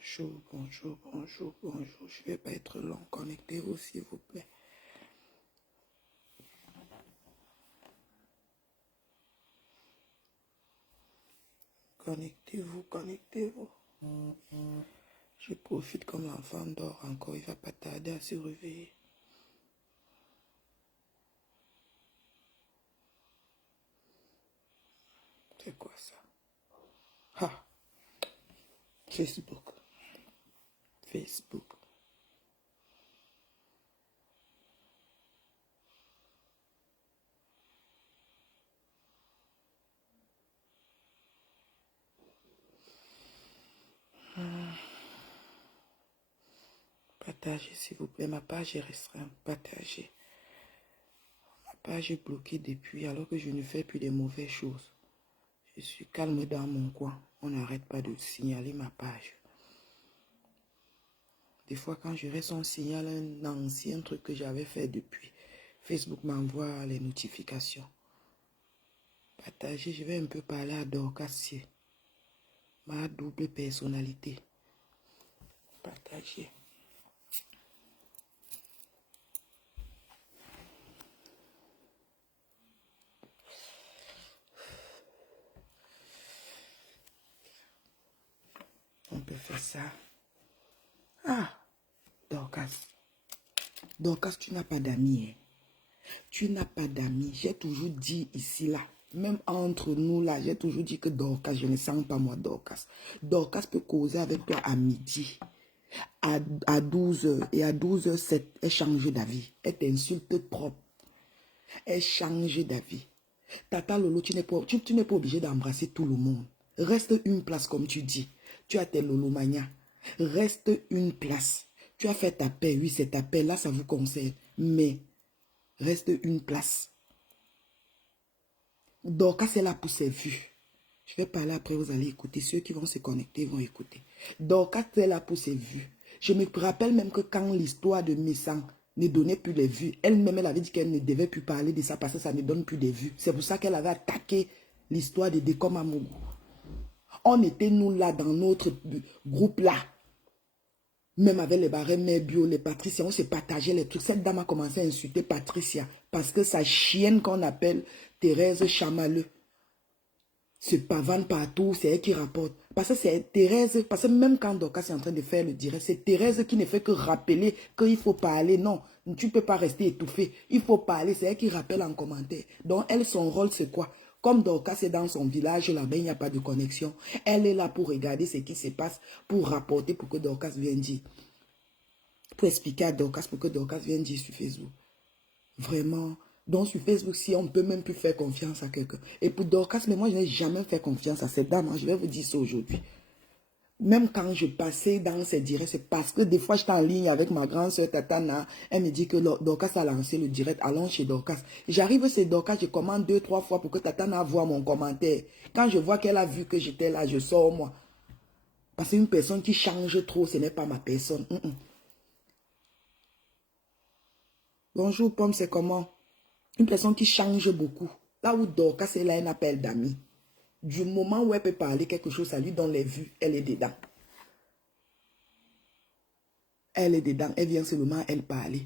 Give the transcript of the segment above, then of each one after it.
Bonjour, bonjour, bonjour, bonjour. Je ne vais pas être long. Connectez-vous, s'il vous plaît. Connectez-vous, connectez-vous. Je profite comme l'enfant dort encore. Il ne va pas tarder à se réveiller. C'est quoi ça? Ah, Facebook. Facebook. Partagez, s'il vous plaît. Ma page est restreinte. Partagez. Ma page est bloquée depuis alors que je ne fais plus de mauvaises choses. Je suis calme dans mon coin. On n'arrête pas de signaler ma page. Des fois, quand je reste, on signale un ancien truc que j'avais fait depuis. Facebook m'envoie les notifications. Partagez, je vais un peu parler à Dorcas, ma double personnalité. Partagez. On peut faire ça. Ah, Dorcas. Dorcas, tu n'as pas d'amis. Hein? Tu n'as pas d'amis. J'ai toujours dit ici, là. Même entre nous, là, j'ai toujours dit que Dorcas, je ne sens pas moi Dorcas. Dorcas peut causer avec toi à midi. À 12 h et à 12h07, elle change d'avis. Elle t'insulte trop. Elle change d'avis. Tata Lolo, tu n'es pas obligé d'embrasser tout le monde. Reste une place comme tu dis. Tu as tes Lolo Mania. Reste une place. Tu as fait ta paix, oui, c'est ta paix. Là, ça vous concerne. Mais reste une place. Dorcas est là pour ses vues. Je vais parler après, vous allez écouter. Ceux qui vont se connecter vont écouter. Dorcas est là pour ses vues. Je me rappelle même que quand l'histoire de Messang ne donnait plus les vues, elle-même, elle avait dit qu'elle ne devait plus parler de ça parce que ça ne donne plus des vues. C'est pour ça qu'elle avait attaqué l'histoire de Dekom Amougou. On était, nous, là, dans notre groupe, là. Même avec les barèmes, les bio, les Patricia, on se partageait les trucs. Cette dame a commencé à insulter Patricia parce que sa chienne qu'on appelle Thérèse Chamaleux se pavane partout, c'est elle qui rapporte. Parce que c'est Thérèse, parce que même quand Dorcas est en train de faire le direct, c'est Thérèse qui ne fait que rappeler qu'il faut parler. Non, tu ne peux pas rester étouffé. Il faut parler, c'est elle qui rappelle en commentaire. Donc elle, son rôle, c'est quoi? Comme Dorcas est dans son village, là-bas, il n'y a pas de connexion. Elle est là pour regarder ce qui se passe, pour rapporter, pour que Dorcas vienne dire. Pour expliquer à Dorcas, pour que Dorcas vienne dire sur Facebook. Vraiment. Donc sur Facebook, si on ne peut même plus faire confiance à quelqu'un. Et pour Dorcas, mais moi, je n'ai jamais fait confiance à cette dame. Hein. Je vais vous dire ça aujourd'hui. Même quand je passais dans ces directs, c'est parce que des fois, j'étais en ligne avec ma grande soeur Tatana. Elle me dit que Dorcas a lancé le direct. Allons chez Dorcas. J'arrive chez Dorcas, je commande 2-3 fois pour que Tatana voit mon commentaire. Quand je vois qu'elle a vu que j'étais là, je sors moi. Parce qu'une personne qui change trop, ce n'est pas ma personne. Bonjour, Pomme, c'est comment? Une personne qui change beaucoup. Là où Dorcas est là, elle n'appelle d'amis. Du moment où elle peut parler quelque chose, ça lui donne les vues, elle est dedans. Elle est dedans, elle vient seulement, elle parle.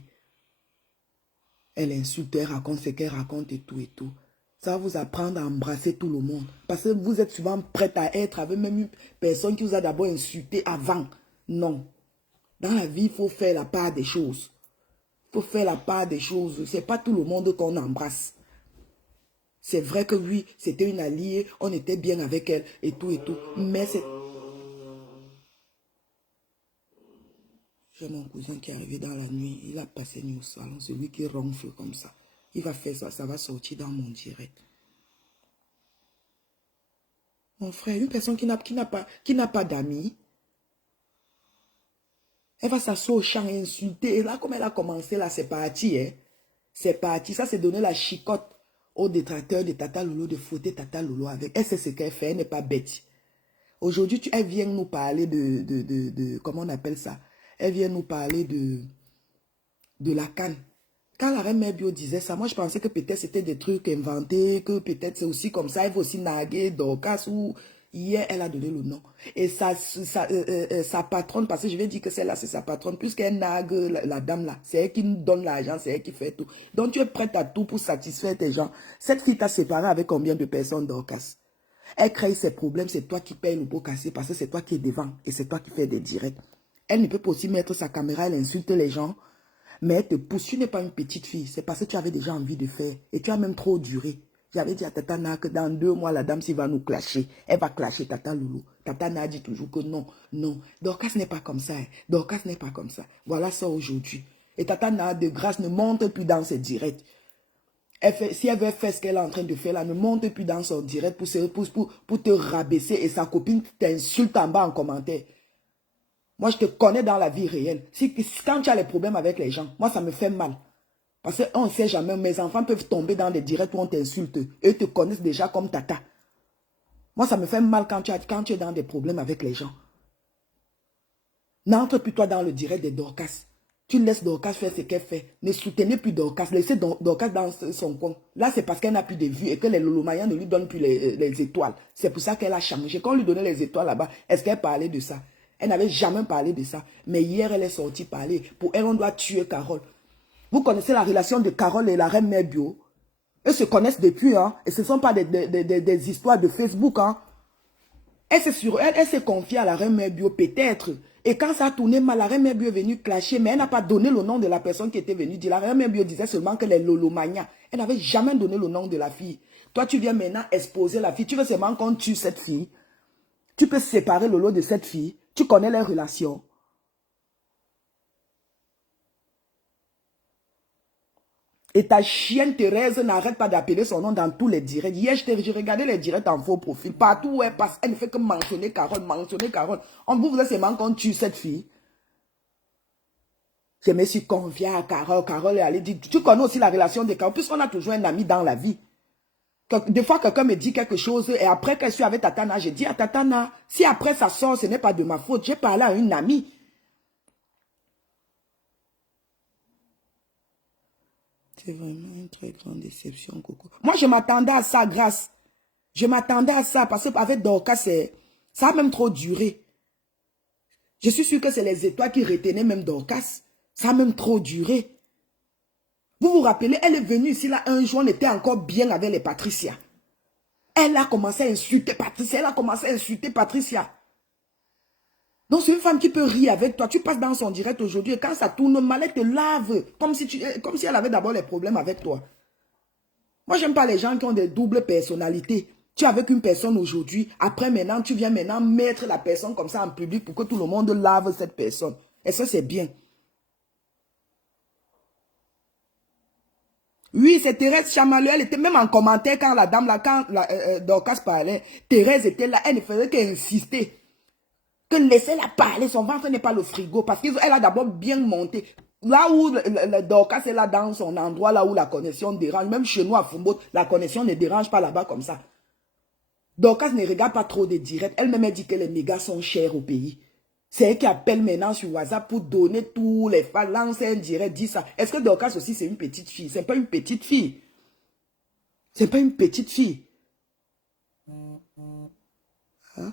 Elle insulte, elle raconte ce qu'elle raconte et tout et tout. Ça va vous apprendre à embrasser tout le monde. Parce que vous êtes souvent prête à être avec même une personne qui vous a d'abord insulté avant. Non. Dans la vie, il faut faire la part des choses. Il faut faire la part des choses. Ce n'est pas tout le monde qu'on embrasse. C'est vrai que oui, c'était une alliée, on était bien avec elle et tout et tout. Mais c'est... J'ai mon cousin qui est arrivé dans la nuit, il a passé nuit au salon, celui qui ronfle comme ça. Il va faire ça, ça va sortir dans mon direct. Mon frère, une personne qui n'a pas d'amis, elle va s'asseoir au champ et insulter. Et là, comme elle a commencé, là, c'est parti. Hein? C'est parti. Ça, c'est donner la chicotte aux détracteurs de Tata Lolo, de fouetter Tata Lolo avec. Elle sait ce qu'elle fait, elle n'est pas bête. Aujourd'hui, elle vient nous parler comment on appelle ça? Elle vient nous parler de la canne. Quand la reine Mère Bio disait ça, moi je pensais que peut-être c'était des trucs inventés, que peut-être c'est aussi comme ça, elle veut aussi narguer Dorcas ou Hier, elle a donné le nom. Et sa patronne, parce que je vais dire que celle-là, c'est sa patronne, puisqu'elle nague la dame là, c'est elle qui nous donne l'argent, c'est elle qui fait tout. Donc tu es prête à tout pour satisfaire tes gens. Cette fille t'a séparé avec combien de personnes, Dorcas? Elle crée ses problèmes, c'est toi qui payes le pot cassé parce que c'est toi qui es devant et c'est toi qui fais des directs. Elle ne peut pas aussi mettre sa caméra, elle insulte les gens, mais elle te pousse. Tu n'es pas une petite fille, c'est parce que tu avais déjà envie de faire et tu as même trop duré. J'avais dit à Tata Na que dans 2 mois, la dame, s'il va nous clasher, elle va clasher Tata Loulou. Tata Na dit toujours que non, non. Dorcas n'est pas comme ça. Hein. Dorcas n'est pas comme ça. Voilà ça aujourd'hui. Et Tata Na, de grâce, ne monte plus dans ses directs. Si elle veut faire ce qu'elle est en train de faire là, ne monte plus dans son direct pour te rabaisser et sa copine t'insulte en bas en commentaire. Moi, je te connais dans la vie réelle. Quand tu as les problèmes avec les gens, moi, ça me fait mal. Parce qu'on ne sait jamais, mes enfants peuvent tomber dans des directs où on t'insulte. Eux te connaissent déjà comme tata. Moi, ça me fait mal quand tu es dans des problèmes avec les gens. N'entre plus toi dans le direct des Dorcas. Tu laisses Dorcas faire ce qu'elle fait. Ne soutenez plus Dorcas. Laissez Dorcas dans son coin. Là, c'est parce qu'elle n'a plus de vues et que les Lolomayans ne lui donnent plus les étoiles. C'est pour ça qu'elle a changé. Quand on lui donnait les étoiles là-bas, est-ce qu'elle parlait de ça? Elle n'avait jamais parlé de ça. Mais hier, elle est sortie parler. Pour elle, on doit tuer Carole. Vous connaissez la relation de Carole et la reine Mère Bio? Eux se connaissent depuis, hein. Et ce ne sont pas des histoires de Facebook, hein. Elle s'est confiée à la reine Mère Bio, peut-être. Et quand ça a tourné mal, la reine Mère Bio est venue clasher, mais elle n'a pas donné le nom de la personne qui était venue dire. La reine Mère Bio disait seulement que les Lolomania. Elle n'avait jamais donné le nom de la fille. Toi, tu viens maintenant exposer la fille. Tu veux seulement qu'on tue cette fille. Tu peux séparer Lolo de cette fille. Tu connais les relations. Et ta chienne Thérèse n'arrête pas d'appeler son nom dans tous les directs. Hier, j'ai regardé les directs en faux profil. Partout où elle passe, elle ne fait que mentionner Carole, mentionner Carole. On vous voulez seulement qu'on tue cette fille. Je me suis confiée à Carole. Carole est allée dire, tu connais aussi la relation de Carole, puisqu'on a toujours un ami dans la vie. Des fois, quelqu'un me dit quelque chose et après que je suis avec Tatana, je dis à Tatana, si après ça sort, ce n'est pas de ma faute. J'ai parlé à une amie. C'est vraiment une très grande déception, Coco. Moi, je m'attendais à ça, grâce. Je m'attendais à ça parce qu'avec Dorcas, ça a même trop duré. Je suis sûre que c'est les étoiles qui retenaient même Dorcas. Ça a même trop duré. Vous vous rappelez, elle est venue ici là un jour, on était encore bien avec les Patricia. Elle a commencé à insulter Patricia. Elle a commencé à insulter Patricia. Donc c'est une femme qui peut rire avec toi. Tu passes dans son direct aujourd'hui et quand ça tourne mal, elle te lave. Comme si elle avait d'abord les problèmes avec toi. Moi, j'aime pas les gens qui ont des doubles personnalités. Tu es avec une personne aujourd'hui, après maintenant, tu viens maintenant mettre la personne comme ça en public pour que tout le monde lave cette personne. Et ça, c'est bien. Oui, c'est Thérèse Chamalloy. Elle était même en commentaire quand la dame, là, quand Dorcas parlait. Thérèse était là, elle ne faisait qu'insister. Que laissez-la parler, son ventre n'est pas le frigo. Parce qu'elle a d'abord bien monté. Là où le Dorcas est là dans son endroit, là où la connexion dérange. Même chez nous à Fumbo, la connexion ne dérange pas là-bas comme ça. Dorcas ne regarde pas trop de directs. Elle-même dit que les mégas sont chers au pays. C'est elle qui appelle maintenant sur WhatsApp pour donner tous les fans, lancer un direct, dit ça. Est-ce que Dorcas aussi c'est une petite fille? C'est pas une petite fille. C'est pas une petite fille. Hein?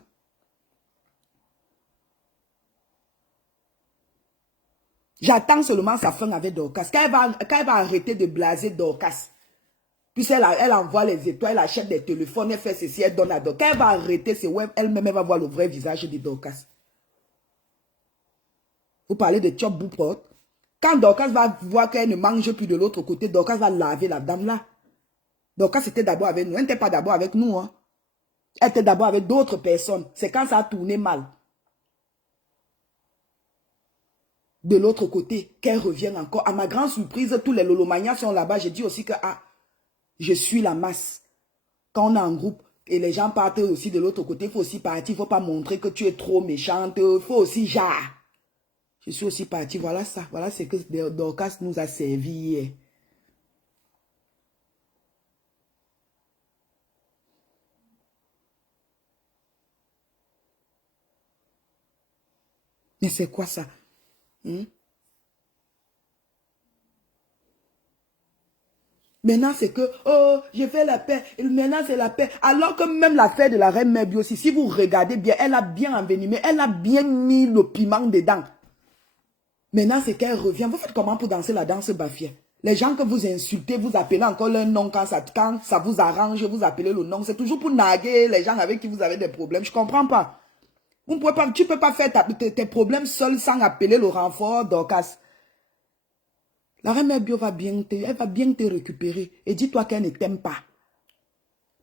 J'attends seulement sa fin avec Dorcas. Quand elle va arrêter de blaser Dorcas. Puis elle envoie les étoiles, elle achète des téléphones, elle fait ceci, elle donne à Dorcas. Quand elle va arrêter, c'est elle-même va voir le vrai visage de Dorcas. Vous parlez de Chop Boupot. Quand Dorcas va voir qu'elle ne mange plus de l'autre côté, Dorcas va laver la dame là. Dorcas était d'abord avec nous. Elle n'était pas d'abord avec nous. Hein. Elle était d'abord avec d'autres personnes. C'est quand ça a tourné mal. De l'autre côté, qu'elle revienne encore. À ma grande surprise, tous les Lolomanias sont là-bas. J'ai dit aussi que je suis la masse. Quand on est en groupe et les gens partent aussi de l'autre côté, il faut aussi partir. Il ne faut pas montrer que tu es trop méchante. Il faut aussi Je suis aussi partie. Voilà ça. Voilà ce que Dorcas nous a servi hier. Mais c'est quoi ça? Maintenant, c'est que, oh, j'ai fait la paix. Et maintenant, c'est la paix. Alors que même l'affaire de la reine Mère aussi, si vous regardez bien, elle a bien envenimé. Elle a bien mis le piment dedans. Maintenant, c'est qu'elle revient. Vous faites comment pour danser la danse bafia? Les gens que vous insultez, vous appelez encore leur nom quand ça vous arrange, vous appelez le nom. C'est toujours pour narguer les gens avec qui vous avez des problèmes. Je comprends pas. Vous ne pouvez pas, tu ne peux pas faire tes problèmes seul sans appeler le renfort d'Orcas. La reine Mère Bio elle va bien te récupérer. Et dis-toi qu'elle ne t'aime pas.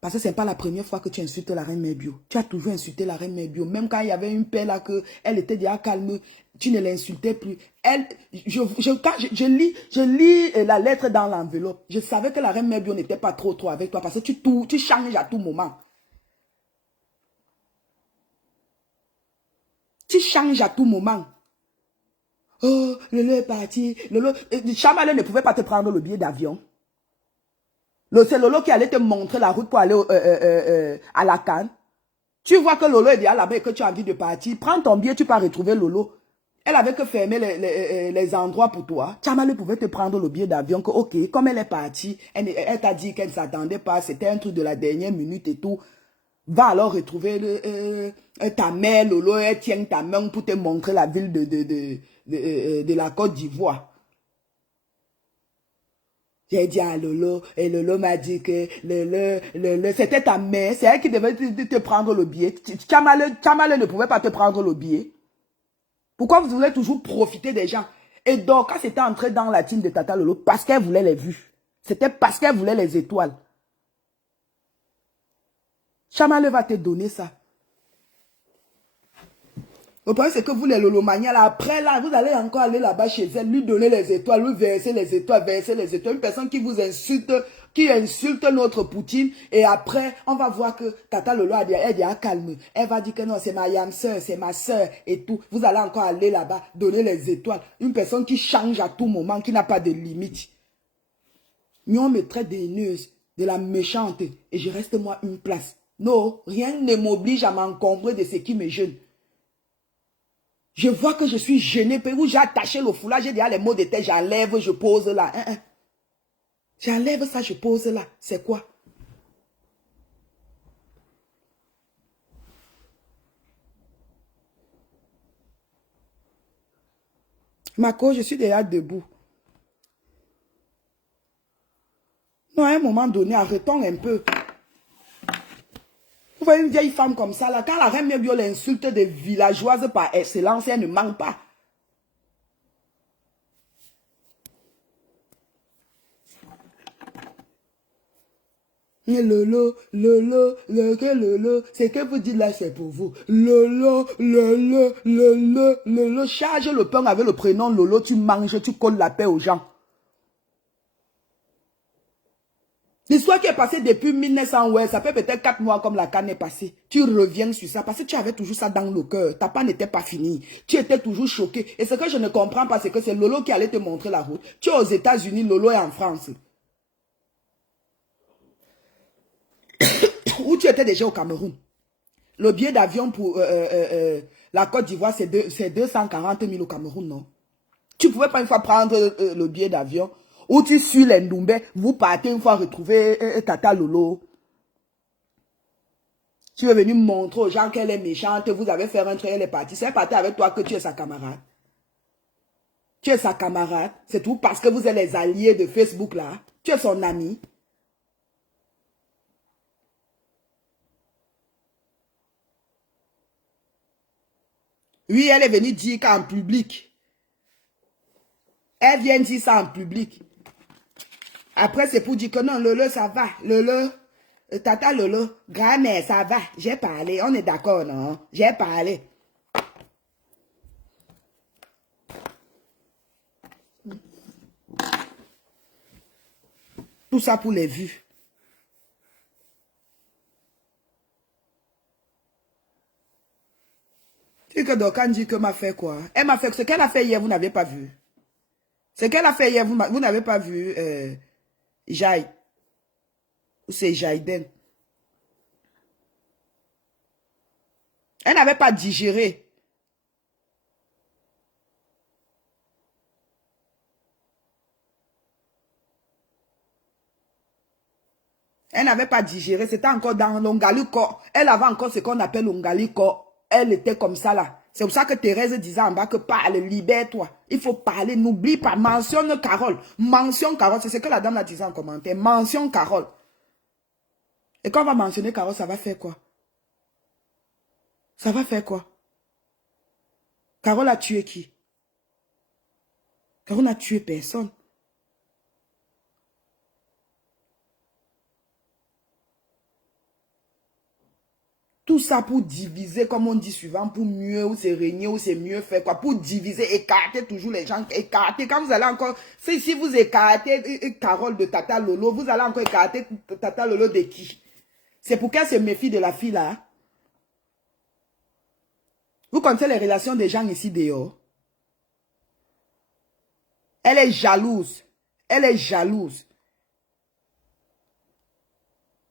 Parce que ce n'est pas la première fois que tu insultes la reine Mère Bio. Tu as toujours insulté la reine Mère Bio. Même quand il y avait une paix là, elle était déjà calme, tu ne l'insultais plus. Quand je lis la lettre dans l'enveloppe, je savais que la reine Mère Bio n'était pas trop avec toi parce que tu changes à tout moment. Tu changes à tout moment. Oh, Lolo est parti. Chamale ne pouvait pas te prendre le billet d'avion. C'est Lolo qui allait te montrer la route pour aller à la Cannes. Tu vois que Lolo est déjà là-bas et que tu as envie de partir. Prends ton billet, tu peux retrouver Lolo. Elle avait que fermer les endroits pour toi. Chamale pouvait te prendre le billet d'avion que, ok, comme elle est partie, elle t'a dit qu'elle ne s'attendait pas, c'était un truc de la dernière minute et tout. Va alors retrouver ta mère, Lolo, elle tient ta main pour te montrer la ville de la Côte d'Ivoire. J'ai dit à Lolo, et Lolo m'a dit que Lolo, c'était ta mère, c'est elle qui devait te prendre le billet. Chamale ne pouvait pas te prendre le billet. Pourquoi vous voulez toujours profiter des gens? Et donc, quand c'était entré dans la team de Tata Lolo, parce qu'elle voulait les vues. C'était parce qu'elle voulait les étoiles. Chamale va te donner ça. Le problème, c'est que vous, les Lolomania, là, après, là, vous allez encore aller là-bas chez elle, lui donner les étoiles, lui verser les étoiles, verser les étoiles. Une personne qui vous insulte, qui insulte notre Poutine. Et après, on va voir que Tata Lolo, elle est calme. Elle va dire que non, c'est ma yam soeur, c'est ma soeur et tout. Vous allez encore aller là-bas, donner les étoiles. Une personne qui change à tout moment, qui n'a pas de limite. Mais on me traite d'haineuse, de la méchante, et je reste moi une place. Non, rien ne m'oblige à m'encombrer de ce qui me gêne. Je vois que je suis gêné, où j'ai attaché le foulard, j'ai dit, les mots de tête, j'enlève, je pose là. J'enlève ça, je pose là. C'est quoi? Marco, je suis déjà debout. Non, à un moment donné, arrêtons un peu. Vous voyez une vieille femme comme ça, là, quand la reine Mère l'insulte des villageoises par excellence, elle ne manque pas. Lolo, c'est que vous dites là, c'est pour vous. Lolo, charge le pain avec le prénom Lolo, tu manges, tu colles la paix aux gens. L'histoire qui est passée depuis 1900, ouais, ça fait peut-être 4 mois comme la canne est passée. Tu reviens sur ça parce que tu avais toujours ça dans le cœur. Ta part n'était pas finie. Tu étais toujours choqué. Et ce que je ne comprends pas, c'est que c'est Lolo qui allait te montrer la route. Tu es aux États-Unis, Lolo est en France. Ou tu étais déjà au Cameroun. Le billet d'avion pour la Côte d'Ivoire, c'est 240 000 au Cameroun, non? Tu ne pouvais pas une fois prendre le billet d'avion ou tu suis les Ndoumbe, vous partez une fois retrouver Tata Lolo. Tu es venu montrer aux gens qu'elle est méchante, vous avez fait un truc, elle est partie. C'est partie avec toi que tu es sa camarade. Tu es sa camarade. C'est tout parce que vous êtes les alliés de Facebook là. Tu es son ami. Oui, elle est venue dire qu'en public. Elle vient dire ça en public. Après, c'est pour dire que non, Lolo, ça va. Lolo, Tata Lolo, grand-mère, ça va. J'ai parlé. On est d'accord, non? J'ai parlé. Tout ça pour les vues. Tu sais que Dokan dit que m'a fait quoi? Elle m'a fait ce qu'elle a fait hier, vous n'avez pas vu. Ce qu'elle a fait hier, vous n'avez pas vu. Jaï. C'est Jaïden. Elle n'avait pas digéré. Elle n'avait pas digéré. C'était encore dans l'ongaliko. Elle avait encore ce qu'on appelle l'ongaliko. Elle était comme ça là. C'est pour ça que Thérèse disait en bas que parle, libère-toi. Il faut parler, n'oublie pas. Mentionne Carole. Mentionne Carole. C'est ce que la dame la disait en commentaire. Mentionne Carole. Et quand on va mentionner Carole, ça va faire quoi? Ça va faire quoi? Carole a tué qui? Carole n'a tué personne. Tout ça pour diviser, comme on dit souvent, pour mieux, ou c'est régner, ou c'est mieux faire, quoi. Pour diviser, écarter toujours les gens, écarter. Quand vous allez encore, si vous écartez Carole de Tata Lolo, vous allez encore écarter Tata Lolo de qui? C'est pour qu'elle se méfie de la fille là. Vous connaissez les relations des gens ici dehors. Elle est jalouse. Elle est jalouse.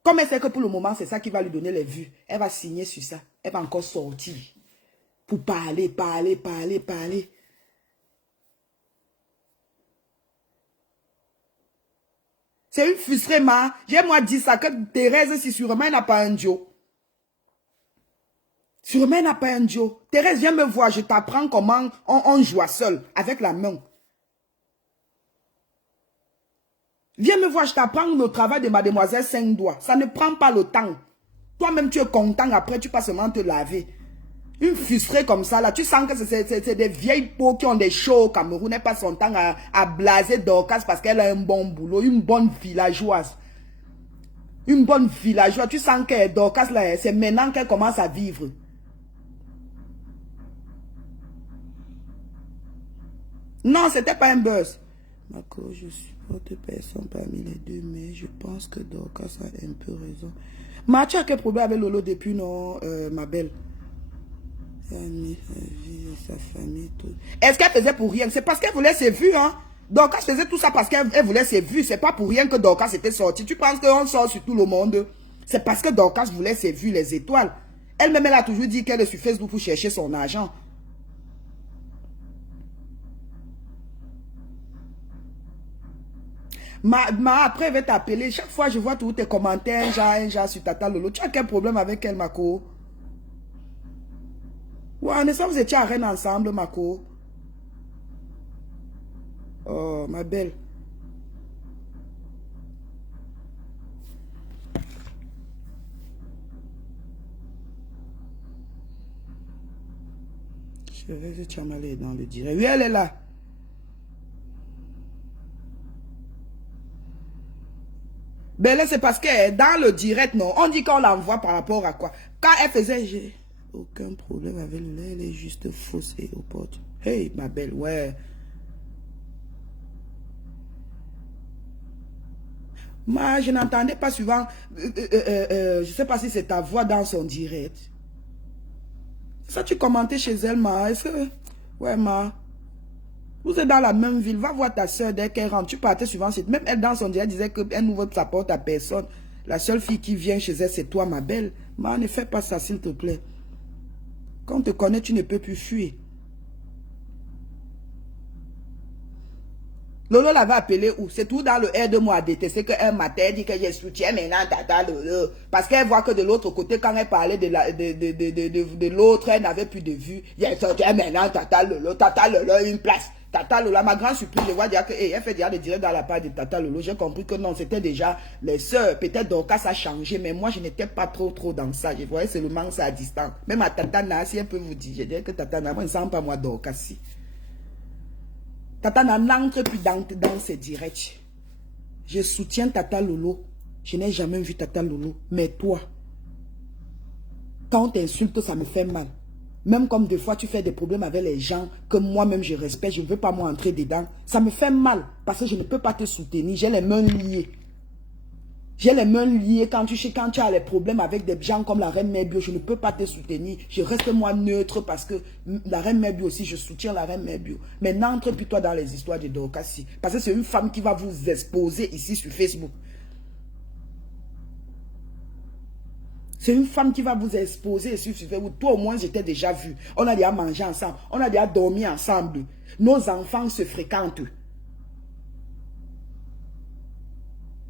Comme elle sait que pour le moment, c'est ça qui va lui donner les vues, elle va signer sur ça. Elle va encore sortir. Pour parler. C'est une frustrée, ma. J'ai moi dit ça, que Thérèse, si sûrement elle n'a pas un Joe. Sûrement elle n'a pas un Joe. Thérèse, viens me voir, je t'apprends comment on joue seul, avec la main. Viens me voir, je t'apprends le travail de mademoiselle 5 doigts. Ça ne prend pas le temps. Toi-même, tu es content, après, tu passes seulement te laver. Une frustrée comme ça, là, tu sens que c'est des vieilles peaux qui ont des shows au Cameroun. Elle passe son temps à blaser Dorcas parce qu'elle a un bon boulot. Une bonne villageoise. Une bonne villageoise. Tu sens que Dorcas, là, c'est maintenant qu'elle commence à vivre. Non, c'était pas un buzz. D'accord, je supporte personne parmi les deux, mais je pense que Dorcas a un peu raison. Mais tu as quel problème avec Lolo depuis, non, ma belle? Sa famille, tout. Est-ce qu'elle faisait pour rien? C'est parce qu'elle voulait ses vues, hein? Dorcas faisait tout ça parce qu'elle voulait ses vues. C'est pas pour rien que Dorcas était sortie. Tu penses qu'on sort sur tout le monde? C'est parce que Dorcas voulait ses vues, les étoiles. Elle-même, elle a toujours dit qu'elle est sur Facebook pour chercher son argent. Après, elle va t'appeler. Chaque fois, je vois tous tes commentaires, genre sur Tata Lolo. Tu as quel problème avec elle, Mako? Ouais, en essence, vous étiez à Rennes ensemble, Mako. Oh, ma belle. Je vais Tchamale dans le direct. Oui, elle est là. Ben là, c'est parce que dans le direct, non, on dit qu'on l'envoie par rapport à quoi? Quand elle faisait, j'ai aucun problème avec le lait, elle est juste fausse et au porte. Hey, ma belle, ouais. Moi, je n'entendais pas souvent, je ne sais pas si c'est ta voix dans son direct. Ça, tu commentais chez elle, ma. Est-ce que, ouais, ma. Vous êtes dans la même ville, va voir ta soeur dès qu'elle rentre. Tu partais souvent, même elle dans son direct disait qu'elle n'ouvre sa porte à personne. La seule fille qui vient chez elle, c'est toi, ma belle. Mais ne fais pas ça, s'il te plaît. Quand on te connaît, tu ne peux plus fuir. Lolo l'avait appelé où? C'est tout dans le air de moi à détester qu'un matin, elle dit que je soutiens maintenant Tata Lolo. Parce qu'elle voit que de l'autre côté, quand elle parlait de l'autre, elle n'avait plus de vue. Je soutiens maintenant Tata Lolo. Tata Lolo a une place. Tata Lolo, ma grande surprise, je vois dire qu'elle fait déjà des directs dans la part de Tata Lolo. J'ai compris que non, c'était déjà les sœurs. Peut-être Dorcas a changé, mais moi, je n'étais pas trop dans ça. Je voyais seulement ça à distance. Même à Tata Na, si elle peut vous dire, je dirais que Tata Na, moi, je ne sens pas moi Dorcas si. Tata n'entre plus dans ses directs. Je soutiens Tata Lolo. Je n'ai jamais vu Tata Lolo. Mais toi, quand on t'insulte, ça me fait mal. Même comme des fois, tu fais des problèmes avec les gens que moi-même je respecte, je ne veux pas m'entrer dedans. Ça me fait mal parce que je ne peux pas te soutenir. J'ai les mains liées. J'ai les mains liées quand tu as les problèmes avec des gens comme la reine Mère Bio, je ne peux pas te soutenir. Je reste moi neutre parce que la reine Mère Bio aussi, je soutiens la reine Mère Bio. Mais n'entre plus toi dans les histoires de Dorcas. Parce que c'est une femme qui va vous exposer ici sur Facebook. C'est une femme qui va vous exposer ici sur Facebook. Toi au moins, j'étais déjà vu. On a déjà mangé ensemble. On a déjà dormi ensemble. Nos enfants se fréquentent.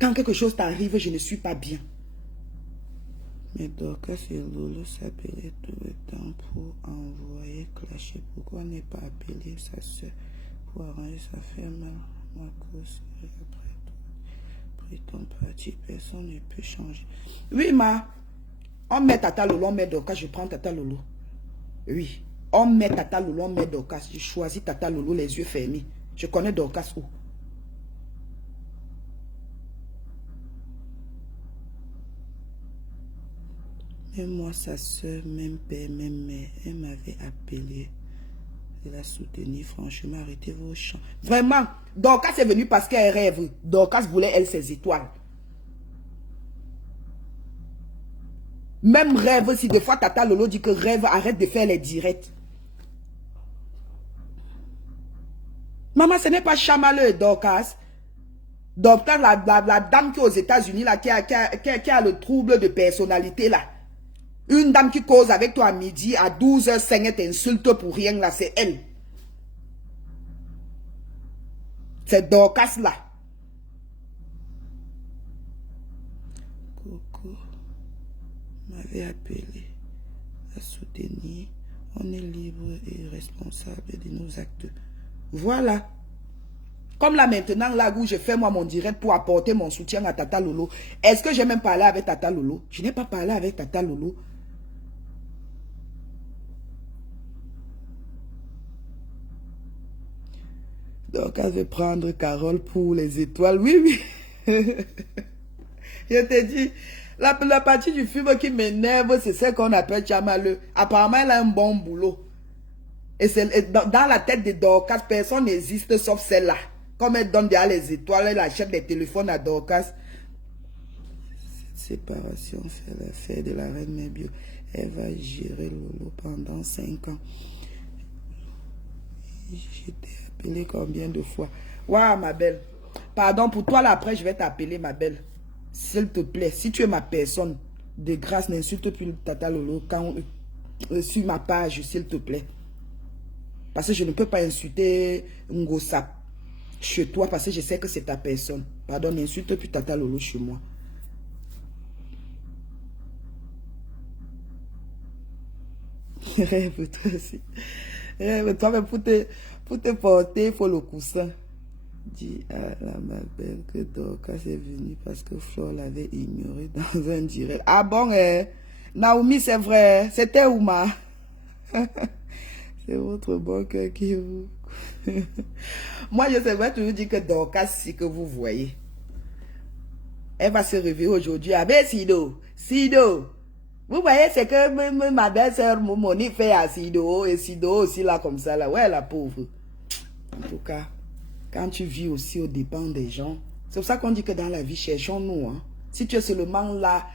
Quand quelque chose t'arrive, je ne suis pas bien. Mais Dorcas et Lolo s'appelaient tout le temps pour envoyer clasher. Pourquoi ne pas appeler sa soeur pour arranger sa ferme? Ma course après ton parti, personne ne peut changer. Oui, ma. On met Tata Lolo, on met Dorcas, je prends Tata Lolo. Oui. On met Tata Lolo, on met Dorcas. Je choisis Tata Lolo, les yeux fermés. Je connais Dorcas où? Même moi, sa soeur, même père, même mère, elle m'avait appelé. Elle a soutenu, franchement, arrêtez vos chants. Vraiment, Dorcas est venue parce qu'elle rêve. Dorcas voulait, elle, ses étoiles. Même rêve, si des fois Tata Lolo dit que rêve, arrête de faire les directs. Maman, ce n'est pas chamaleux, Dorcas. Dorcas, la dame qui est aux États-Unis, là, qui a le trouble de personnalité, là. Une dame qui cause avec toi à midi, à 12h05, elle t'insulte pour rien, là, c'est elle. C'est Dorcas, là. Coco m'avait appelé à soutenir. On est libre et responsable de nos actes. Voilà. Comme là maintenant, là où je fais moi mon direct pour apporter mon soutien à Tata Lolo. Est-ce que j'ai même parlé avec Tata Lolo? Je n'ai pas parlé avec Tata Lolo. Donc, elle veut prendre Carole pour les étoiles. Oui, oui. Je te dis, la partie du film qui m'énerve, c'est celle qu'on appelle Chamaleux. Apparemment, elle a un bon boulot. Et dans la tête de Dorcas, personne n'existe sauf celle-là. Comme elle donne déjà les étoiles, elle achète des téléphones à Dorcas. Cette séparation, c'est l'affaire de la reine Mébio. Elle va gérer Lolo pendant 5 ans. Je t'ai appelé combien de fois? Waouh, ma belle. Pardon, pour toi, là, après, je vais t'appeler, ma belle. S'il te plaît, si tu es ma personne, de grâce, n'insulte plus Tata Lolo quand, sur ma page, s'il te plaît. Parce que je ne peux pas insulter Ngosa chez toi parce que je sais que c'est ta personne. Pardon, n'insulte plus Tata Lolo chez moi. Rêve, toi aussi. Rêve, toi, mais pour te porter, il faut le coussin. Dis à ma belle que Dorcas est venue parce que Flore l'avait ignoré dans un direct. Ah bon, Naomi, c'est vrai. C'était Ouma. C'est votre bon cœur qui vous... Moi, je sais pas toujours dire que Dorcas, c'est que vous voyez. Elle va se réveiller aujourd'hui avec Sido. Sido. Vous voyez, c'est que ma belle-sœur Monique fait à Sido. Et Sido aussi là comme ça. Là. Ouais, la pauvre. En tout cas, quand tu vis aussi aux dépens des gens, c'est pour ça qu'on dit que dans la vie, cherchons-nous. Hein. Si tu es seulement là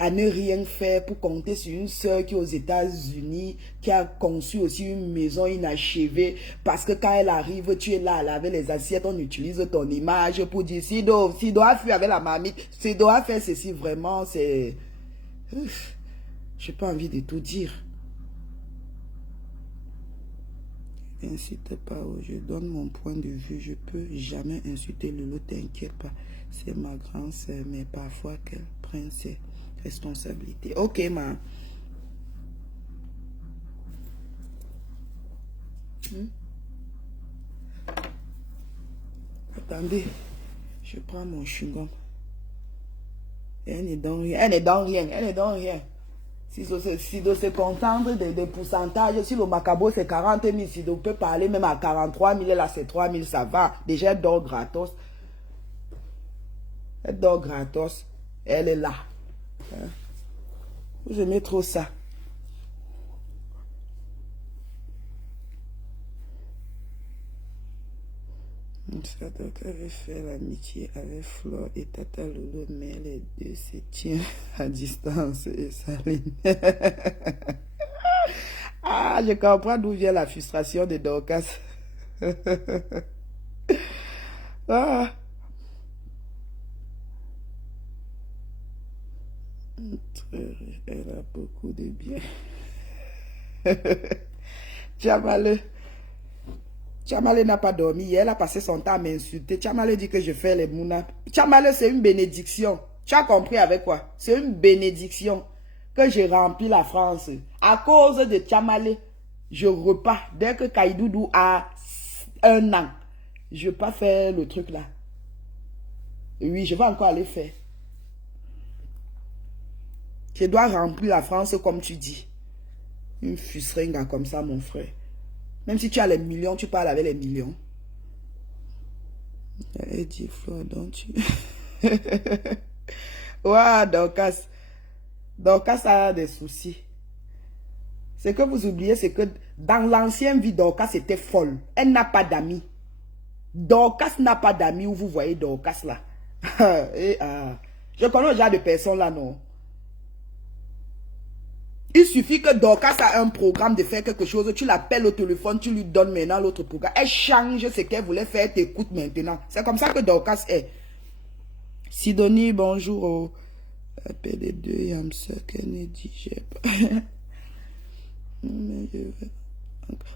à ne rien faire pour compter sur une soeur qui est aux États-Unis, qui a conçu aussi une maison inachevée, parce que quand elle arrive, tu es là à laver les assiettes, on utilise ton image pour dire Sido a fait avec la mamie, Sido a fait ceci, vraiment, c'est... J'ai pas envie de tout dire. Incite pas, je donne mon point de vue, je peux jamais insulter Lolo, t'inquiète pas, c'est ma grande sœur, mais parfois qu'elle prenne ses responsabilités. Ok, ma. Attendez, je prends mon chewing-gum. Elle n'est dans rien, elle n'est dans rien, elle n'est dans rien. Si Sido se contente des pourcentages, si le Macabo c'est 40 000, Sido peut parler même à 43 000, là c'est 3 000, ça va. Déjà elle dort gratos. Elle dort gratos, elle est là. Hein? J'aimais trop ça. Donc avait fait l'amitié avec Flore et Tata Lolo, mais les deux se tiennent à distance et ça l'énerve. Ah, je comprends d'où vient la frustration de Dorcas. Ah. Elle a beaucoup de bien. Jamaleux. Tchamale n'a pas dormi. Hier, elle a passé son temps à m'insulter. Tchamale dit que je fais les mounas. Tchamale, c'est une bénédiction. Tu as compris avec quoi? C'est une bénédiction que j'ai rempli la France. À cause de Tchamale, je repars. Dès que Kaïdoudou a 1 an, je ne vais pas faire le truc là. Oui, je vais encore aller faire. Je dois remplir la France comme tu dis. Une fuseringa comme ça, mon frère. Même si tu as les millions, tu parles avec les millions. Elle dit, Flore, donc tu... Ouais, Dorcas. Dorcas a des soucis. Ce que vous oubliez, c'est que dans l'ancienne vie, Dorcas était folle. Elle n'a pas d'amis. Dorcas n'a pas d'amis où vous voyez Dorcas là. Je connais déjà de personnes là, non? Il suffit que Dorcas a un programme de faire quelque chose, tu l'appelles au téléphone, tu lui donnes maintenant l'autre programme. Elle change ce qu'elle voulait faire, elle t'écoute maintenant. C'est comme ça que Dorcas est. Sidonie, bonjour. Appelle les deux Yamsa Kennedy, j'ai pas. Mais je vais...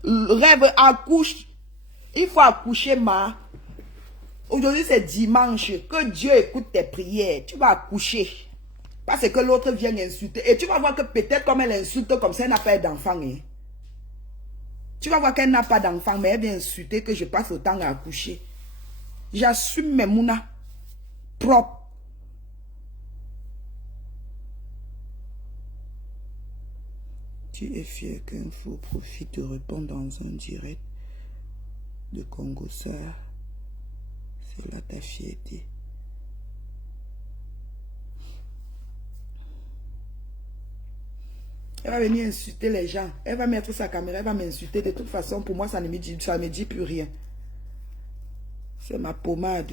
Rêve, accouche. Il faut accoucher, ma. Aujourd'hui, c'est dimanche. Que Dieu écoute tes prières. Tu vas accoucher. Parce que l'autre vient insulter. Et tu vas voir que peut-être comme elle insulte comme ça, elle n'a pas d'enfant. Hein. Tu vas voir qu'elle n'a pas d'enfant, mais elle vient insulter que je passe autant à accoucher. J'assume mes mounas propres. Tu es fier qu'un faux profit te répond dans un direct de Congo, ça, c'est là ta fierté. Elle va venir insulter les gens. Elle va mettre sa caméra, elle va m'insulter. De toute façon, pour moi, ça ne me dit plus rien. C'est ma pommade.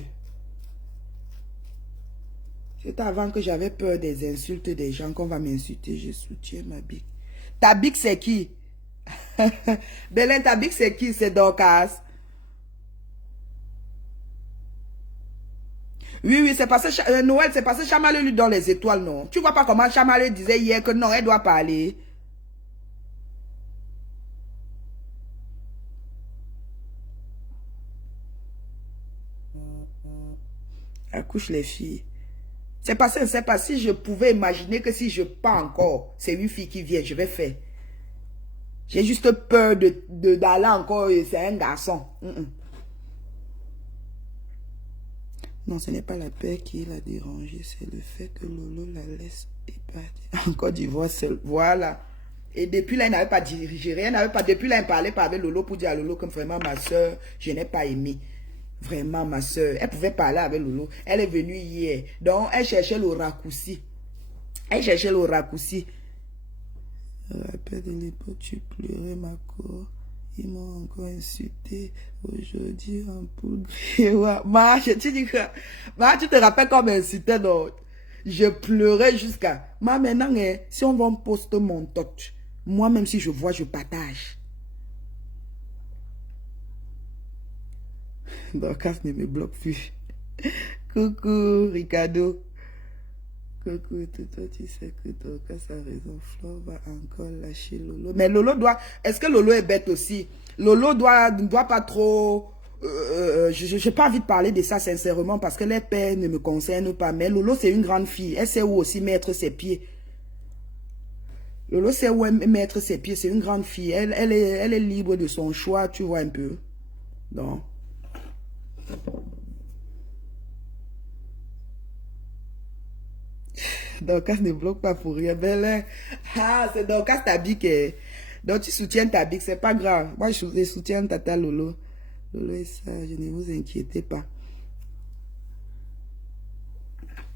C'est avant que j'avais peur des insultes des gens qu'on va m'insulter. Je soutiens ma bique. Ta bique, c'est qui? Bélin, ta bique, c'est qui? C'est Dorcas. Oui, c'est passé Noël, c'est passé Chamale lui dans les étoiles, non? Tu vois pas comment Chamale disait hier que non, elle doit parler. Accouche les filles. C'est passé, c'est pas si je pouvais imaginer que si je pars encore, c'est une fille qui vient, je vais faire. J'ai juste peur d'aller encore et c'est un garçon. Non, ce n'est pas la peur qui l'a dérangé, c'est le fait que Lolo la laisse partir. En Côte d'Ivoire, voilà. Et depuis là, il n'avait pas digéré, depuis là, il parlait pas avec Lolo pour dire à Lolo que vraiment ma soeur, je n'ai pas aimé. Vraiment ma soeur. Elle pouvait parler avec Lolo. Elle est venue hier. Donc, elle cherchait le raccourci. Rappelle de l'époque, tu pleurais ma cour. Ils m'ont encore insulté aujourd'hui en poule. Tu dis que... tu te rappelles comme insulté, non? Je pleurais jusqu'à... Maintenant, si on va me poster mon touch, moi, même si je vois, je partage. Dorcas ne me bloque plus. Coucou, Ricardo. Coucou, toi, tu sais que Dorcas a raison. Flore va encore lâcher Lolo. Mais Lolo doit... Est-ce que Lolo est bête aussi? Lolo ne doit pas trop... je n'ai pas envie de parler de ça sincèrement parce que les pères ne me concernent pas. Mais Lolo, c'est une grande fille. Elle sait où aussi mettre ses pieds. Lolo sait où mettre ses pieds. C'est une grande fille. Elle est libre de son choix, tu vois un peu. Donc... Dorcas ne bloque pas pour rien. Belle. Ah, c'est Dorcas ta bique. Donc tu soutiens ta bique, c'est pas grave. Moi, je soutiens Tata Lolo. Lolo est sage, ne vous inquiétez pas.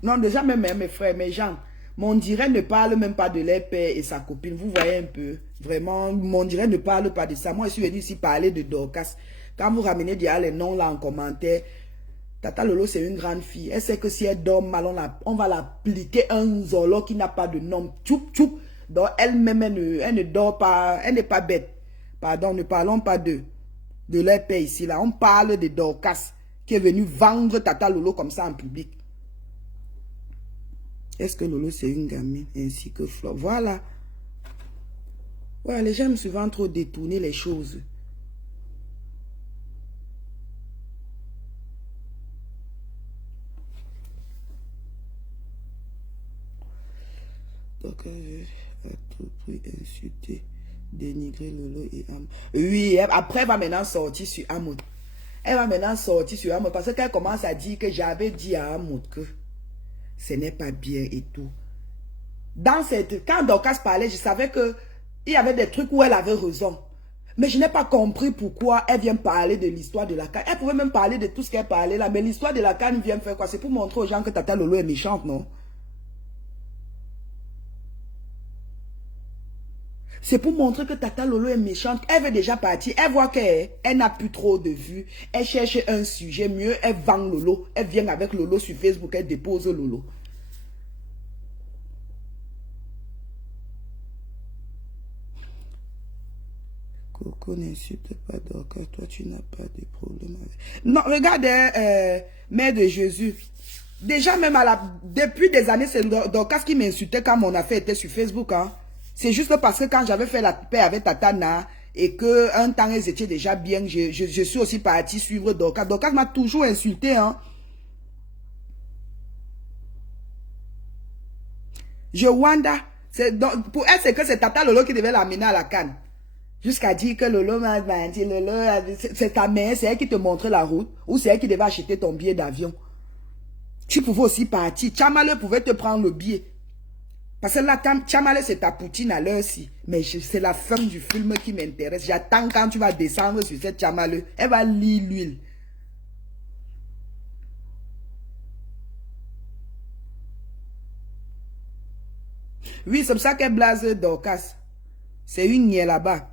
Non, déjà, même mes frères, mes gens, mon direct ne parle même pas de leur père et sa copine. Vous voyez un peu. Vraiment, mon direct ne parle pas de ça. Moi, je suis venu ici parler de Dorcas. Quand vous ramenez déjà les noms là en commentaire, Tata Lolo, c'est une grande fille. Elle sait que si elle dort mal, on va l'appliquer un zolo qui n'a pas de nom. Tchoup, tchoup. Donc, elle-même, elle ne dort pas. Elle n'est pas bête. Pardon, ne parlons pas de leur père ici. Là. On parle de Dorcas qui est venu vendre Tata Lolo comme ça en public. Est-ce que Lolo, c'est une gamine ainsi que Flore? Voilà. Ouais, les gens aiment souvent trop détourner les choses. Donc, à tout prix insulter, dénigrer Lolo et Am. Oui, après, elle va maintenant sortir sur Amoud. Elle va maintenant sortir sur Amoud parce qu'elle commence à dire que j'avais dit à Amoud que ce n'est pas bien et tout. Quand Dorcas parlait, je savais que il y avait des trucs où elle avait raison. Mais je n'ai pas compris pourquoi elle vient parler de l'histoire de la canne. Elle pouvait même parler de tout ce qu'elle parlait là, mais l'histoire de la canne vient faire quoi? C'est pour montrer aux gens que Tata Lolo est méchante, non? C'est pour montrer que Tata Lolo est méchante. Elle veut déjà partir. Elle voit qu'elle n'a plus trop de vues. Elle cherche un sujet mieux. Elle vend Lolo. Elle vient avec Lolo sur Facebook. Elle dépose Lolo. Coco n'insulte pas Dorcas. Toi, tu n'as pas de problème avec... Non, regarde, Mère de Jésus. Déjà, même depuis des années, c'est Dorcas qui m'insultait quand mon affaire était sur Facebook, hein. C'est juste parce que quand j'avais fait la paix avec Tatana et que un temps elles étaient déjà bien, je suis aussi partie suivre Dorcas. Dorcas m'a toujours insulté, hein. Wanda, pour elle, c'est que c'est Tata Lolo qui devait l'amener à la canne. Jusqu'à dire que Lolo m'a dit, Lolo, c'est ta mère, c'est elle qui te montrait la route, ou c'est elle qui devait acheter ton billet d'avion. Tu pouvais aussi partir. Chamale pouvait te prendre le billet. Parce que là, Chamale, c'est ta poutine à l'heure-ci. Mais c'est la fin du film qui m'intéresse. J'attends quand tu vas descendre sur cette Chamale. Elle va lire l'huile. Oui, c'est pour ça qu'elle blase Dorcas. C'est une niais là-bas.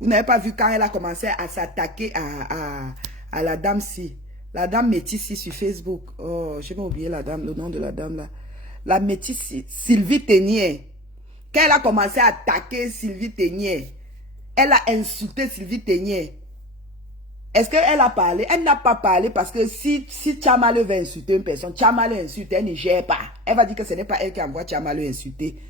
Vous n'avez pas vu quand elle a commencé à s'attaquer à la dame-ci. La dame métisse sur Facebook. Oh, j'ai pas oublié la dame, le nom de la dame là. La métisse Sylvie Ténier. Quand elle a commencé à attaquer Sylvie Ténier, elle a insulté Sylvie Ténier. Est-ce qu'elle a parlé? Elle n'a pas parlé parce que si Chamale veut insulter une personne, Chamale insulte, elle ne gère pas. Elle va dire que ce n'est pas elle qui envoie Chamale insulter.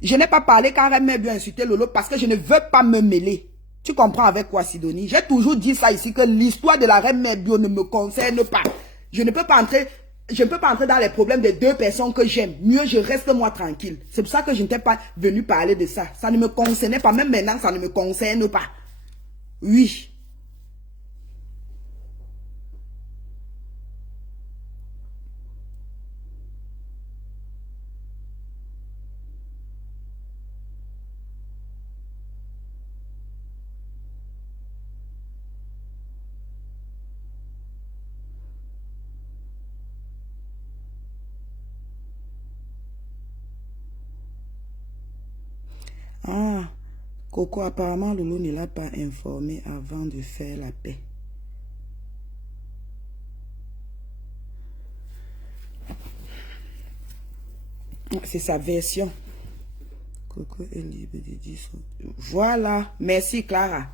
Je n'ai pas parlé quand elle m'a bien insulté Lolo parce que je ne veux pas me mêler. Tu comprends avec quoi, Sidonie? J'ai toujours dit ça ici, que l'histoire de la reine Mère Bio ne me concerne pas. Je ne peux pas entrer dans les problèmes des deux personnes que j'aime. Mieux, je reste moi tranquille. C'est pour ça que je n'étais pas venu parler de ça. Ça ne me concernait pas. Même maintenant, ça ne me concerne pas. Oui. Ah, Coco, apparemment, Lolo ne l'a pas informé avant de faire la paix. C'est sa version. Coco est libre de dire son... Voilà. Merci, Clara.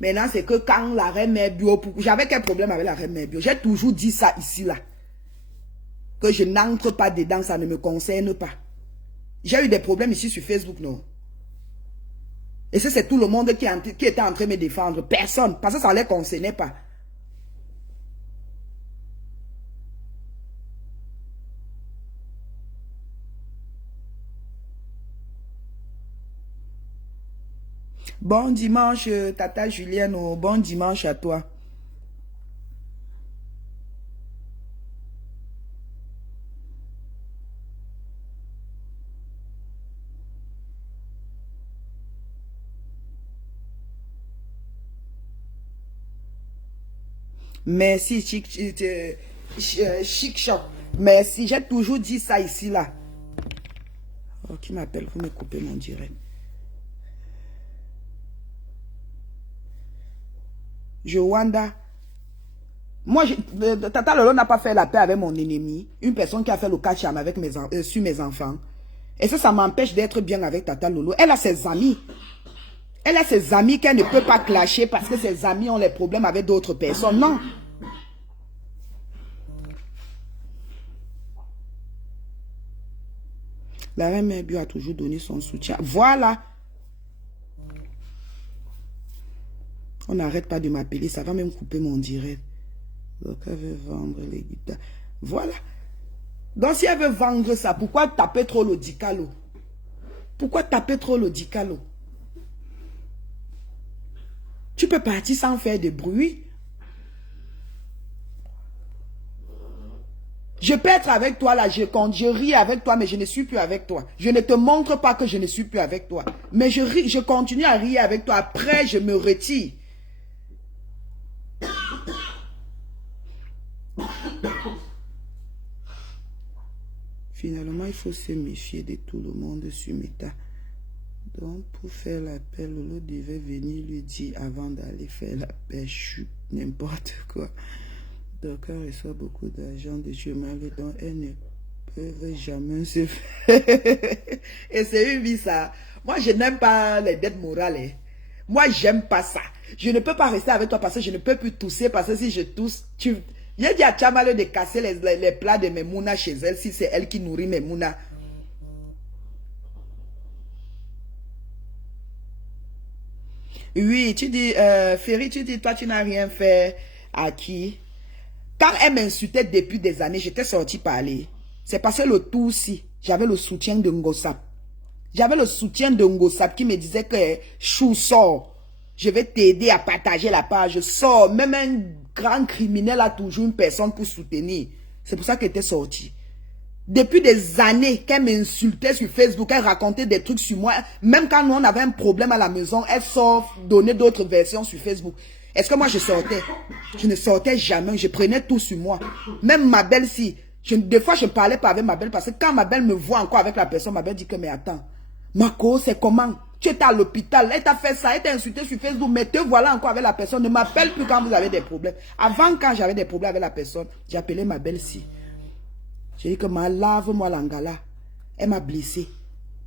Maintenant, c'est que quand la reine Mère Bio... J'avais quel problème avec la reine Mère Bio? J'ai toujours dit ça ici, là. Que je n'entre pas dedans, ça ne me concerne pas. J'ai eu des problèmes ici sur Facebook, non? Et ça, c'est tout le monde qui était en train de me défendre. Personne. Parce que ça ne les concernait pas. Bon dimanche, Tata Julienne. Bon dimanche à toi. Merci, Chic Shop. Merci, j'ai toujours dit ça ici, là. Oh, qui m'appelle pour me couper mon direct? Wanda. Moi, Tata Lolo n'a pas fait la paix avec mon ennemi. Une personne qui a fait le catch-up avec sur mes enfants. Et ça m'empêche d'être bien avec Tata Lolo. Elle a ses amis. Elle a ses amis qu'elle ne peut pas clasher parce que ses amis ont les problèmes avec d'autres personnes. Non. La reine Mère Bio a toujours donné son soutien. Voilà. On n'arrête pas de m'appeler. Ça va même couper mon direct. Donc, elle veut vendre les guitares. Voilà. Donc, si elle veut vendre ça, pourquoi taper trop le dicalo? Pourquoi taper trop le dicalo? Tu peux partir sans faire de bruit. Je peux être avec toi là, je ris avec toi, mais je ne suis plus avec toi. Je ne te montre pas que je ne suis plus avec toi. Mais je ris, je continue à rire avec toi. Après, je me retire. Finalement, il faut se méfier de tout le monde sur Meta. Donc, pour faire l'appel, Lolo devait venir lui dire avant d'aller faire l'appel, chut, n'importe quoi. Donc, elle reçoit beaucoup d'argent de chemin, donc elle ne peuvent jamais se faire. Et c'est une vie, ça. Moi, je n'aime pas les dettes morales. Hein. Moi, j'aime pas ça. Je ne peux pas rester avec toi parce que je ne peux plus tousser, parce que si je tousse, tu... Il a dit à Tchamaleu de casser les plats de Memouna chez elle, si c'est elle qui nourrit Memouna. Oui, tu dis, Ferry, tu dis, toi, tu n'as rien fait à qui? Quand elle m'insultait depuis des années, j'étais sorti parler. C'est parce que le tout aussi, j'avais le soutien de Ngosap. J'avais le soutien de Ngosap qui me disait que Chou sort. Je vais t'aider à partager la page. Sors. Même un grand criminel a toujours une personne pour soutenir. C'est pour ça qu'elle était sortie. Depuis des années qu'elle m'insultait sur Facebook, elle racontait des trucs sur moi. Même quand nous on avait un problème à la maison, elle sort donner d'autres versions sur Facebook. Est-ce que moi je sortais? Je ne sortais jamais, je prenais tout sur moi. Même ma belle-fille, des fois je ne parlais pas avec ma belle parce que quand ma belle me voit encore avec la personne, ma belle dit que mais attends, Marco, c'est comment? Tu étais à l'hôpital, elle t'a fait ça, elle t'a insulté sur Facebook, mais te voilà encore avec la personne. Ne m'appelle plus quand vous avez des problèmes. Avant, quand j'avais des problèmes avec la personne, j'appelais ma belle-fille. J'ai dit que lave-moi l'angala. Elle m'a blessé.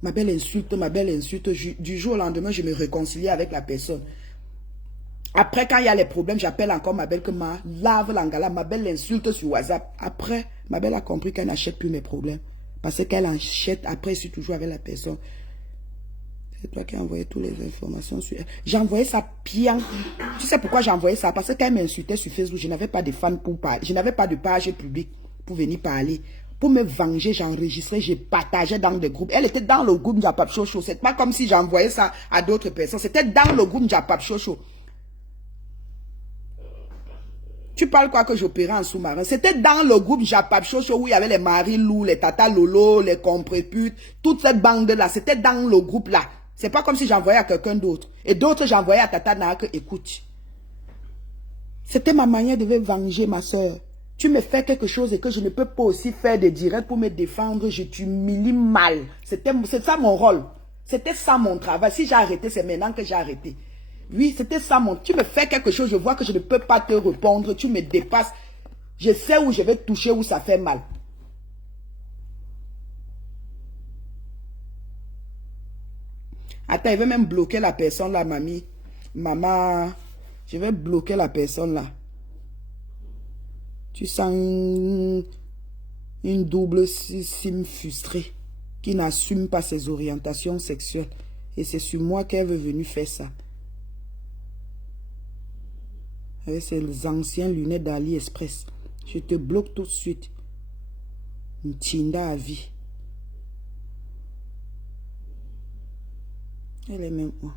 Ma belle insulte. Du jour au lendemain, je me réconcilie avec la personne. Après, quand il y a les problèmes, j'appelle encore ma belle que lave l'angala. Ma belle l'insulte sur WhatsApp. Après, ma belle a compris qu'elle n'achète plus mes problèmes. Parce qu'elle achète, après, je suis toujours avec la personne. C'est toi qui as envoyé toutes les informations sur elle. J'ai envoyé ça bien. Tu sais pourquoi j'ai envoyé ça? Parce qu'elle m'insultait sur Facebook. Je n'avais pas de fans pour parler. Je n'avais pas de page publique pour venir parler. Pour me venger, j'enregistrais, j'ai partagé dans des groupes. Elle était dans le groupe Njapap Chocho. C'est pas comme si j'envoyais ça à d'autres personnes. C'était dans le groupe Njapap Chocho. Tu parles quoi que j'opérais en sous-marin? C'était dans le groupe Njapap Chocho où il y avait les Marie-Lou, les Tata Lolo, les Compréputes, toute cette bande-là. C'était dans le groupe-là. C'est pas comme si j'envoyais à quelqu'un d'autre. Et d'autres, j'envoyais à Tata Naka, écoute. C'était ma manière de me venger, ma soeur. Tu me fais quelque chose et que je ne peux pas aussi faire des directs pour me défendre, je t'humilie mal. C'est ça mon rôle. C'était ça mon travail. Si j'ai arrêté, c'est maintenant que j'ai arrêté. Oui, c'était ça mon... Tu me fais quelque chose, je vois que je ne peux pas te répondre, tu me dépasses. Je sais où je vais te toucher, où ça fait mal. Attends, il veut même bloquer la personne là, mamie. Maman, je vais bloquer la personne là. Tu sens une double sim frustrée qui n'assume pas ses orientations sexuelles. Et c'est sur moi qu'elle veut venir faire ça. Avec ses anciens lunettes d'AliExpress. Je te bloque tout de suite. Une tinda à vie. Elle est même moi.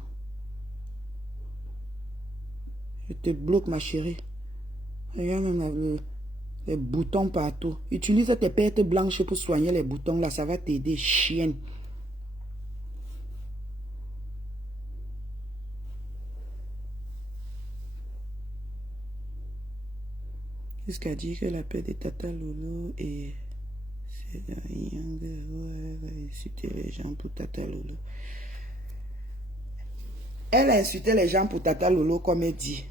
Je te bloque, ma chérie. Regarde même les boutons partout. Utilise tes pertes blanches pour soigner les boutons. Là, ça va t'aider, chienne. Jusqu'à dire que la paix de Tata Lolo et c'est rien de insulter les gens pour Tata Lolo. Elle a insulté les gens pour Tata Lolo comme elle dit.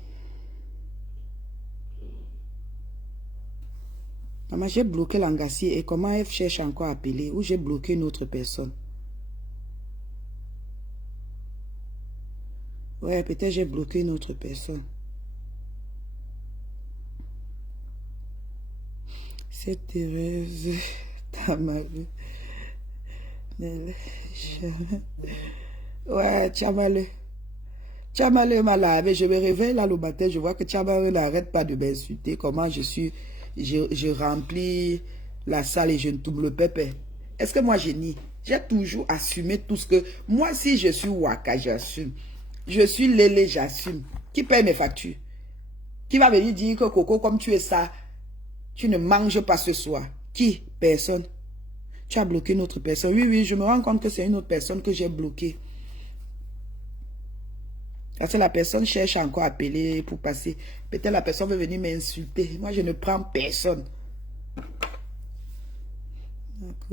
Maman, j'ai bloqué l'angassier et comment elle cherche encore à appeler ou j'ai bloqué une autre personne. Ouais, peut-être j'ai bloqué une autre personne. C'est Thérèse, ta mari. Ouais, Tchamale. Tchamale m'a lavé. Je me réveille là le matin, je vois que Tchamale n'arrête pas de m'insulter. Comment je remplis la salle et je ne tourne le pépé. Est-ce que moi je nie? J'ai toujours assumé tout ce que... Moi, si je suis Waka, j'assume. Je suis Lélé, j'assume. Qui paye mes factures? Qui va venir dire que Coco, comme tu es ça, tu ne manges pas ce soir? Qui? Personne. Tu as bloqué une autre personne. Oui, oui, je me rends compte que c'est une autre personne que j'ai bloquée. Parce que la personne cherche encore à appeler pour passer. Peut-être la personne veut venir m'insulter. Moi, je ne prends personne.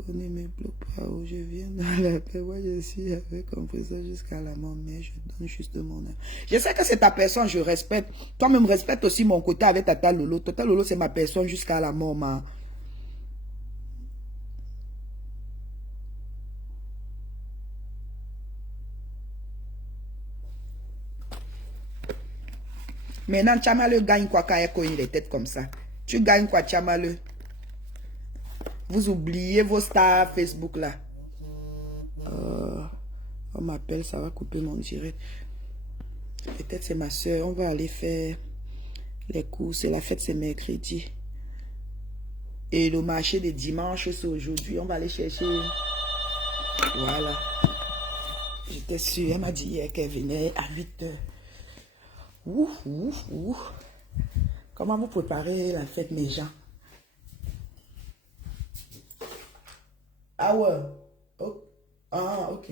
Ne me bloque pas où je viens dans la paix. Moi, je suis avec compresseur jusqu'à la mort, mais je donne juste mon âme. Je sais que c'est ta personne, je respecte. Toi, même respecte aussi mon côté avec Tata Lolo. Tata Lolo, c'est ma personne jusqu'à la mort, ma. Maintenant, Tchamale gagne quoi quand il cogne les têtes comme ça? Tu gagnes quoi, Tchamale? Vous oubliez vos stars Facebook là. On m'appelle, ça va couper mon direct. Peut-être c'est ma soeur. On va aller faire les courses. Et la fête, c'est mercredi. Et le marché des dimanches, c'est aujourd'hui. On va aller chercher. Voilà. J'étais sûre. Elle m'a dit hier qu'elle venait à 8h. Ouf, ouf, ouf. Comment vous préparez la fête, mes gens? Ah ouais. Oh. Ah, ok.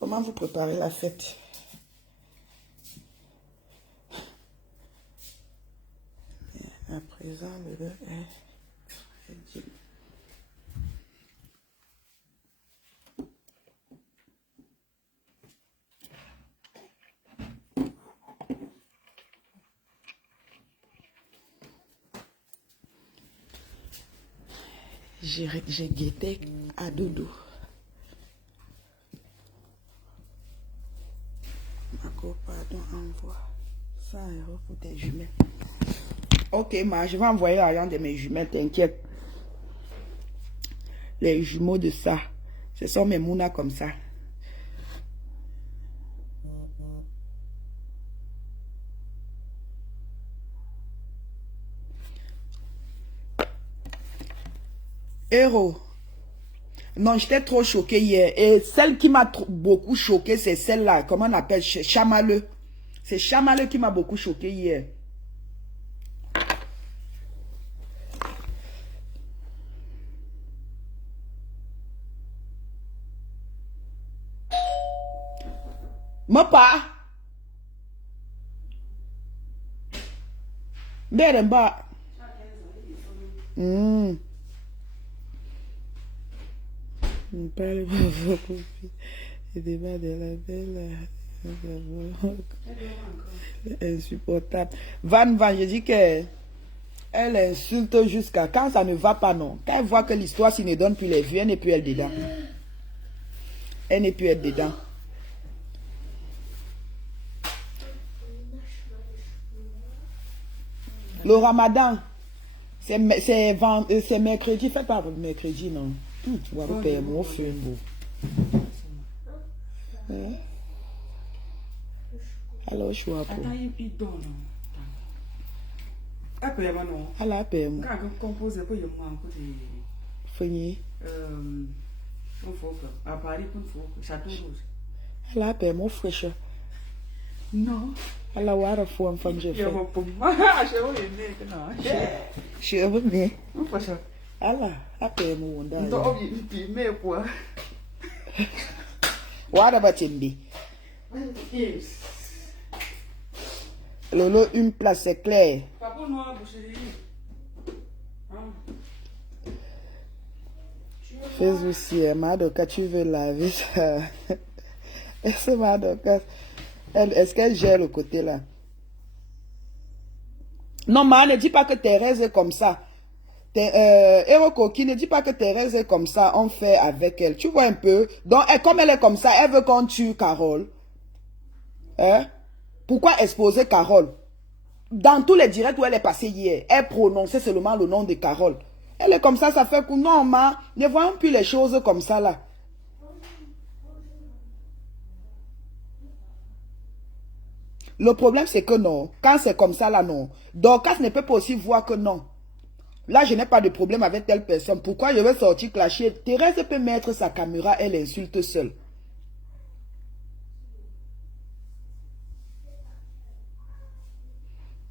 Comment vous préparez la fête? À présent, le est... J'ai guetté à dodo. Marco, pardon, envoie 100 € pour tes jumelles. Ok, ma, je vais envoyer l'argent de mes jumelles, t'inquiète. Les jumeaux de ça. Ce sont mes mounas comme ça. Héros. Non, j'étais trop choquée hier. Et celle qui m'a beaucoup choquée, c'est celle-là. Comment on appelle? Chamaleux. C'est Chamaleux qui m'a beaucoup choquée hier. Moi pas. Deremba. On parle beaucoup. Le débat de la belle. Insupportable. Van, je dis que elle insulte jusqu'à quand ça ne va pas, non. Quand elle voit que l'histoire s'y ne donne plus les vues, elle n'est plus elle dedans. Elle n'est plus elle dedans. Le ramadan, c'est mercredi, faites pas mercredi, non. Tu vas payer mon feu, beau. Alors, je suis à pour. Alors, paye moi. Fini. Alors, paye mon fraîcheur. Non. Alors, what a form from je fais. Je suis revenu. Alors, paye mon wonder. What about Timbi? Lolo, une place, c'est clair. Fais aussi, Madoka, tu veux laver ça? Est-ce que Madoka, est-ce qu'elle gère le côté là? Non, ma, ne dis pas que Thérèse est comme ça. Eroko qui ne dit pas que Thérèse est comme ça, on fait avec elle. Tu vois un peu? Donc, comme elle est comme ça, elle veut qu'on tue Carole. Hein? Pourquoi exposer Carole? Dans tous les directs où elle est passée hier, elle prononçait seulement le nom de Carole. Elle est comme ça fait que non, ma, ne voyons plus les choses comme ça là. Le problème c'est que non, quand c'est comme ça là, non. Dorcas ne peut pas aussi voir que non. Là, je n'ai pas de problème avec telle personne. Pourquoi je vais sortir clasher? Thérèse peut mettre sa caméra, elle insulte seule.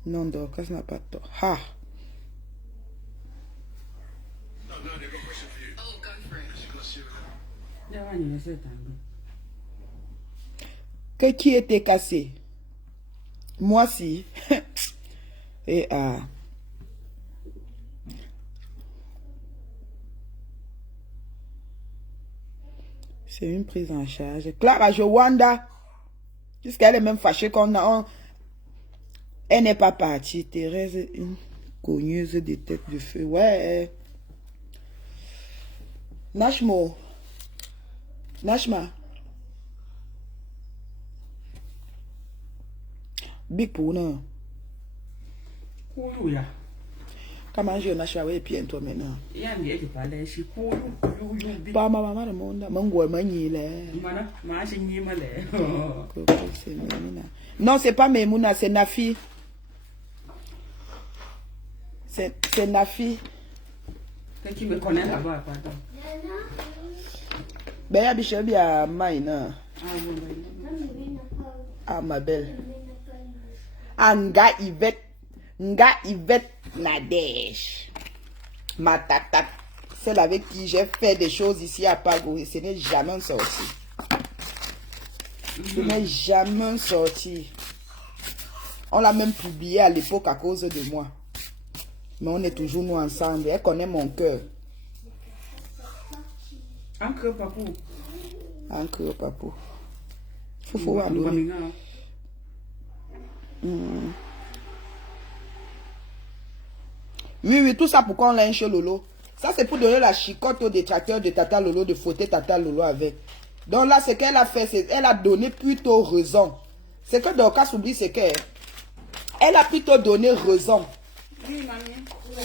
Non, Dorcas n'a pas tort. Ah. Que qui était cassé? Moi si. Et ah. C'est une prise en charge. Clara Joanda. Puisqu'elle est même fâchée qu'on a... Elle n'est pas partie. Thérèse, une cogneuse de tête de feu. Ouais. Nashmo. Nashma. Big Puna. Comment je Nashma et puis toi maintenant? Pas ma maman le monde. Mango manile. Non, c'est pas Memouna, c'est Nafi. C'est Nafi. Que tu me connais là-bas, pardon. Ben, Abichabi à Maïna. Ah, ma belle. Nga Yvette Nadège. Ma tata. Celle avec qui j'ai fait des choses ici à Pago. Et ce n'est jamais sorti. Ce n'est jamais sorti. On l'a même publié à l'époque à cause de moi. Mais on est toujours nous ensemble. Elle connaît mon cœur. Encore papou. Encore papou. Faut aller. Oui, tout ça pourquoi on l'a chez Lolo. Ça c'est pour donner la chicotte au détracteur de Tata Lolo, de fouetter Tata Lolo avec. Donc là, ce qu'elle a fait, c'est qu'elle a donné plutôt raison. Ce que Dorcas oublie, c'est qu'elle a plutôt donné raison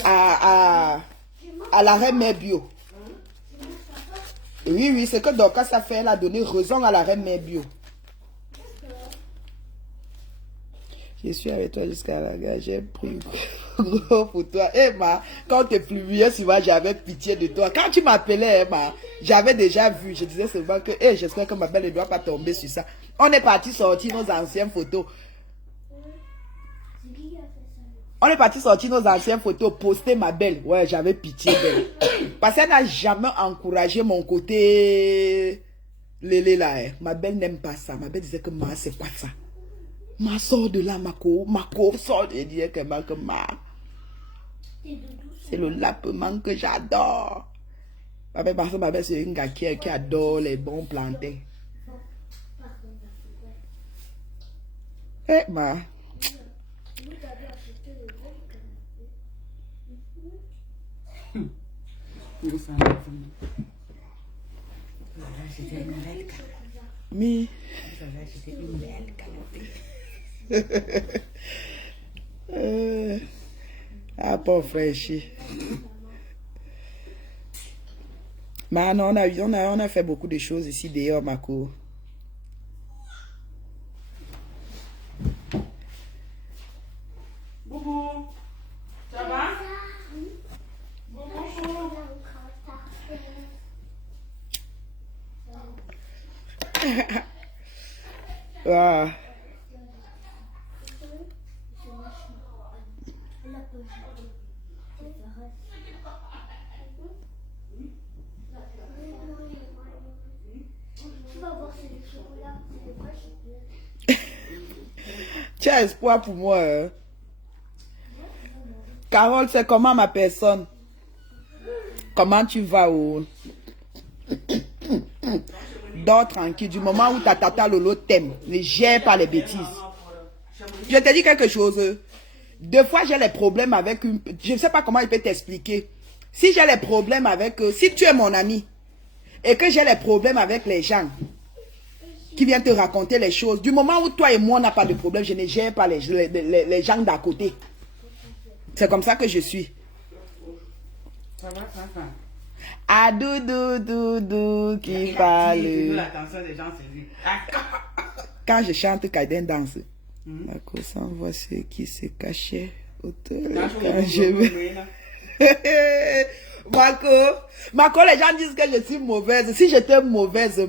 à la reine mère bio. Oui, c'est que Dorcas a fait, elle a donné raison à la reine mère bio. Je suis avec toi jusqu'à la gare, j'ai pris gros pour toi. Emma, quand tu es pluvieux, souvent j'avais pitié de toi. Quand tu m'appelais, Emma, j'avais déjà vu. Je disais seulement que, j'espère que ma belle ne doit pas tomber sur ça. On est parti sortir nos anciennes photos. Poster ma belle. Ouais, j'avais pitié d'elle. Parce qu'elle n'a jamais encouragé mon côté lélé là. Ma belle n'aime pas ça. Ma belle disait que ma, c'est pas ça. Ma sort de là, ma co sort de dire que ma. C'est le lapement que j'adore. Ma belle, parce que ma belle, c'est une gars qui adore les bons plantains. Ma. Mi. Ah, pas fraîchi. Mais non, on a fait beaucoup de choses ici dehors, ma cour. Boubou, ça va? Boubou. Ah. Tu as espoir pour moi. Hein? Carole, c'est comment ma personne? Comment tu vas? Dors tranquille. Du moment où ta tata Lolo t'aime, ne gère pas les bêtises. Je te dis quelque chose. Deux fois, j'ai les problèmes avec une... Je ne sais pas comment il peut t'expliquer. Si j'ai les problèmes avec... si tu es mon ami et que j'ai les problèmes avec les gens, qui vient te raconter les choses. Du moment où toi et moi, on n'a pas de problème, je ne gère pas les gens d'à côté. C'est comme ça que je suis. Ça va, ça va. Ah, doudou, qui parle. L'attention des gens, c'est lui. Quand je chante, Kaiden danse. Marco, sans voir ce qui se cachait autour. Quand je vais... Marco, les gens disent que je suis mauvaise. Si j'étais mauvaise,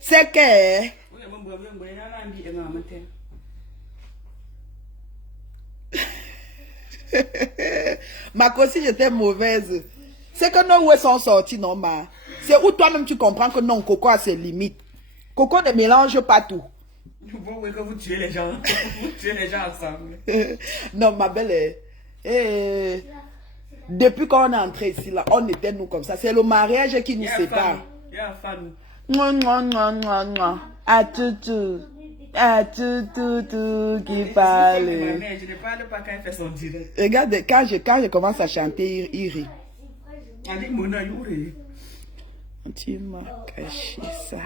c'est que... Marco, si j'étais mauvaise, c'est que non, où elles sont sorties, non, c'est où toi-même tu comprends que non, Coco a ses limites. Coco ne mélange pas tout. Bon, oui, que vous tuez les gens. Vous tuez les gens ensemble. Non, ma belle, depuis qu'on est entré ici, là, on était nous comme ça. C'est le mariage qui nous sépare. Il y a un fan. À tout qui parle. Je ne parle pas quand elle fait son direct. Regarde, quand je commence à chanter, il rit. Elle dit, mon aïe, tu m'as caché ça.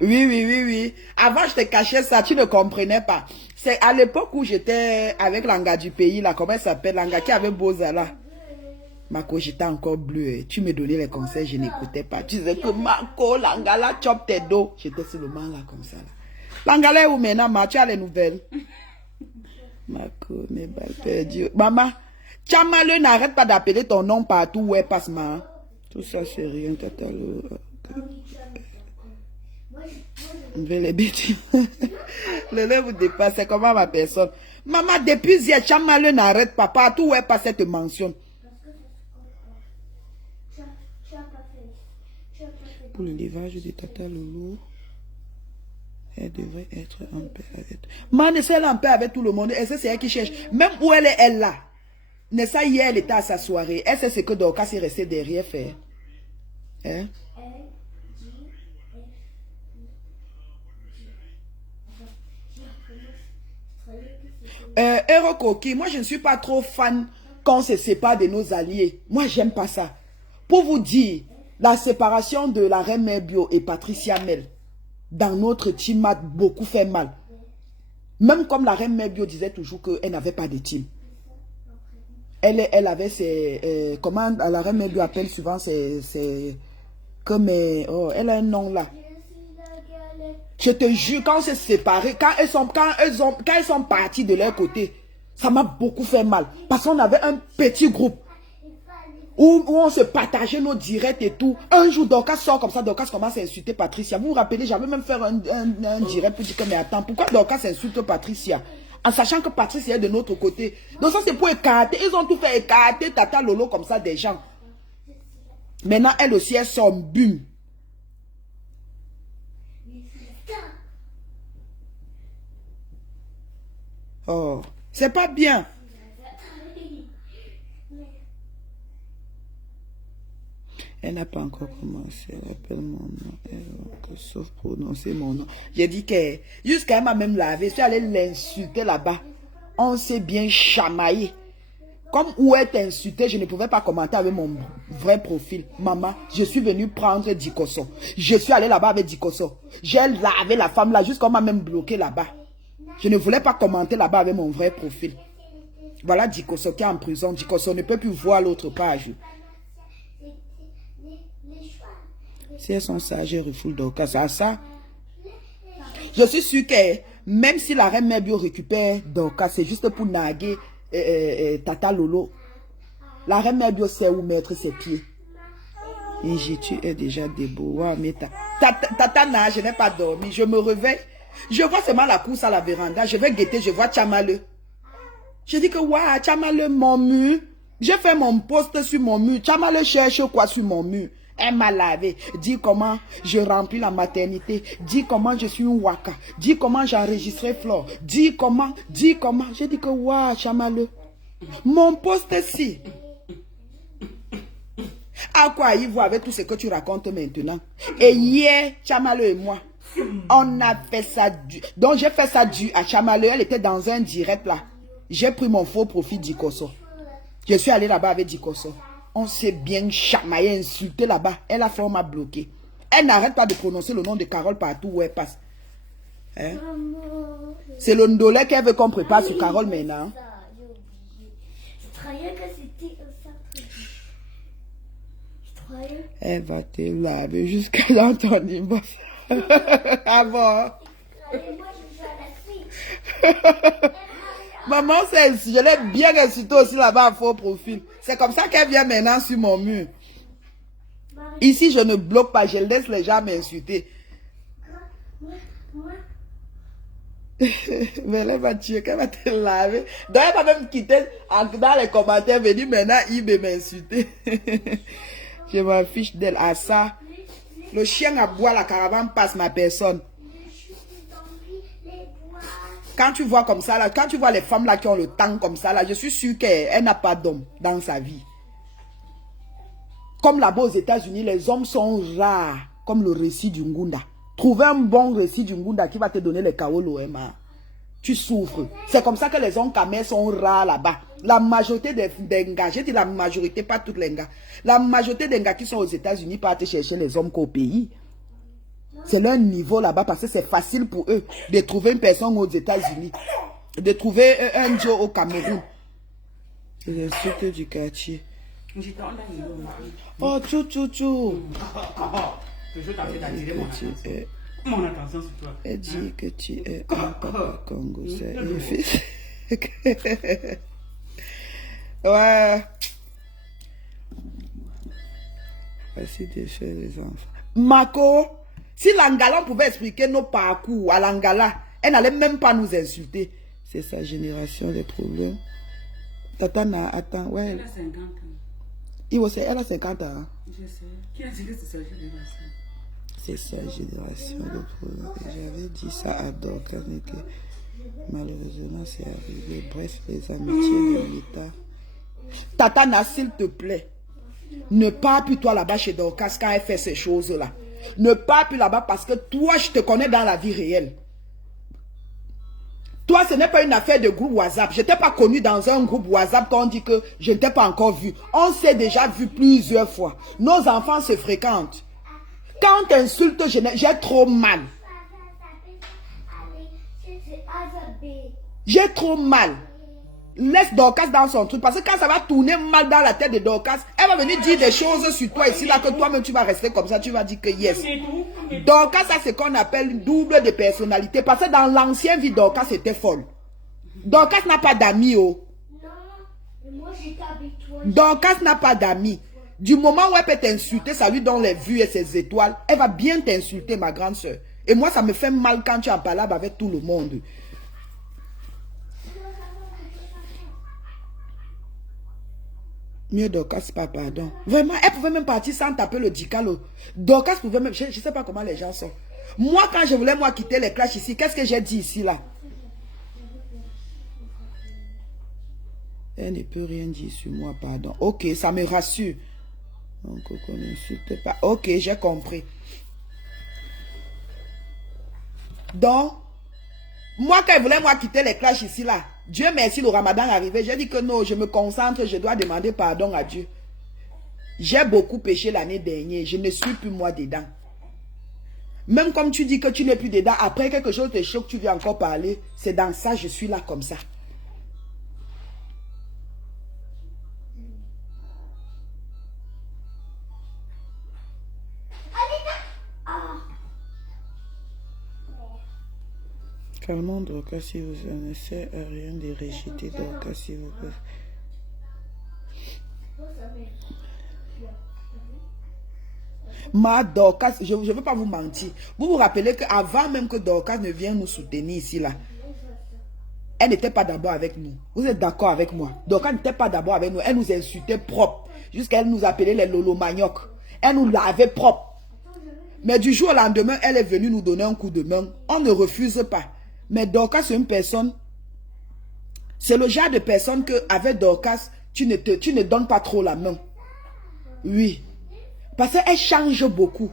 Oui. Avant, je te cachais ça, tu ne comprenais pas. C'est à l'époque où j'étais avec l'anga du pays, là, comment elle s'appelle, l'anga qui avait Bozala. Marco, j'étais encore bleu. Tu me donnais les conseils, je n'écoutais pas. Tu disais que Marco, l'anga là, chop tes dos. J'étais seulement là, comme ça. L'anga là, où maintenant, tu as les nouvelles. Marco, mes balles perdues. Maman, Tchamale n'arrête pas d'appeler ton nom partout où elle passe, ma. Tout ça, c'est rien, tata. Les bêtises. Le lait vous dépasse, c'est comment ma personne. Maman, depuis hier, Tchamale n'arrête pas. Partout où elle passe, elle te mentionne. Pour le levage de Tata Loulou, elle devrait être en paix avec. Man, elle est en paix avec tout le monde. Et c'est elle qui cherche. Même où elle est, elle là. Nessa, hier, elle était à sa soirée. Elle sait ce que Dorcas est resté derrière faire. Hein? Koki, moi je ne suis pas trop fan quand on se sépare de nos alliés. Moi j'aime pas ça. Pour vous dire, la séparation de la reine Mère Bio et Patricia Mel dans notre team m'a beaucoup fait mal. Même comme la reine Mère Bio disait toujours qu'elle n'avait pas de team. Elle avait ses... comment la reine Mère Bio appelle souvent ses comme... elle a un nom là. Je te jure, quand on s'est séparés, quand elles sont parties de leur côté, ça m'a beaucoup fait mal. Parce qu'on avait un petit groupe où on se partageait nos directs et tout. Un jour, Dorcas sort comme ça, Dorcas commence à insulter Patricia. Vous vous rappelez, j'avais même fait un direct pour dire que, mais attends, pourquoi Dorcas insulte Patricia? En sachant que Patricia est de notre côté. Donc ça, c'est pour écarter. Ils ont tout fait écarter Tata Lolo comme ça des gens. Maintenant, elle aussi, elle sort bune. Oh, c'est pas bien. Elle n'a pas encore commencé. Elle appelle mon nom. Sauf prononcer mon nom. J'ai dit que jusqu'à elle m'a même lavé. Je suis allé l'insulter là-bas. On s'est bien chamaillé. Comme où elle t'insultait, je ne pouvais pas commenter avec mon vrai profil. Maman, je suis venu prendre Dikoso. Je suis allé là-bas avec Dikoso. J'ai lavé la femme là, jusqu'à m'a même bloqué là-bas. Je ne voulais pas commenter là-bas avec mon vrai profil. Voilà Dikoso qui est en prison. Dikoso ne peut plus voir l'autre page. Si elles sont sages, elles refoulent Dorcas. Ça. Je suis sûr que même si la reine Mère Bio récupère Dorcas, c'est juste pour naguer Tata Lolo. La reine Mère Bio sait où mettre ses pieds. Et tu es déjà debout. Wow, mais Tata nage, je n'ai pas dormi. Je me réveille. Je vois seulement la course à la véranda. Je vais guetter, je vois Tchamale. Je dis que, waouh, Tchamale, mon mur. J'ai fait mon post sur mon mur. Tchamale cherche quoi sur mon mur? Elle m'a lavé. Dis comment je remplis la maternité. Dis comment je suis une waka. Dis comment j'ai enregistré Flore. Dis comment. J'ai dit que, waouh, Tchamale. Mon post-ci. À quoi il voit avec tout ce que tu racontes maintenant? Et hier, Tchamale et moi, on a fait ça du... Donc j'ai fait ça du à Tchamale. Elle était dans un direct là. J'ai pris mon faux profil Dikoso. Je suis allé là-bas avec Dikoso. On s'est bien chamaillé, insulté là-bas. Elle a fait, on m'a bloqué. Elle n'arrête pas de prononcer le nom de Carole partout où elle passe. Hein? C'est le ndolé qu'elle veut qu'on prépare sur Carole maintenant. Je croyais que c'était un centre. Je croyais. Elle va te laver jusqu'à dans ton niveau. Ah bon? Moi, je suis à la fille. Maman, je l'ai bien insulté aussi là-bas à faux profil. C'est comme ça qu'elle vient maintenant sur mon mur. Ici, je ne bloque pas, je laisse les gens m'insulter. Mais elle va tuer, qu'elle va te laver. Donc, elle va même quitter dans les commentaires, venir maintenant, il va m'insulter. Je m'en fiche d'elle. À ça, le chien aboie, la caravane passe ma personne. Quand tu vois comme ça, là, quand tu vois les femmes là qui ont le temps comme ça, là, je suis sûre qu'elle n'a pas d'homme dans sa vie. Comme là-bas aux États-Unis, les hommes sont rares, comme le récit du Ngunda. Trouver un bon récit du Ngunda qui va te donner les KO-LOMA. Tu souffres. C'est comme ça que les hommes camés sont rares là-bas. La majorité des gars, j'ai dit la majorité, pas tous les gars. La majorité des gars qui sont aux États-Unis partent chercher les hommes qu'au pays. C'est leur niveau là-bas parce que c'est facile pour eux de trouver une personne aux États-Unis. De trouver un Joe au Cameroun. C'est le site du quartier. Oh, tchou. Elle dit que tu es un papa congolais. Ouais. Voici de faire les enfants. Marco, si l'Angala pouvait expliquer nos parcours à l'Angala, elle n'allait même pas nous insulter. C'est sa génération, les problèmes. Tatana, attends, ouais. Elle a 50 ans. Elle a 50 ans. Je sais. Qui a dit que c'est sa génération? C'est sa génération, le problème. J'avais dit ça à Dorcas, mais que malheureusement c'est arrivé. Bref, les amitiés de l'État. Tatana, s'il te plaît, ne pars plus toi là-bas chez Dorcas quand elle fait ces choses-là. Ne pars plus là-bas parce que toi, je te connais dans la vie réelle. Toi, ce n'est pas une affaire de groupe WhatsApp. Je ne t'ai pas connu dans un groupe WhatsApp quand on dit que je ne t'ai pas encore vu. On s'est déjà vu plusieurs fois. Nos enfants se fréquentent. Quand on t'insulte, j'ai trop mal. J'ai trop mal. Laisse Dorcas dans son truc. Parce que quand ça va tourner mal dans la tête de Dorcas, elle va venir dire des choses sur toi ici, là, que toi-même tu vas rester comme ça. Tu vas dire que yes. Dorcas, ça c'est ce qu'on appelle une double de personnalité. Parce que dans l'ancienne vie, Dorcas était folle. Dorcas n'a pas d'amis, oh. Non, moi j'étais avec toi. Dorcas n'a pas d'amis. Du moment où elle peut t'insulter, ça lui donne les vues et ses étoiles. Elle va bien t'insulter, ma grande soeur. Et moi, ça me fait mal quand tu en parles avec tout le monde. Mieux Dorcas, pas pardon. Vraiment, elle pouvait même partir sans taper le dicalo. Dorcas pouvait même... Je ne sais pas comment les gens sont. Moi, quand je voulais, moi, quitter les clashs ici, qu'est-ce que j'ai dit ici, là? Elle ne peut rien dire sur moi, pardon. Ok, ça me rassure. Donc, on n'insulte pas. Ok, j'ai compris. Donc, moi, quand je voulais, moi, quitter les clashs ici, là, Dieu merci, le Ramadan est arrivé. J'ai dit que non, je me concentre, je dois demander pardon à Dieu. J'ai beaucoup péché l'année dernière. Je ne suis plus moi dedans. Même comme tu dis que tu n'es plus dedans, après quelque chose te choque, tu viens encore parler. C'est dans ça, je suis là comme ça. Calmons Dorcas, si vous ne sert à rien de rejeter Dorcas, s'il vous plaît. Ma Dorcas, je ne veux pas vous mentir. Vous vous rappelez qu'avant même que Dorcas ne vienne nous soutenir ici, là, elle n'était pas d'abord avec nous. Vous êtes d'accord avec moi? Dorcas n'était pas d'abord avec nous. Elle nous insultait propre. Jusqu'à elle nous appelait les Lolo Manioc. Elle nous lavait propre. Mais du jour au lendemain, elle est venue nous donner un coup de main. On ne refuse pas. Mais Dorcas, c'est une personne. C'est le genre de personne que avec Dorcas, tu ne donnes pas trop la main. Oui. Parce qu'elle change beaucoup.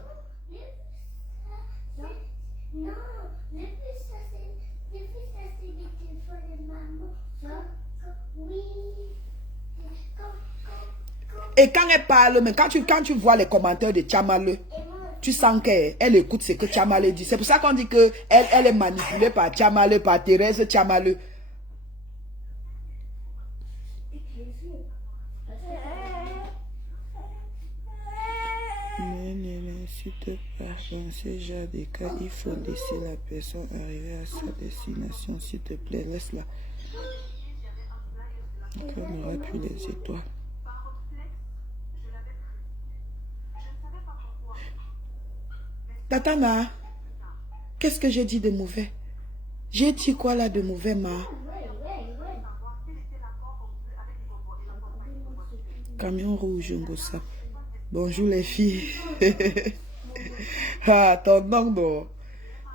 Et quand elle parle, mais quand tu vois les commentaires de Tchamale, tu sens qu'elle écoute ce que Tchamale dit. C'est pour ça qu'on dit que elle est manipulée par Tchamale, par Thérèse Tchamale. S'il te plaît, dans ce genre de cas, il faut laisser la personne arriver à sa destination. S'il te plaît, laisse-la. On n'aura plus les étoiles. Tatana, qu'est-ce que j'ai dit de mauvais? J'ai dit quoi là de mauvais, ma? Camion rouge, Ngossap. Bonjour les filles. Ah, ton nom, non.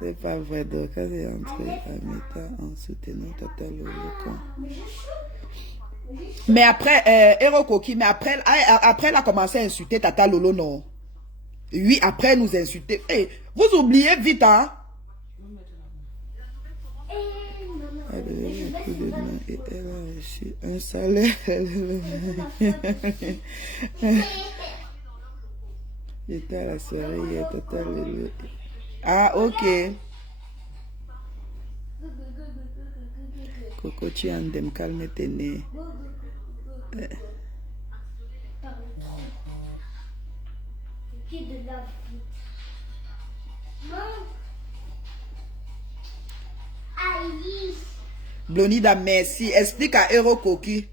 C'est pas vrai, donc elle est entrée à Meta en soutenant Tata Lolo. Mais après, Hero Koki, mais après, elle a commencé à insulter Tata Lolo, non? Oui, après, elle nous insulter. Hey, vous oubliez vite, hein? Elle a eu beaucoup de mains et elle a reçu un salaire. J'étais à la soirée hier, Tata Lolo. Ah, ok. Coco, tu en dem calme tes nez. Qui de la vie. Aïe. Blonida, merci. Explique à Hero Koki.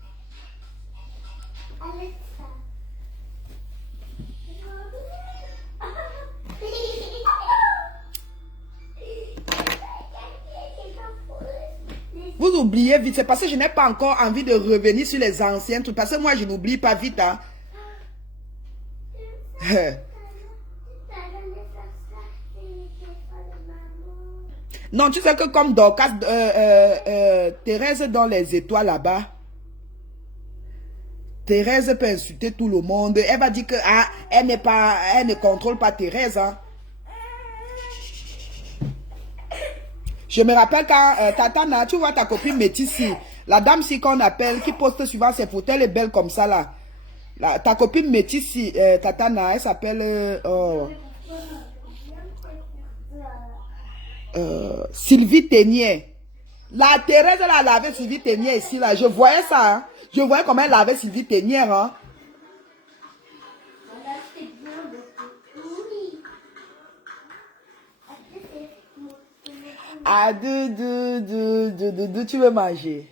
Vous oubliez vite, c'est parce que je n'ai pas encore envie de revenir sur les anciens trucs. Parce que moi, je n'oublie pas vite. Hein. Non, tu sais que comme Dorcas, Thérèse dans les étoiles là-bas, Thérèse peut insulter tout le monde. Elle va dire que elle ne contrôle pas Thérèse. Hein. Je me rappelle quand Tatana, tu vois ta copine Métissi, la dame si qu'on appelle, qui poste souvent ses photos, elle est belle comme ça là. Ta copine Métissi, Tatana, elle s'appelle Sylvie Ténier. La Thérèse, elle a lavé Sylvie Ténier ici là. Je voyais ça. Hein. Je voyais comment elle lavait Sylvie Ténier. Hein. Ah, tu veux manger?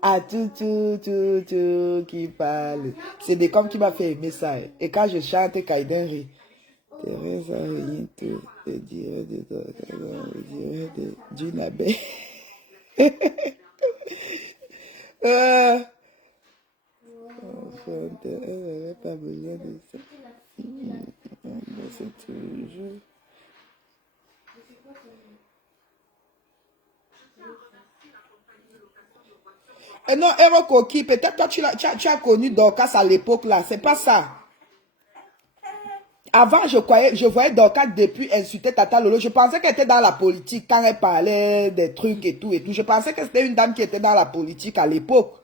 Ah, tout, qui parle. C'est des comme qui m'a fait aimer ça. Et quand je chante, Kaiden rit. Thérèse a rien te dirait de d'une abeille. Enfin, elle n'avait pas besoin de ça. C'est toujours... Non, Hero Koki, peut-être toi tu as connu Dorcas à l'époque là, c'est pas ça. Avant, je voyais Dorcas depuis insulter Tata Lolo. Je pensais qu'elle était dans la politique quand elle parlait des trucs et tout. Je pensais que c'était une dame qui était dans la politique à l'époque.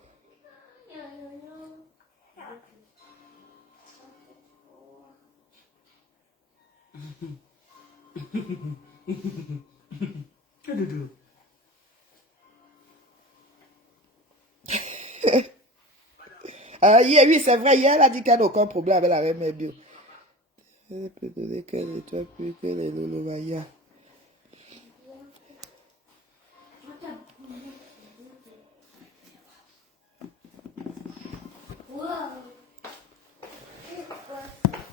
Oui, c'est vrai. Hier, elle a dit qu'elle n'a aucun problème avec la reine bio. Elle peut donner qu'elle étoile plus que les Lolomaya.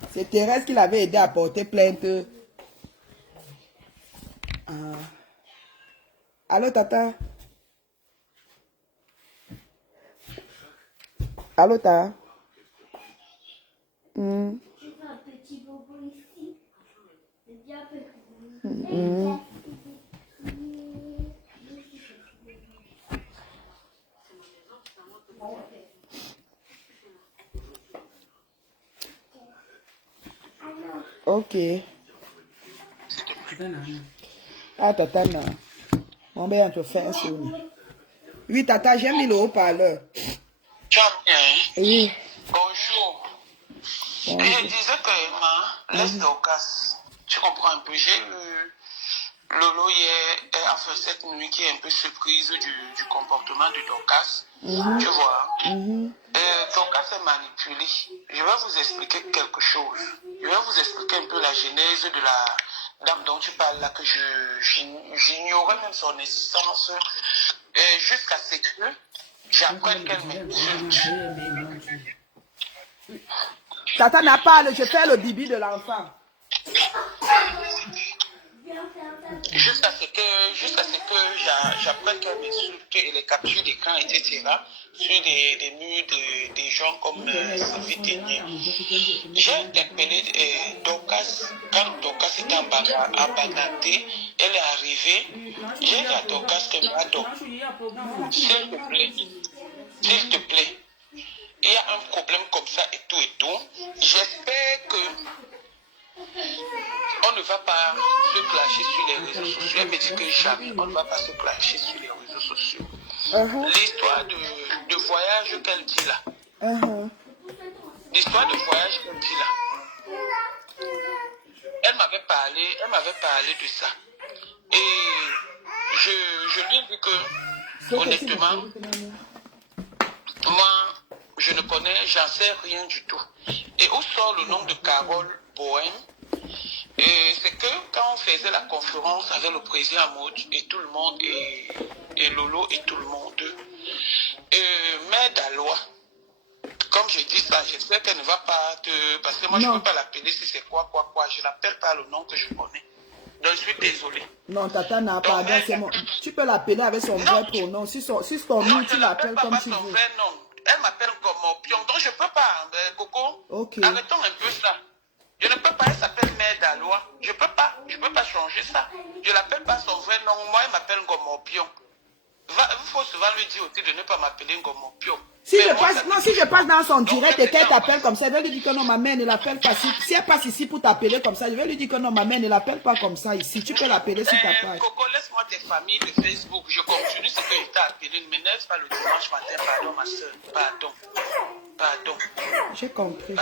C'est Thérèse qui l'avait aidé à porter plainte. Allô, Tata? Allô, Tata? J'ai un petit bobo ici. C'est bien petit. Ok. Ah, Tata, non. Mon bien, tu fais un son. Oui, Tata, j'ai mis le haut-parleur. Tu as bien? Oui. Bonjour. Et je disais que laisse Dorcas. Tu comprends un peu, j'ai eu Lolo hier, enfin cette nuit qui est un peu surprise du comportement de Dorcas. Tu vois. Dorcas est manipulé. Je vais vous expliquer quelque chose. Je vais vous expliquer un peu la genèse de la dame dont tu parles là, que j'ignorais même son existence jusqu'à ce que j'apprenne qu'elle m'insulte. Tata n'a pas, je fais le bibi de l'enfant. Jusqu'à ce que j'apprenne qu'elle m'insulte et les captures d'écran, etc. sur des murs des gens comme Sophie Ténier. J'ai interpellé Dorcas, quand Dorcas était en Banaté, elle est arrivée. J'ai dit à Dorcas que s'il te plaît, il y a un problème comme ça et tout. J'espère que on ne va pas se clasher sur les réseaux sociaux. Elle me dit que jamais on ne va pas se clasher sur les réseaux sociaux. L'histoire de voyage qu'elle dit là. L'histoire de voyage qu'elle dit là. Elle m'avait parlé de ça. Et je lui ai dit que, honnêtement, moi, je ne connais, j'en sais rien du tout. Et où sort le nom de Carole Bohème? Et c'est que quand on faisait la conférence avec le président Maud et tout le monde, et Lolo et tout le monde, Mère Dalois, comme je dis ça, j'espère qu'elle ne va pas te... Parce que moi, je ne peux pas l'appeler si c'est quoi. Je ne l'appelle pas le nom que je connais. Donc, je suis désolé. Non, Tata n'a pas. Tu peux l'appeler avec son vrai pronom. Si ton nom, tu l'appelles comme tu veux. Vrai nom. Elle m'appelle comme Pion. Donc, je ne peux pas, Coco. Ok. Arrêtons un peu ça. Je ne peux pas, elle s'appelle Mère Dalois. Je ne peux pas changer ça. Je ne l'appelle pas son vrai nom. Moi, elle m'appelle Ngomopion. Il faut souvent lui dire aussi de ne pas m'appeler Ngomopion. Si je passe dans son direct et qu'elle t'appelle comme ça, je vais lui dire que non, ma mère ne l'appelle pas. Si elle passe ici pour t'appeler comme ça, je vais lui dire que non, ma mère ne l'appelle pas comme ça ici. Tu peux l'appeler si t'as pas. Coco, laisse-moi tes familles de Facebook. Je continue ce que je t'ai appelé. Ne m'énerve pas le dimanche matin. Pardon, ma soeur. Pardon. J'ai compris.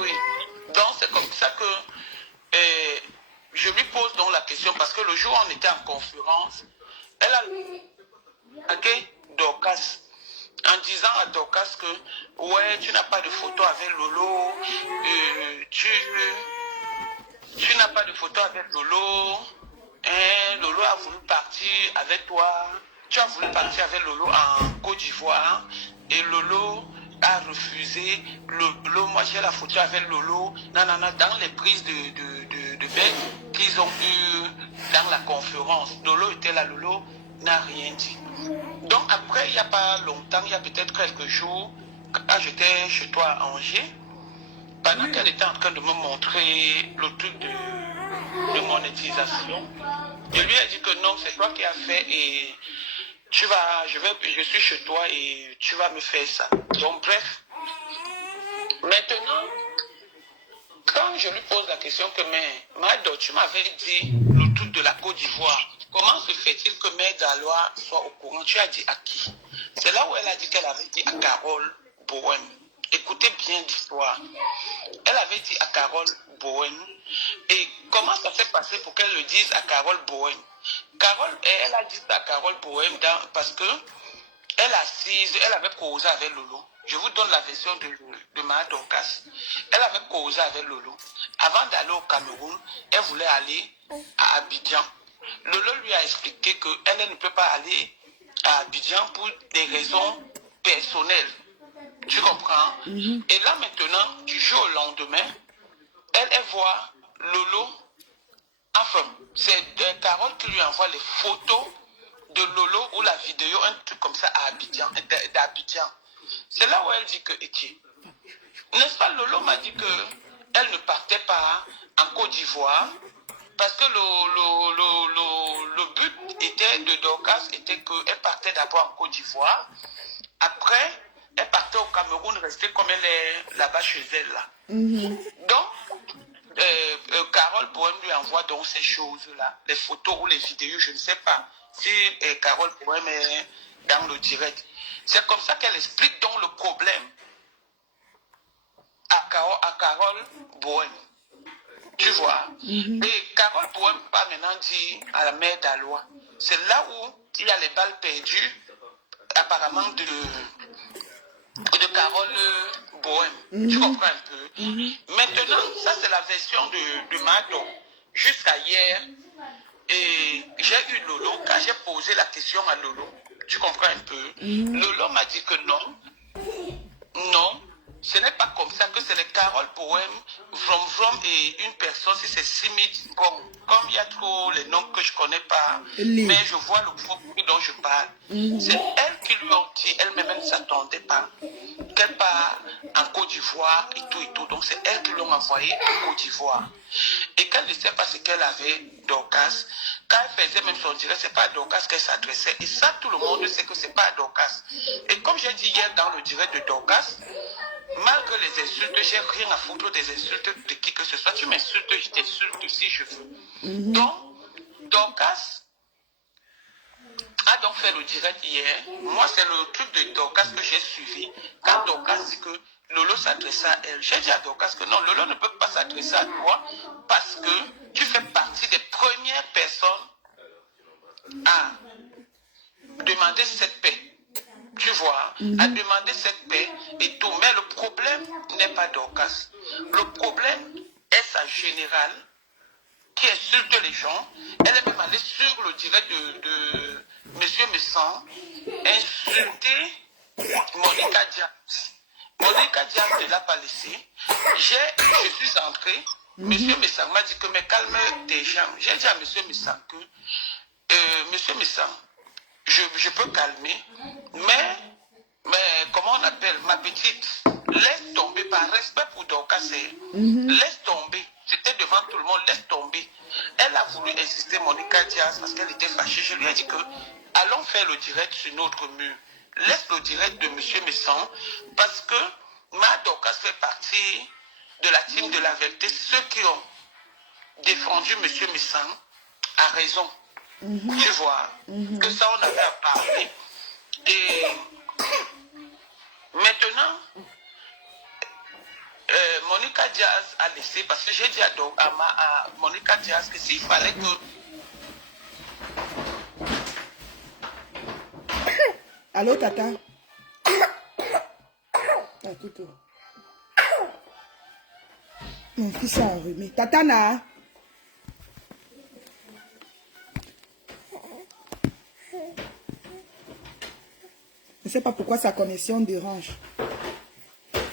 Oui. Donc, c'est comme ça que je lui pose donc la question parce que le jour où on était en conférence, elle a Dorcas en disant à Dorcas que ouais, tu n'as pas de photo avec Lolo, tu n'as pas de photo avec Lolo, Lolo a voulu partir avec toi, tu as voulu partir avec Lolo en Côte d'Ivoire et Lolo a refusé. Lolo, moi j'ai la photo avec Lolo, dans les prises de bec qu'ils ont eu dans la conférence. Lolo était là, Lolo n'a rien dit. Donc après, il n'y a pas longtemps, il y a peut-être quelques jours, quand j'étais chez toi à Angers, pendant qu'elle était en train de me montrer le truc de monétisation, je lui ai dit que non, c'est toi qui as fait et je suis chez toi et tu vas me faire ça. Donc bref, maintenant, quand je lui pose la question que Mado, tu m'avais dit le truc de la Côte d'Ivoire, comment se fait-il que Mère Dalois soit au courant? Tu as dit à qui? C'est là où elle a dit qu'elle avait dit à Carole Bohème. Écoutez bien l'histoire. Elle avait dit à Carole Bohème. Et comment ça s'est passé pour qu'elle le dise à Carole Bohème? Elle a dit ça à Carole Bohème parce que elle avait causé avec Lolo. Je vous donne la version de Mère Dorcas. Elle avait causé avec Lolo. Avant d'aller au Cameroun, elle voulait aller à Abidjan. Lolo lui a expliqué qu'elle ne peut pas aller à Abidjan pour des raisons personnelles. Tu comprends? Et là maintenant, du jour au lendemain, elle voit Lolo. Enfin, c'est Carole qui lui envoie les photos de Lolo ou la vidéo, un truc comme ça à Abidjan, d'Abidjan. C'est là où elle dit que, n'est-ce pas, Lolo m'a dit qu'elle ne partait pas en Côte d'Ivoire parce que le but de Dorcas était qu'elle partait d'abord en Côte d'Ivoire. Après, elle partait au Cameroun, restée comme elle est là-bas chez elle. Là. Donc, Carole Bohème lui envoie donc ces choses-là, les photos ou les vidéos, je ne sais pas si Carole Bohème est dans le direct. C'est comme ça qu'elle explique donc le problème à à Carole Bohème. Tu vois? Et Carole Bohème va maintenant dire à la mère d'Alois. C'est là où il y a les balles perdues, apparemment, de Carole Bohème. Tu comprends un peu? Maintenant, ça c'est la version de Mado. Jusqu'à hier, et j'ai eu Lolo, quand j'ai posé la question à Lolo, tu comprends un peu? Lolo m'a dit que non, ce n'est pas comme ça, que c'est les Carole Bohème, Vroom et une personne, si c'est Simit, bon, comme il y a trop les noms que je ne connais pas, mais je vois le profil dont je parle. C'est elle qui lui ont dit, elle-même elle ne s'attendait pas, qu'elle part en Côte d'Ivoire et tout, donc c'est elle qui l'ont envoyée en Côte d'Ivoire. Et qu'elle ne sait pas ce qu'elle avait, Dorcas, quand elle faisait même son direct, c'est pas à Dorcas qu'elle s'adressait, et ça tout le monde sait que c'est pas à Dorcas. Et comme j'ai dit hier dans le direct de Dorcas, malgré les insultes, j'ai rien à foutre des insultes de qui que ce soit. Tu m'insultes, je t'insulte si je veux. Donc, Dorcas a donc fait le direct hier. Moi, c'est le truc de Dorcas que j'ai suivi. Quand Dorcas dit que Lolo s'adresse à elle, j'ai dit à Dorcas que non, Lolo ne peut pas s'adresser à toi parce que tu fais partie des premières personnes à demander cette paix. Tu vois, à demander cette paix et tout. Mais le problème n'est pas Dorcas. Le problème est sa générale qui insulte les gens. Elle est même allée sur le direct de Monsieur Messan insulter Monica Diaz. Monica Diaz ne l'a pas laissé. Je suis entré. Monsieur Messan m'a dit que mais calme tes gens. J'ai dit à Monsieur Messan que Monsieur Messan, je peux calmer, mais comment on appelle ma petite, laisse tomber par respect pour Dorcas, laisse tomber, c'était devant tout le monde, laisse tomber. Elle a voulu insister Monica Diaz parce qu'elle était fâchée. Je lui ai dit que allons faire le direct sur notre mur. Laisse le direct de Monsieur Messan parce que ma Dorcas fait partie de la team de la vérité. Ceux qui ont défendu Monsieur Messan a raison. Tu vois, que ça on avait à parler. Et maintenant, Monica Diaz a laissé, parce que j'ai dit à Monica Diaz que s'il fallait que... Allô, Tata? Ah, tout. Mon fils est enrhumé. Tatana? Je ne sais pas pourquoi sa connexion dérange.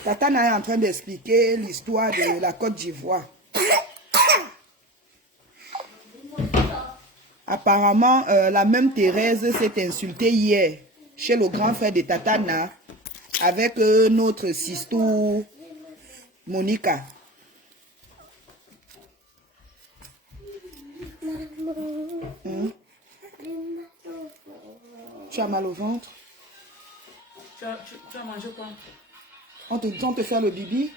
Tatana est en train d'expliquer l'histoire de la Côte d'Ivoire. Apparemment, la même Thérèse s'est insultée hier chez le grand frère de Tatana avec notre sister Monica. Tu as mal au ventre? Tu as mangé quoi? On te fait le bibi?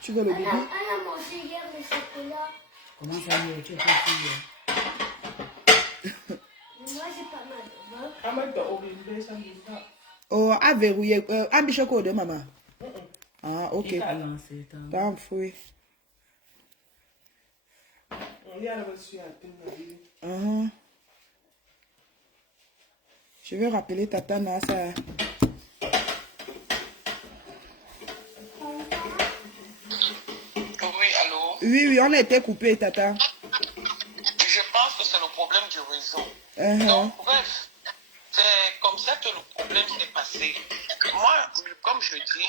Tu veux le bibi? Elle a mangé hier le chocolat. Comment ça y est? Tu es parti hier? Moi, j'ai pas mal de ventre. Ah, mais tu as oublié ça, ça. Oh, à verrouiller. Un bichot de maman. Ah, ok. Il t'a lancé. T'as fouillé. Il y a reçu à tout le monde. Je vais rappeler Tatana ça. Oui, allô? Oui, on a été coupé, Tata. Je pense que c'est le problème du réseau. Donc, bref, c'est comme ça que le problème s'est passé. Moi, comme je dis,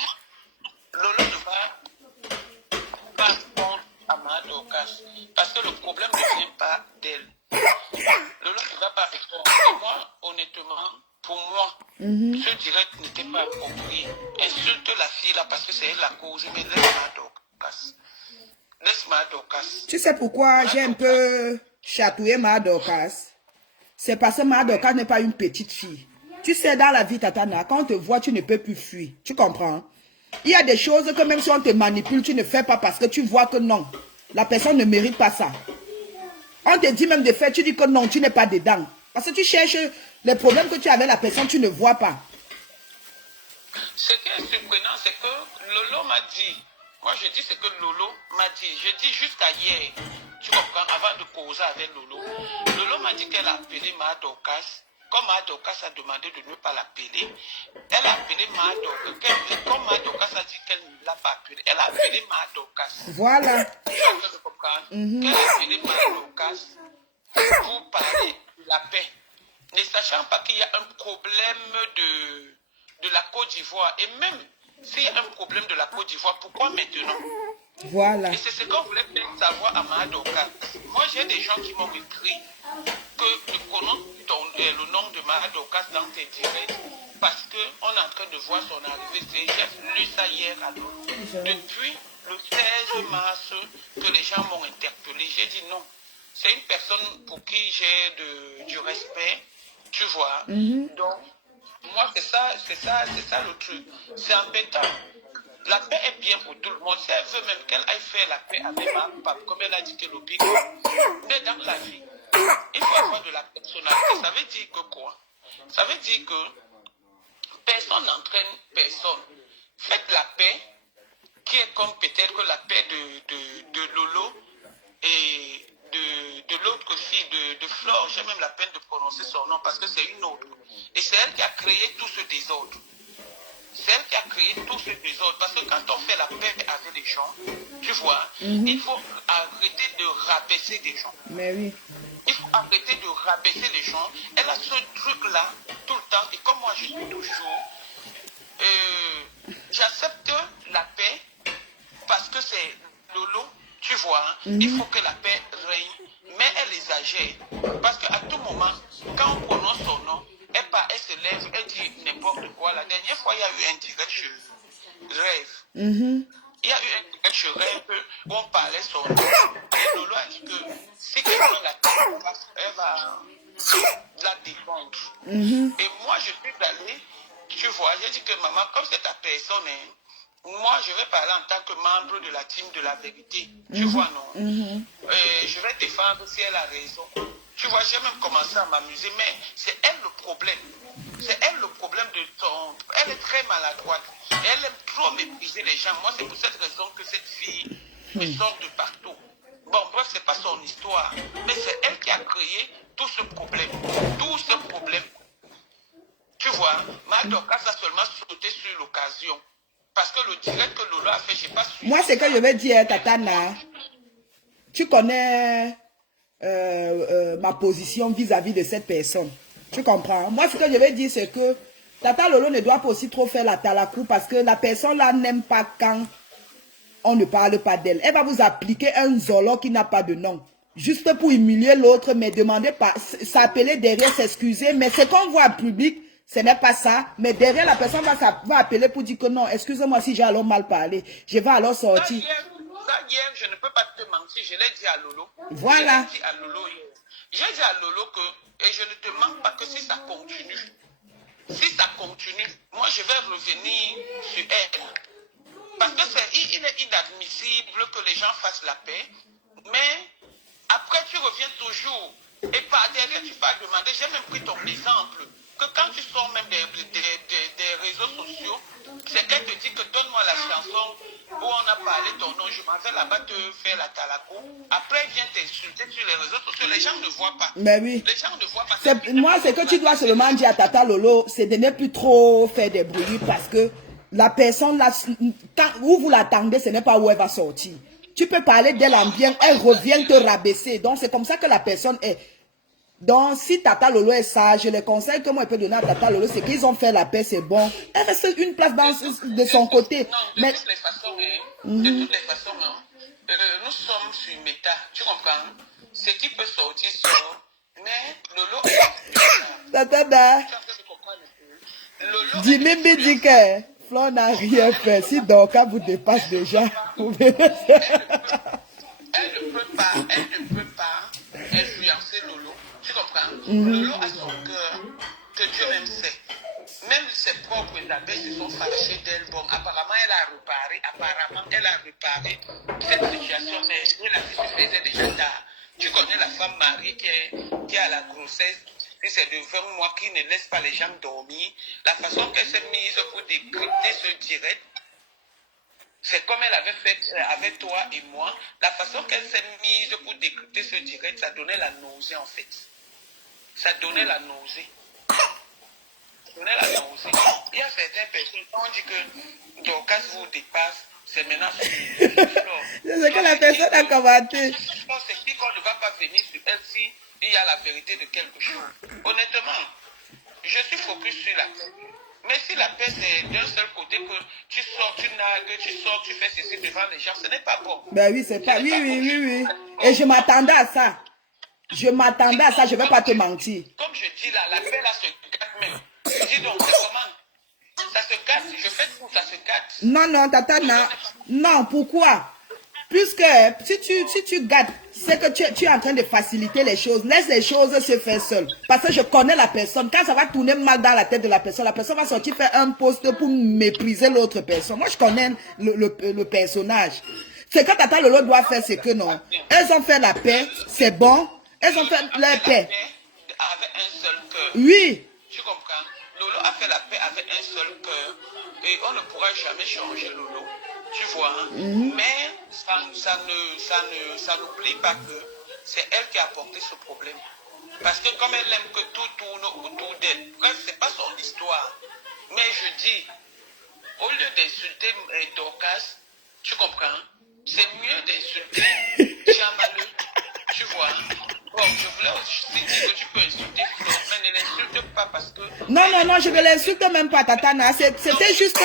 Lolo ne va pas répondre à ma Dorcas. Parce que le problème ne vient pas d'elle. Lolo ne va pas répondre. Et moi, honnêtement, pour moi, ce direct n'était pas approprié. Insulte la fille là parce que c'est elle la cause, mais laisse ma Dorcas. Laisse ma Dorcas. Tu sais pourquoi j'ai un peu chatouillé ma Dorcas? C'est parce que ma Dorcas n'est pas une petite fille. Tu sais, dans la vie, Tatana, quand on te voit, tu ne peux plus fuir. Tu comprends? Il y a des choses que même si on te manipule, tu ne fais pas parce que tu vois que non. La personne ne mérite pas ça. On te dit même de faire, tu dis que non, tu n'es pas dedans. Parce que tu cherches les problèmes que tu as avec la personne, tu ne vois pas. Ce qui est surprenant, c'est que Lolo m'a dit Moi, je dis ce que Lolo m'a dit. Je dis jusqu'à hier, tu comprends, avant de causer avec Lolo. Lolo m'a dit qu'elle a appelé Ma Dorcas. Comme Ma Dorcas a demandé de ne pas l'appeler, elle a appelé Ma Dorcas. Comme Ma Dorcas a dit qu'elle ne l'a pas appelé, elle a appelé Ma Dorcas. Voilà. Tu comprends? Qu'elle a appelé Ma Dorcas pour parler de la paix. Ne sachant pas qu'il y a un problème de la Côte d'Ivoire. Et même s'il y a un problème de la Côte d'Ivoire, pourquoi maintenant? Voilà. Et c'est ce qu'on voulait faire savoir à Mahadoka. Moi, j'ai des gens qui m'ont écrit que tu connais le nom de Mahadoka dans tes directs parce qu'on est en train de voir son arrivée. J'ai lu ça hier à l'autre. Depuis le 16 mars que les gens m'ont interpellé, j'ai dit non. C'est une personne pour qui j'ai du respect, tu vois. Donc, moi, c'est ça le truc. C'est embêtant. La paix est bien pour tout le monde. Si elle veut même qu'elle aille faire la paix avec ma pape, comme elle a dit que le big. Mais dans la vie, il faut avoir de la personnalité. Ça veut dire que quoi? Ça veut dire que personne n'entraîne personne. Faites la paix, qui est comme peut-être la paix de Lolo et de l'autre fille, de Flore. J'ai même la peine de prononcer son nom parce que c'est une autre. Et c'est elle qui a créé tout ce désordre. C'est elle qui a créé tout ce désordre. Parce que quand on fait la paix avec les gens, tu vois, il faut arrêter de rabaisser des gens. Mais oui. Il faut arrêter de rabaisser les gens. Elle a ce truc-là tout le temps. Et comme moi, je dis toujours, j'accepte la paix parce que c'est Lolo, tu vois. Il faut que la paix règne. Mais elle exagère. Parce qu'à tout moment, quand on prononce son nom, elle se lève, elle dit n'importe quoi. La dernière fois, il y a eu un direct sur Rêve. Il y a eu un direct sur Rêve où on parlait son nom. Et Lolo a dit que si quelqu'un la passe, elle va la défendre. Et moi, je suis allé, tu vois, j'ai dit que maman, comme c'est ta personne, moi, je vais parler en tant que membre de la team de la vérité. Tu vois, non? Je vais défendre si elle a raison. Tu vois, j'ai même commencé à m'amuser, mais c'est elle le problème. C'est elle le problème de ton... Elle est très maladroite. Et elle aime trop mépriser les gens. Moi, c'est pour cette raison que cette fille me sort de partout. Bon, bref, c'est pas son histoire. Mais c'est elle qui a créé tout ce problème. Tout ce problème. Tu vois, Madoka a seulement sauté sur l'occasion. Parce que le direct que Lolo a fait, je n'ai pas su. Moi, c'est que je vais dire, Tatana, tu connais ma position vis-à-vis de cette personne. Tu comprends? Moi, ce que je vais dire, c'est que Tata Lolo ne doit pas aussi trop faire la talakou parce que la personne là n'aime pas quand on ne parle pas d'elle. Elle va vous appliquer un zolo qui n'a pas de nom. Juste pour humilier l'autre, mais demandez pas, s'appeler derrière, s'excuser. Mais ce qu'on voit en public, ce n'est pas ça. Mais derrière, la personne va appeler pour dire que non, excusez-moi si j'ai alors mal parlé. Je vais alors sortir. Ça, hier, je ne peux pas te mentir, je l'ai dit à Lolo. Voilà. J'ai dit à Lolo que, et je ne te mens pas que si ça continue, moi je vais revenir sur elle. Parce que il est inadmissible que les gens fassent la paix, mais après tu reviens toujours. Et par derrière, tu vas demander, j'ai même pris ton exemple, que quand tu sors même des réseaux sociaux, c'est qu'elle te dit que donne-moi la chanson où on a parlé ton nom, je m'en vais là-bas te faire la talaco. Après, elle vient t'insulter sur les réseaux sociaux, les gens ne voient pas. Mais oui. Les gens ne voient pas. Moi, c'est que tu dois seulement dire à Tata Lolo, c'est de ne plus trop faire des bruits parce que la personne là, où vous l'attendez, ce n'est pas où elle va sortir. Tu peux parler d'elle en bien, elle revient te rabaisser. Donc, c'est comme ça que la personne est. Donc, si Tata Lolo est sage, les conseils que moi je peux donner à Tata Lolo, c'est qu'ils ont fait la paix, c'est bon. Elle reste une place de son côté. Non, de toutes les façons, nous sommes sur méta, tu comprends? Ce qui peut sortir sort, mais Lolo... Tata, Jimmy dit que Flore n'a rien fait. Si Dorcas vous dépasse déjà, vous verrez. Elle ne peut pas influencer Lolo. Tu comprends? Lolo a son cœur, que Dieu même sait. Même ses propres abeilles se sont fâchées d'elle. Bon, apparemment, elle a réparé cette situation, mais la vie se faisait déjà tard. Tu connais la femme mariée qui a la grossesse, puis c'est de 20 mois qui ne laisse pas les gens dormir. La façon qu'elle s'est mise pour décrypter ce direct, C'est comme elle avait fait avec toi et moi. La façon qu'elle s'est mise pour décrypter ce direct, ça donnait la nausée en fait. Ça donnait la nausée. Ça donnait la nausée. Il y a certaines personnes, quand on dit que Dorcas vous dépasse, c'est maintenant fini. C'est ce que la personne a commenté. C'est qui qu'on ne va pas venir sur elle si il y a la vérité de quelque chose. Honnêtement, je suis focus sur la paix. Mais si la paix c'est d'un seul côté que tu sors, tu nagues, tu sors, tu fais ceci devant les gens, ce n'est pas bon. Ben oui, c'est pas. Oui. Et je m'attendais à ça. Je m'attendais à ça, je ne vais pas te mentir. Comme je dis là, la paix là se gâte même. Dis donc, c'est comment? Ça se gâte, je fais tout, ça se gâte. Non, Tatana. Non, pourquoi? Puisque si tu gâtes, c'est que tu es en train de faciliter les choses. Laisse les choses se faire seules. Parce que je connais la personne. Quand ça va tourner mal dans la tête de la personne va sortir faire un post pour mépriser l'autre personne. Moi, je connais le personnage. Ce que Tata Lolo doit faire, c'est que non. Elles ont fait la paix, c'est bon. Elles ont fait leur paix. Avec un seul cœur. Oui. Tu comprends? Lolo a fait la paix avec un seul cœur. Et on ne pourra jamais changer Lolo. Tu vois, hein? Mais ça n'oublie pas que c'est elle qui a apporté ce problème. Parce que comme elle aime que tout tourne autour d'elle, bref, c'est pas son histoire. Mais je dis, au lieu d'insulter Dorcas, tu comprends? C'est mieux d'insulter Jamaleux. Tu vois? Bon, je voulais aussi dire que tu peux insulter Flo, mais ne l'insulte pas parce que... Non, je ne l'insulte même pas, Tatana. C'était juste...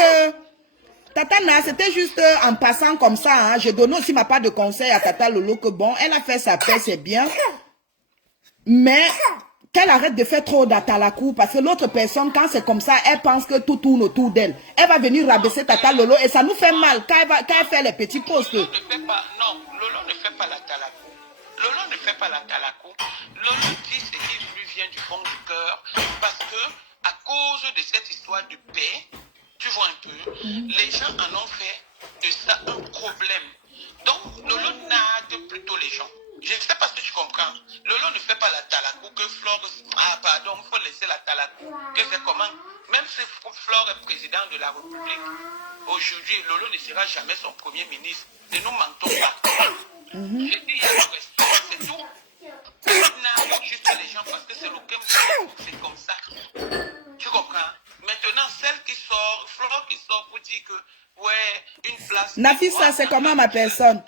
Tatana, c'était juste en passant comme ça. Hein. Je donne aussi ma part de conseil à Tata Lolo que bon, elle a fait sa paix, c'est bien. Mais qu'elle arrête de faire trop d'atalakou parce que l'autre personne, quand c'est comme ça, elle pense que tout tourne autour d'elle. Elle va venir rabaisser Tata Lolo et ça nous fait mal quand elle fait les petits posts. Lolo ne fait pas la talakou. Lolo ne fait pas la talakou. Lolo dit ce qui lui vient du fond du cœur parce que à cause de cette histoire de paix, tu vois un peu, les gens en ont fait de ça un problème. Donc, Lolo nague plutôt les gens. Je ne sais pas si tu comprends. Lolo ne fait pas la talakou que Flore... Ah, pardon, il faut laisser la talakou. Que c'est comment? Même si Flore est président de la République, aujourd'hui, Lolo ne sera jamais son premier ministre. Ne nous mentons pas. Je dis, il y a le respect, c'est tout. On nague juste les gens parce que c'est le game, c'est comme ça. Tu comprends? Maintenant, celle qui sort, Flore qui sort pour dire que, ouais, une place... Nafisa, c'est comment ma personne?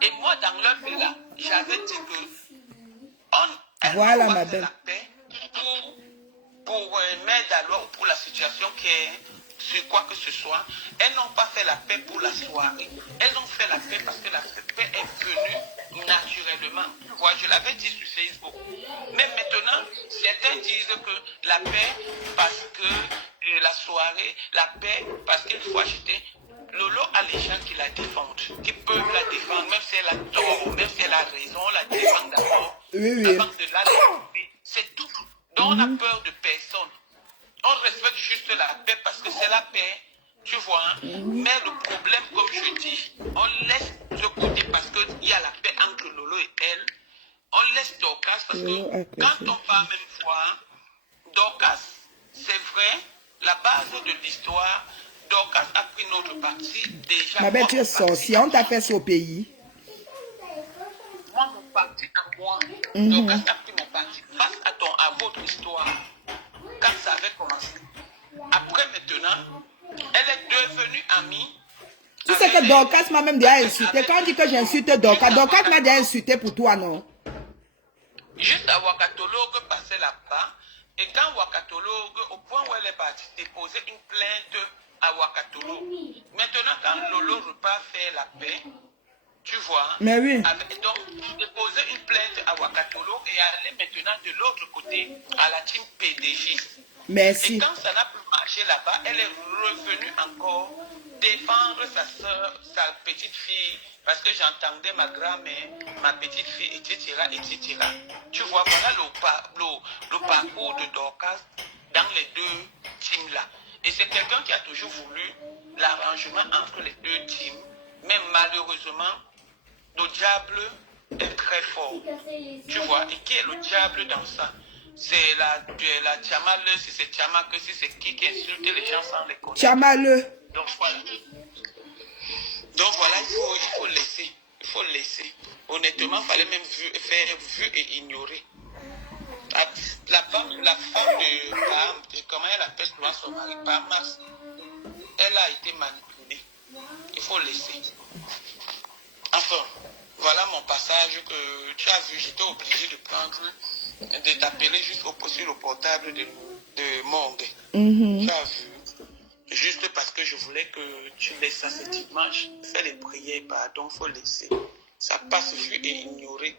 Et moi, dans leur pays là, j'avais dit que voilà, ma belle. La paix pour mettre à loi ou pour la situation qui est sur quoi que ce soit. Elles n'ont pas fait la paix pour la soirée. Elles ont fait la paix parce que la paix est venue naturellement. Voilà, je l'avais dit sur Facebook. Mais maintenant, certains disent que la paix parce que la soirée, la paix parce qu'il faut acheter. Lolo a les gens qui la défendent, qui peuvent la défendre, même si elle a tort, même si elle a raison, la défendre d'abord. Oui. Avant de la défendre. C'est tout. Donc on a peur de personne. On respecte juste la paix parce que c'est la paix, tu vois. Hein? Mais le problème, comme je dis, on laisse de côté parce qu'il y a la paix entre Lolo et elle. On laisse Dorcas parce que quand on parle même fois, Dorcas, c'est vrai, la base de l'histoire, Dorcas a pris notre parti déjà. Ma belle, tu es sorcière, on t'a fait ça au pays. Moi, mon parti à moi, Dorcas a pris mon parti face à votre histoire. Quand ça avait commencé. Après, maintenant, elle est devenue amie. Tu sais que Dorcas m'a même déjà insulté. Quand on dit que j'insulte Dorcas, Dorcas m'a déjà insulté pour toi, non? Juste à Wakatologue passait là-bas. Et quand Wakatologue, au point où elle est partie déposer une plainte à Wakatologue. Maintenant, quand Lolo repart faire la paix, tu vois, mais oui. Donc, déposer une plainte à Wakatologue et aller maintenant de l'autre côté à la team PDG. Merci. Et quand ça n'a plus marché là-bas, elle est revenue encore défendre sa soeur, sa petite fille, parce que j'entendais ma grand-mère, ma petite fille, etc., etc. Tu vois, voilà le parcours de Dorcas dans les deux teams-là. Et c'est quelqu'un qui a toujours voulu l'arrangement entre les deux teams. Mais malheureusement, le diable est très fort. Tu vois, et qui est le diable dans ça? C'est la Tchamale, si c'est Tchama, que si c'est qui insulte les gens sans les connaître. Tchamale. Donc voilà. Donc voilà, il faut laisser. Il faut laisser. Honnêtement, il fallait même faire vu et ignorer. La femme de comment elle appelle son mari, pas Mars, elle a été manipulée. Il faut laisser. Enfin, voilà mon passage que tu as vu. J'étais obligé de t'appeler juste sur le portable de Mong. Tu as vu. Juste parce que je voulais que tu laisses ça ce dimanche. Fais les prières, pardon, il faut laisser. Ça passe vu et ignoré.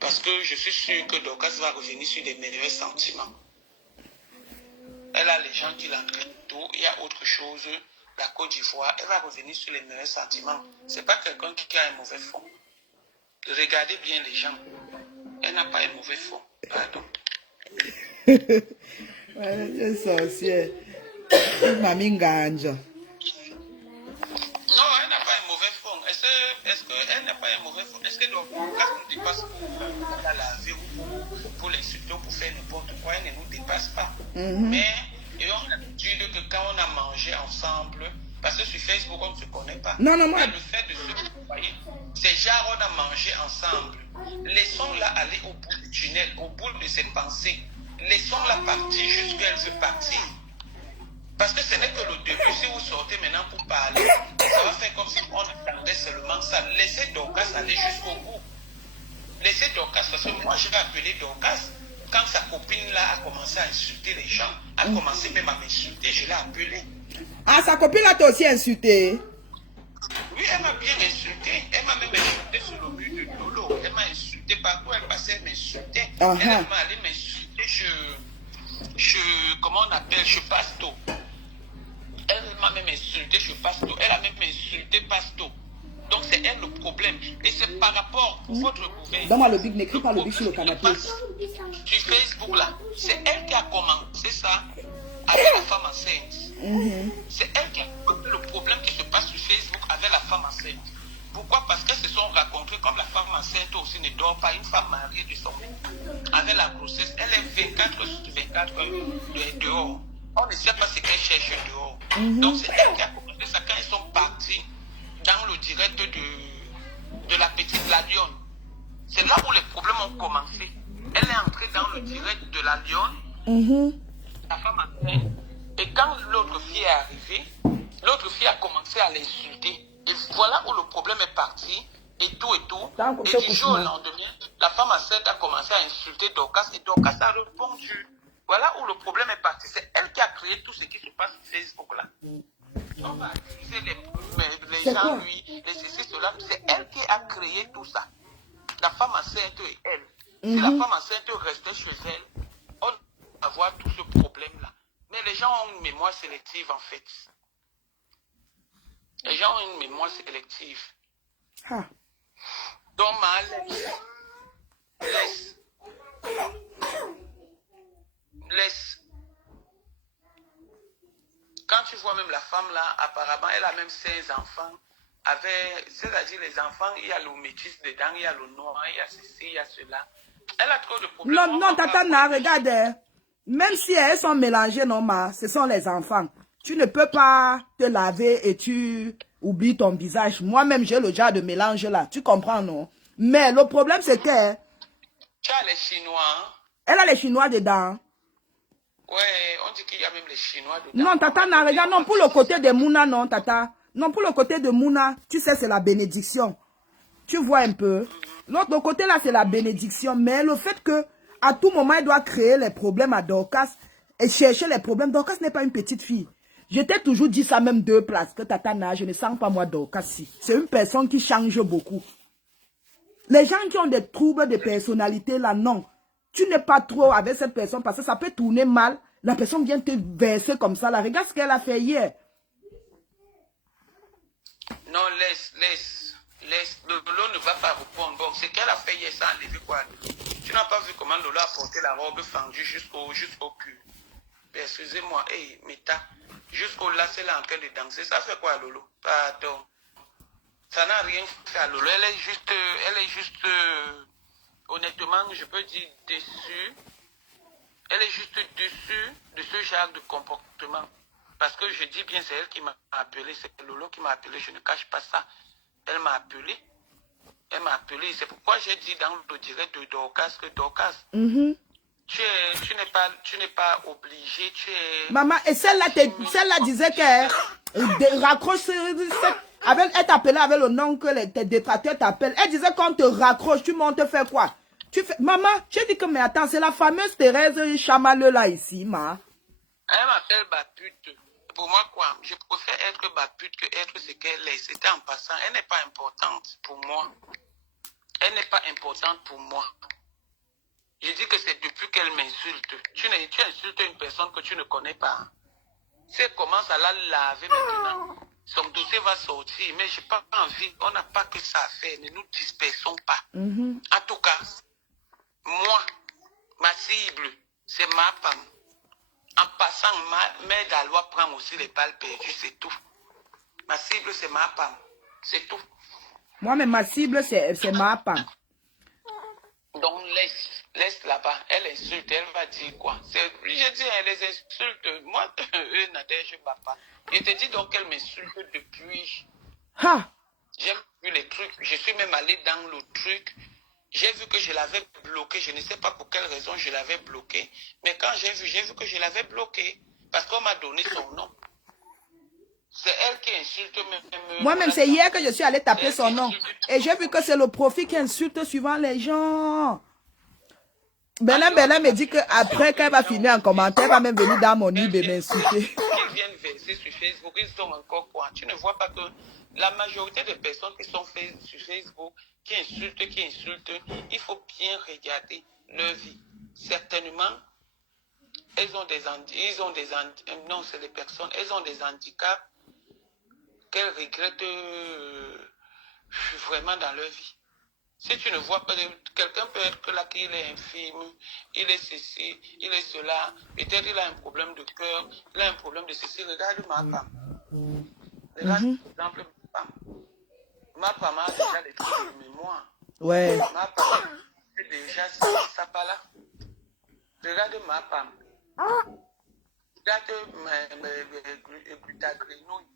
Parce que je suis sûr que Dorcas va revenir sur des meilleurs sentiments. Elle a les gens qui l'entraînent tout. Il y a autre chose. La Côte d'Ivoire, elle va revenir sur les meilleurs sentiments. C'est pas quelqu'un qui a un mauvais fond. Regardez bien les gens. Elle n'a pas un mauvais fond. Pardon. Ouais, c'est sorcière. Mamie Ganja. Non, elle n'a pas un mauvais fond. Est-ce qu'elle n'a pas un mauvais fond? Est-ce que Dorcas nous dépasse pour la laver ou pour l'insulter ou pour faire n'importe quoi? Elle ne nous dépasse pas. Mais ayons l'habitude que quand on a mangé ensemble, parce que sur Facebook on ne se connaît pas. Non, moi. Mais le fait de se voyer, c'est genre on a mangé ensemble. Laissons-la aller au bout du tunnel, au bout de ses pensées. Laissons-la partir jusqu'à elle veut partir. Parce que ce n'est que le début. Si vous sortez maintenant pour parler, ça va faire comme si on attendait seulement ça. Laissez Dorcas aller jusqu'au bout. Laissez Dorcas, parce que moi je vais appeler Dorcas. Quand sa copine là a commencé à insulter les gens, a commencé même à m'insulter, je l'ai appelée. Ah, sa copine là t'a aussi insulté? Oui, elle m'a bien insulté. Elle m'a même insulté sur le but de Lolo. Elle m'a insulté partout, elle passait, elle m'insultait. Elle m'a allé m'insulter, comment on appelle, je Pasto. Elle m'a même insulté, je Pasto. Elle a même insulté Pasto. Donc c'est elle le problème. Et c'est par rapport pour votre gouvernement. Donne-moi le big, n'écris pas le big sur le canapé. Sur Facebook là, c'est elle qui a commencé ça avec la femme enceinte. C'est elle qui a commencé le problème qui se passe sur Facebook avec la femme enceinte. Pourquoi? Parce qu'elles se sont rencontrées comme la femme enceinte aussi ne dort pas, une femme mariée de son mari. Avec la grossesse, elle est 24 sur 24 dehors. On ne sait pas ce qu'elle cherche dehors. Donc c'est elle qui a commencé ça quand ils sont partis dans le direct de la petite Lionne. C'est là où les problèmes ont commencé. Elle est entrée dans le direct de la Lionne, la femme enceinte. Et quand l'autre fille est arrivée, l'autre fille a commencé à l'insulter. Et voilà où le problème est parti, et tout. Et du jour au lendemain, la femme enceinte a commencé à insulter Dorcas, et Dorcas a répondu. Voilà où le problème est parti. C'est elle qui a créé tout ce qui se passe sur Facebook là. On va accuser les gens, lui, les ceci, cela. C'est elle qui a créé tout ça. La femme enceinte et elle. Si la femme enceinte restait chez elle, on va avoir tout ce problème-là. Mais les gens ont une mémoire sélective, en fait. Les gens ont une mémoire sélective. Donc, laisse. Quand tu vois même la femme là, apparemment, elle a même 16 enfants. C'est-à-dire les enfants, il y a le métis dedans, il y a le noir, il y a ceci, il y a cela. Elle a trop de problèmes. Non, Tatana, regarde. Même si elles sont mélangées, non, ce sont les enfants. Tu ne peux pas te laver et tu oublies ton visage. Moi-même, j'ai le genre de mélange là. Tu comprends, non? Mais le problème, c'est que... Tu as les Chinois. Hein? Elle a les Chinois dedans. Ouais, on dit qu'il y a même les Chinois dedans. Non, Tata, regarde, non, pour le côté de Mouna, non, Tata. Non, pour le côté de Mouna, tu sais, c'est la bénédiction. Tu vois un peu. L'autre côté là, c'est la bénédiction. Mais le fait que à tout moment, elle doit créer les problèmes à Dorcas et chercher les problèmes. Dorcas n'est pas une petite fille. Je t'ai toujours dit ça même 2 places. Que Tatana, je ne sens pas moi Dorcas si. C'est une personne qui change beaucoup. Les gens qui ont des troubles de personnalité là, non. Tu n'es pas trop avec cette personne parce que ça peut tourner mal. La personne vient te verser comme ça. Là. Regarde ce qu'elle a fait hier. Non, laisse. Lolo ne va pas répondre. Bon, c'est qu'elle a fait hier, ça a enlevé quoi? Tu n'as pas vu comment Lolo a porté la robe fendue jusqu'au cul. Excusez-moi, hey, Meta, jusqu'au lacet là en train de danser. Ça fait quoi, Lolo? Pardon. Ça n'a rien fait à Lolo. Elle est juste, honnêtement, je peux dire déçue. Elle est juste déçue de ce genre de comportement. Parce que je dis bien, c'est elle qui m'a appelé, c'est Lolo qui m'a appelé, je ne cache pas ça. Elle m'a appelé. Elle m'a appelé. C'est pourquoi j'ai dit dans le direct de Dorcas que Dorcas, tu n'es pas obligé, tu es... Maman, et celle-là disait qu'elle raccroche, elle t'appelait avec le nom que tes détracteurs t'appellent. Elle disait qu'on te raccroche, tu montes faire quoi? Maman, j'ai dit que, mais attends, c'est la fameuse Thérèse Chamaleux là ici, ma. Elle m'appelle Bapute. Pour moi, quoi? Je préfère être Bapute que être ce qu'elle est. C'était en passant. Elle n'est pas importante pour moi. Elle n'est pas importante pour moi. Je dis que c'est depuis qu'elle m'insulte. Tu insultes une personne que tu ne connais pas. Si elle commence à la laver maintenant, son dossier va sortir. Mais je n'ai pas envie. On n'a pas que ça à faire. Ne nous dispersons pas. En tout cas, moi, ma cible, c'est ma femme. En passant, Mère Dalois prend aussi les balles perdues, c'est tout. Ma cible, c'est ma femme. C'est tout. Moi, mais ma cible, c'est ma femme. Donc, laisse là-bas. Elle insulte, elle va dire quoi? Je dis, elle les insulte. Moi, Nadège, je ne bats pas. Je te dis donc qu'elle m'insulte depuis. J'ai vu les trucs. Je suis même allé dans le truc. J'ai vu que je l'avais bloqué. Je ne sais pas pour quelle raison je l'avais bloqué. Mais quand j'ai vu que je l'avais bloqué. Parce qu'on m'a donné son nom. C'est elle qui insulte même. Moi-même, c'est hier que je suis allé taper son nom. Et j'ai vu que c'est le profil qui insulte suivant les gens. Bernard me dit qu'après, quand elle va finir en commentaire, elle va même venir dans mon IB et m'insulter. Ils viennent verser sur Facebook, ils sont encore quoi? Tu ne vois pas que la majorité des personnes qui sont sur Facebook, qui insultent, il faut bien regarder leur vie. Certainement, elles ont des handicaps qu'elles regrettent vraiment dans leur vie. Si tu ne vois pas, quelqu'un peut être que là qu'il est infirme, il est ceci, il est cela, peut-être il a un problème de cœur, il a un problème de ceci. Regarde ma femme. Regarde, par exemple, ma femme a déjà des trucs de mémoire. Ouais. Ma femme a déjà ça par là. Regarde ma femme. Regarde mes glutagrénouilles.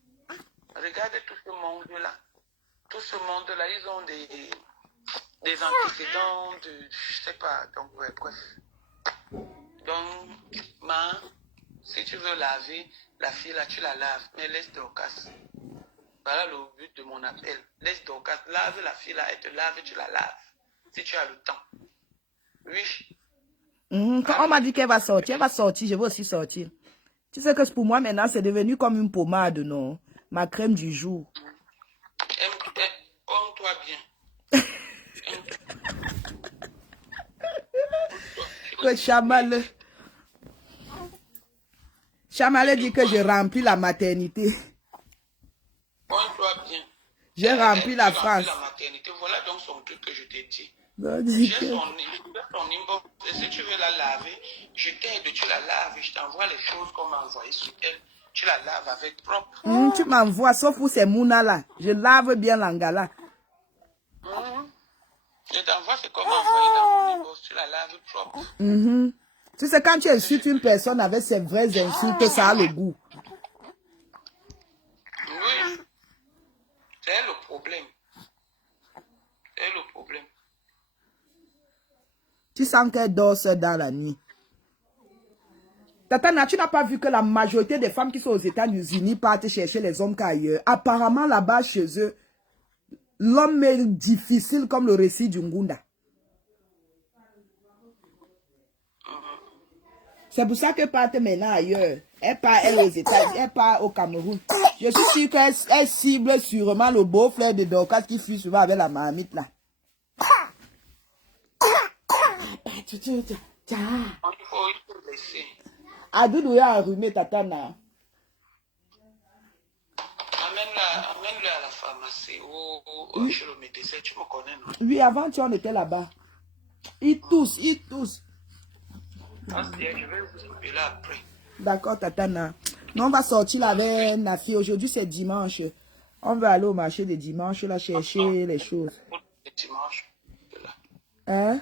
Regarde tout ce monde-là. Tout ce monde-là, ils ont des antécédents de... Je sais pas. Donc, ouais, bref. Donc, si tu veux laver, la fille là, tu la laves. Mais laisse Dorcas. Voilà le but de mon appel. Laisse Dorcas. Lave la fille là, elle te lave et tu la laves. Si tu as le temps. Oui. Quand on m'a dit qu'elle va sortir, je vais aussi sortir. Tu sais que pour moi, maintenant, c'est devenu comme une pommade, non? Ma crème du jour. Aime-toi bien. Que Chamaleux dit que je remplis la maternité. Aime-toi bien. J'ai rempli la France. La maternité, voilà donc son truc que je t'ai dit. J'ai son inbox. Et si tu veux la laver, je t'aide, tu la laves. Je t'envoie les choses qu'on m'a envoyées sur elle. Tu la laves avec propre. Tu m'envoies, sauf pour ces mounas-là. Je lave bien l'angala. Je t'envoie ce qu'on m'a envoyé dans mon inbox. Tu la laves propre. Tu sais, quand tu insultes une personne avec ses vraies insultes, ça a le goût. Oui. C'est le problème. C'est le problème. Tu sens qu'elle dort seule dans la nuit. Tatana, tu n'as pas vu que la majorité des femmes qui sont aux États-Unis partent chercher les hommes qu'ailleurs. Apparemment, là-bas, chez eux, l'homme est difficile comme le récit du Ngunda. C'est pour ça qu'elle part maintenant ailleurs. Elle part, elle, aux États-Unis, elle part au Cameroun. Je suis sûr qu'elle cible sûrement le beau-frère de Dorcas qui fuit souvent avec la marmite là. Il faut laisser. Adoudou a enrhumé Tatana. Amène-le à la pharmacie ou chez le médecin. Tu me connais, non? Oui, avant tu en étais là-bas. Il tousse. Je vais vous appeler après. D'accord, Tatana. Nous, on va sortir là avec la fille. Aujourd'hui, c'est dimanche. On va aller au marché de dimanche, là, chercher les choses. Le dimanche, là. Hein?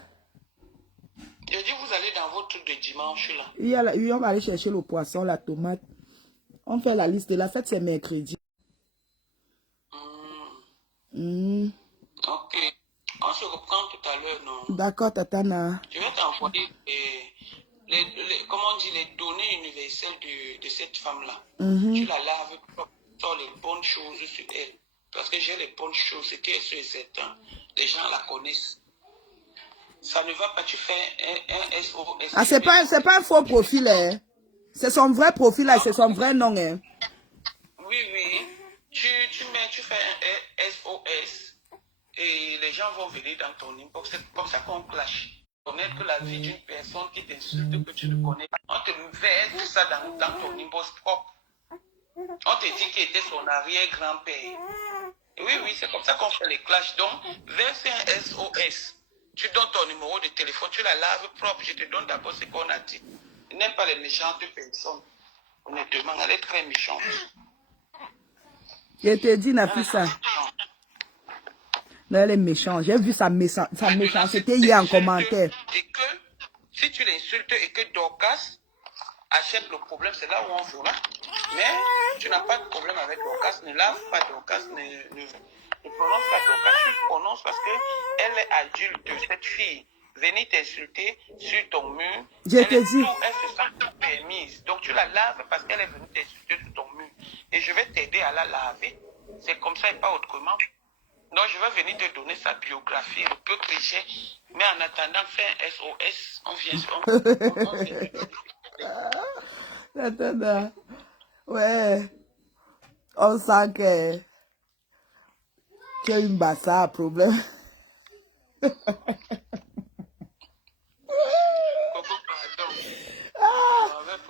J'ai dit, vous allez dans votre truc de dimanche, là. Oui, on va aller chercher le poisson, la tomate. On fait la liste. La fête, c'est mercredi. Ok. On se reprend tout à l'heure, non? D'accord, Tatana. Je vais t'envoyer comment on dit, les données universelles de cette femme-là. Tu la laves, sur les bonnes choses sur elle. Parce que j'ai les bonnes choses, c'est qu'elle est certain. Les gens la connaissent. Ça ne va pas, tu fais un SOS. Ah, c'est pas un faux profil, hein. C'est son vrai profil, là, c'est son vrai nom, hein. Oui, oui. Tu fais un SOS et les gens vont venir dans ton inbox. C'est comme ça qu'on clash. Connaître la vie d'une personne qui t'insulte, que tu ne connais pas. On te verse tout ça dans ton inbox propre. On te dit qu'il était son arrière-grand-père. Oui, oui, c'est comme ça qu'on fait les clashs. Donc, verse un SOS. Tu donnes ton numéro de téléphone, tu la laves propre. Je te donne d'abord ce qu'on a dit. Je n'aime pas les méchantes personnes. Honnêtement, elle est très méchante. Je te dis, Nafisa. Non, elle est méchante. J'ai vu sa méchanceté hier en commentaire. Et que, si tu l'insultes et que Dorcas achète le problème, c'est là où on fera. Mais tu n'as pas de problème avec Dorcas. Ne lave pas Dorcas, ne prononce pas Dorcas. Tu prononces parce qu'elle est adulte, cette fille. Venir t'insulter sur ton mur. Je te dis. Elle se sent permise. Donc tu la laves parce qu'elle est venue t'insulter sur ton mur. Et je vais t'aider à la laver. C'est comme ça et pas autrement. Donc je vais venir te donner sa biographie, le peu que j'ai. Mais en attendant, fais un SOS. On vient. Attends. Ouais. On sent que tu as une bassa à problème.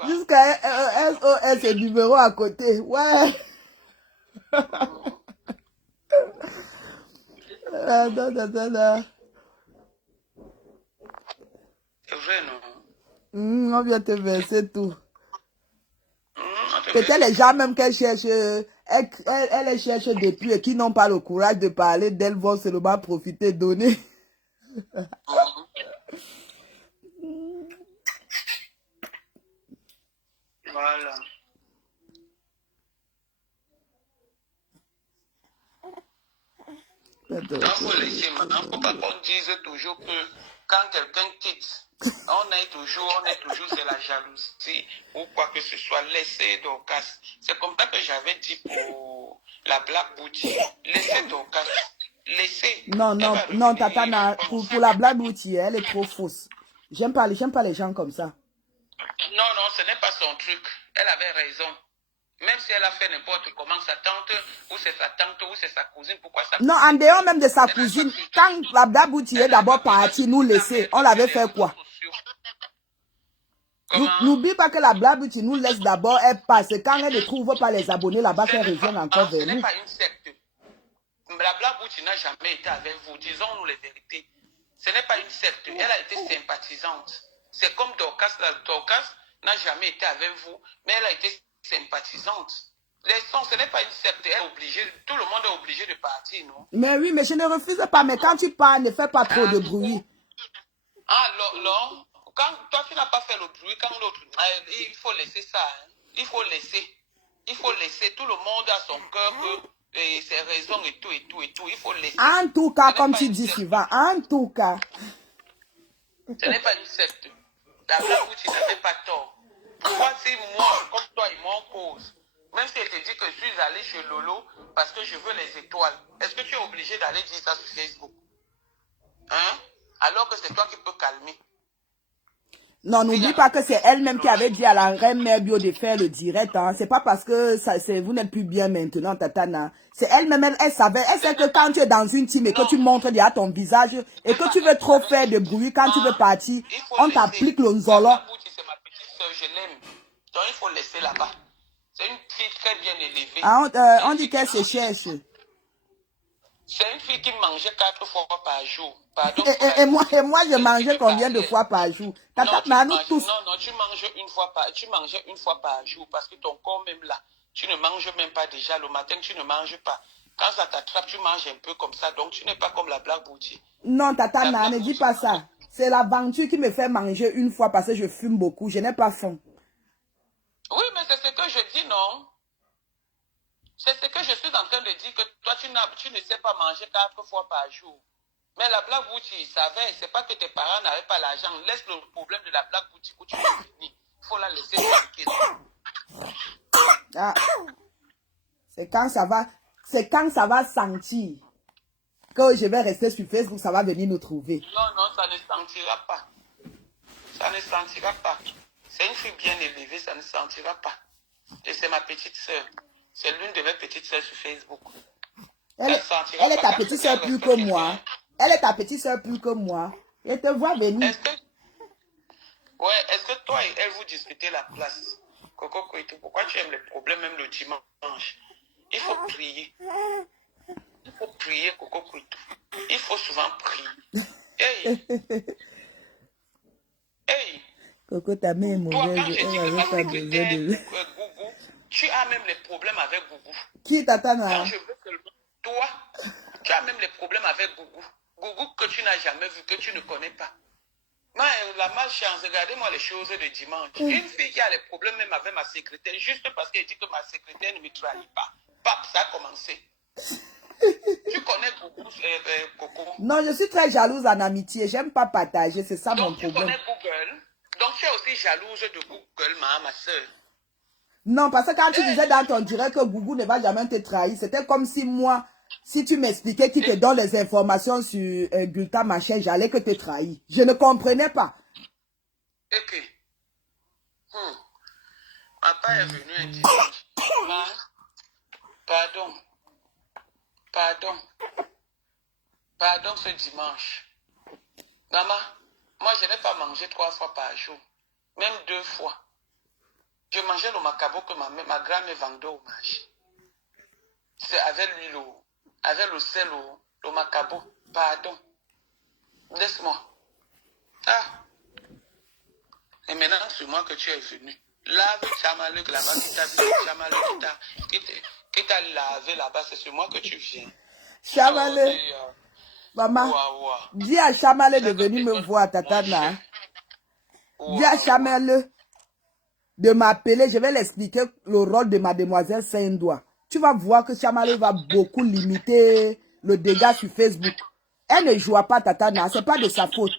Jusqu'à SOS et numéro à côté. Ouais. Attends. C'est vrai, non? On vient te verser tout. Peut-être les gens même qu'elle cherche, elle les cherche depuis et qui n'ont pas le courage de parler d'elle vont seulement profiter, donner. Voilà. Il faut laisser maintenant. Il ne faut pas qu'on dise toujours que quand quelqu'un quitte, on est toujours, c'est la jalousie ou quoi que ce soit. Laissez Dorcas. C'est comme ça que j'avais dit pour la Black Booty. Laissez Dorcas. Laissez. Non, Tatana, pour la Black Booty, elle est trop fausse. J'aime pas les gens comme ça. Non, ce n'est pas son truc. Elle avait raison. Même si elle a fait n'importe comment, sa tante, ou c'est sa tante, ou c'est sa cousine, pourquoi sa cousine? Non, en dehors même de sa cousine, quand la Black Booty est d'abord partie, nous laisser, on l'avait fait quoi? N'oublie pas que la Black Booty nous laisse d'abord, elle passe. Quand elle ne trouve pas les abonnés là-bas, qu'elle revient encore vers nous. Ce n'est pas une secte. La Black Booty n'a jamais été avec vous, disons-nous les vérités. Ce n'est pas une secte, elle a été sympathisante. C'est comme Dorcas, Dorcas n'a jamais été avec vous, mais elle a été sympathisante. Ce n'est pas une secte, elle est obligée, tout le monde est obligé de partir, non? Mais oui, mais je ne refuse pas, mais quand tu parles, ne fais pas trop de bruit. Quand toi tu n'as pas fait le bruit, quand l'autre, il faut laisser ça, hein. Il faut laisser, tout le monde a son cœur, ses raisons et tout, il faut laisser. En tout cas, comme tu dis, Siva, en tout cas. Ce n'est pas une secte. La Black Booty n'avait pas tort. Pourquoi si moi, comme toi et moi, on cause, même si elle te dit que je suis allé chez Lolo parce que je veux les étoiles, est-ce que tu es obligé d'aller dire ça sur Facebook? Hein? Alors que c'est toi qui peux calmer. Non, n'oublie pas que c'est elle-même qui avait dit à la reine mère bio de faire le direct. Hein. C'est pas parce que vous n'êtes plus bien maintenant, Tatana. C'est elle-même, elle savait. Elle sait que quand tu es dans une team et que tu montres déjà ton visage et que tu veux trop faire de bruit quand tu veux partir, on t'applique le nzolo. C'est ma petite soeur, je l'aime. Donc il faut laisser là-bas. C'est une fille très bien élevée. Ah, on dit qu'elle se cherche. C'est une fille qui mangeait 4 fois par jour. Pardon, et moi, je mangeais combien de fois par jour? Non, tu mangeais une fois par jour parce que ton corps même là, tu ne manges même pas déjà. Le matin, tu ne manges pas. Quand ça t'attrape, tu manges un peu comme ça. Donc, tu n'es pas comme la Black Booty. Non, Tatana, ne dis pas ça. C'est l'aventure qui me fait manger une fois parce que je fume beaucoup. Je n'ai pas faim. Oui, mais c'est ce que je dis, non? C'est ce que je suis en train de dire, que toi, tu ne sais pas manger 4 fois par jour. Mais la Black Boutique, ils savaient, c'est pas que tes parents n'avaient pas l'argent. Laisse le problème de la Black Boutique où tu es fini. Il faut la laisser tranquille. Ah. C'est quand ça va sentir que je vais rester sur Facebook, ça va venir nous trouver. Non, non, ça ne sentira pas. Ça ne sentira pas. C'est une fille bien élevée, ça ne sentira pas. Et c'est ma petite soeur. C'est l'une de mes petites soeurs sur Facebook. Elle est ta petite soeur plus que moi. Elle est ta petite soeur plus que moi. Elle te voit venir. Est-ce que toi et elle vous discutez la place? Coco Koito, pourquoi tu aimes les problèmes même le dimanche? Il faut prier. Il faut prier, Coco Koito. Il faut souvent prier. Hey! Hey! Coco, ta mère est Toi, quand mauvaise. je dis que ma secrétaire, Gougou, tu as même les problèmes avec Gougou. Qui Tatana? Quand je veux seulement, toi, tu as même les problèmes avec Gougou. Gougou que tu n'as jamais vu, que tu ne connais pas. Mais la malchance, regardez-moi les choses de dimanche. Une fille qui a les problèmes même avec ma secrétaire, juste parce qu'elle dit que ma secrétaire ne me trahit pas. Pap, ça a commencé. Tu connais Gougou, Coco? Non, je suis très jalouse en amitié. J'aime pas partager, c'est ça mon Donc tu problème. connais Google. Donc tu es aussi jalouse de Google, ma soeur. Non, parce que quand tu disais dans ton direct que Gougou ne va jamais te trahir, c'était comme si moi, si tu m'expliquais qui te donne les informations sur Gulta, machin, j'allais que te trahir. Je ne comprenais pas. Ok. Papa est venu un dimanche. Pardon ce dimanche. Maman, moi je n'ai pas mangé 3 fois par jour. Même 2 fois. Je mangeais le macabo que ma grand-mère vendait au marché. C'est avec l'huile, avec le sel, le macabo. Pardon. Laisse-moi. Ah. Et maintenant, c'est moi que tu es venu. Lave Chamalek là-bas, qui t'a vu, Chamalek qui t'a lavé là-bas, c'est sur moi que tu viens. Chamalek. Maman, dis à Chamalek de venir me voir, Tatana. Dis à Chamalek de m'appeler, je vais l'expliquer le rôle de mademoiselle Saint-Doigt. Tu vas voir que Chamalek va beaucoup limiter le dégât sur Facebook. Elle ne joue pas, Tatana, c'est pas de sa faute.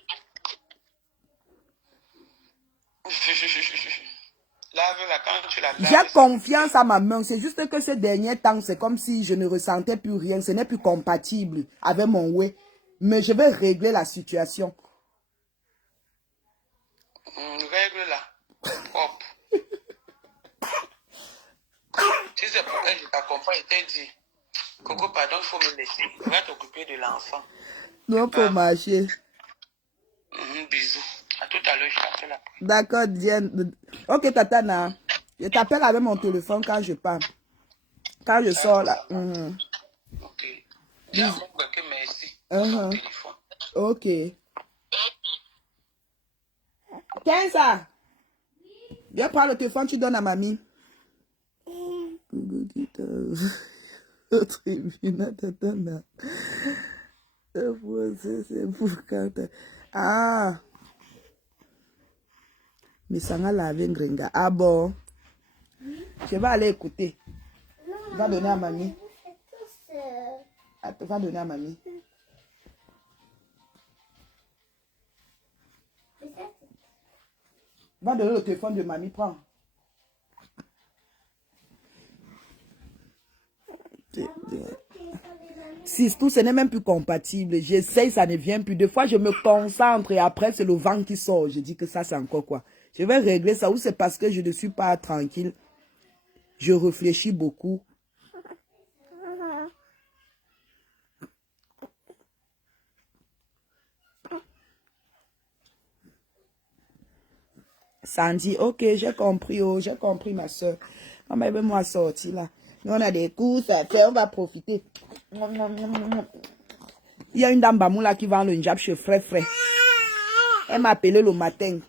J'ai confiance à ma main. C'est juste que ces derniers temps, c'est comme si je ne ressentais plus rien. Ce n'est plus compatible avec mon way. Mais je vais régler la situation. Règle-la. Propre. Si c'est pour elle, je t'accompagne, je t'ai dit. Coco, pardon, il faut me laisser. Je vais t'occuper de l'enfant. Non, pour marcher. Bisous. À tout à l'heure, je t'appelle après. D'accord, Diane. Ok, Tatana. Je t'appelle avec mon téléphone quand je pars. Quand je sors là. Ok. Dis à mon gars que merci. Son téléphone. Ok. Kenza. Viens prendre le téléphone, tu donnes à mamie. Au tribunal, Tatana. C'est pour quand. Ah. Mais ça m'a lavé Ngrenga. Ah bon? Je vais aller écouter. Va donner à mamie. Va donner à mamie. Va donner le téléphone de mamie, prends. Si tout ce n'est même plus compatible, j'essaye, ça ne vient plus. Des fois, je me concentre et après, c'est le vent qui sort. Je dis que ça, c'est encore quoi. Je vais régler ça ou c'est parce que je ne suis pas tranquille. Je réfléchis beaucoup. Sandy, ok, j'ai compris, ma soeur. On va moi sortir là. Nous, on a des courses à faire, on va profiter. Il y a une dame Bamoula qui vend le njab chez Frais. Elle m'a appelé le matin.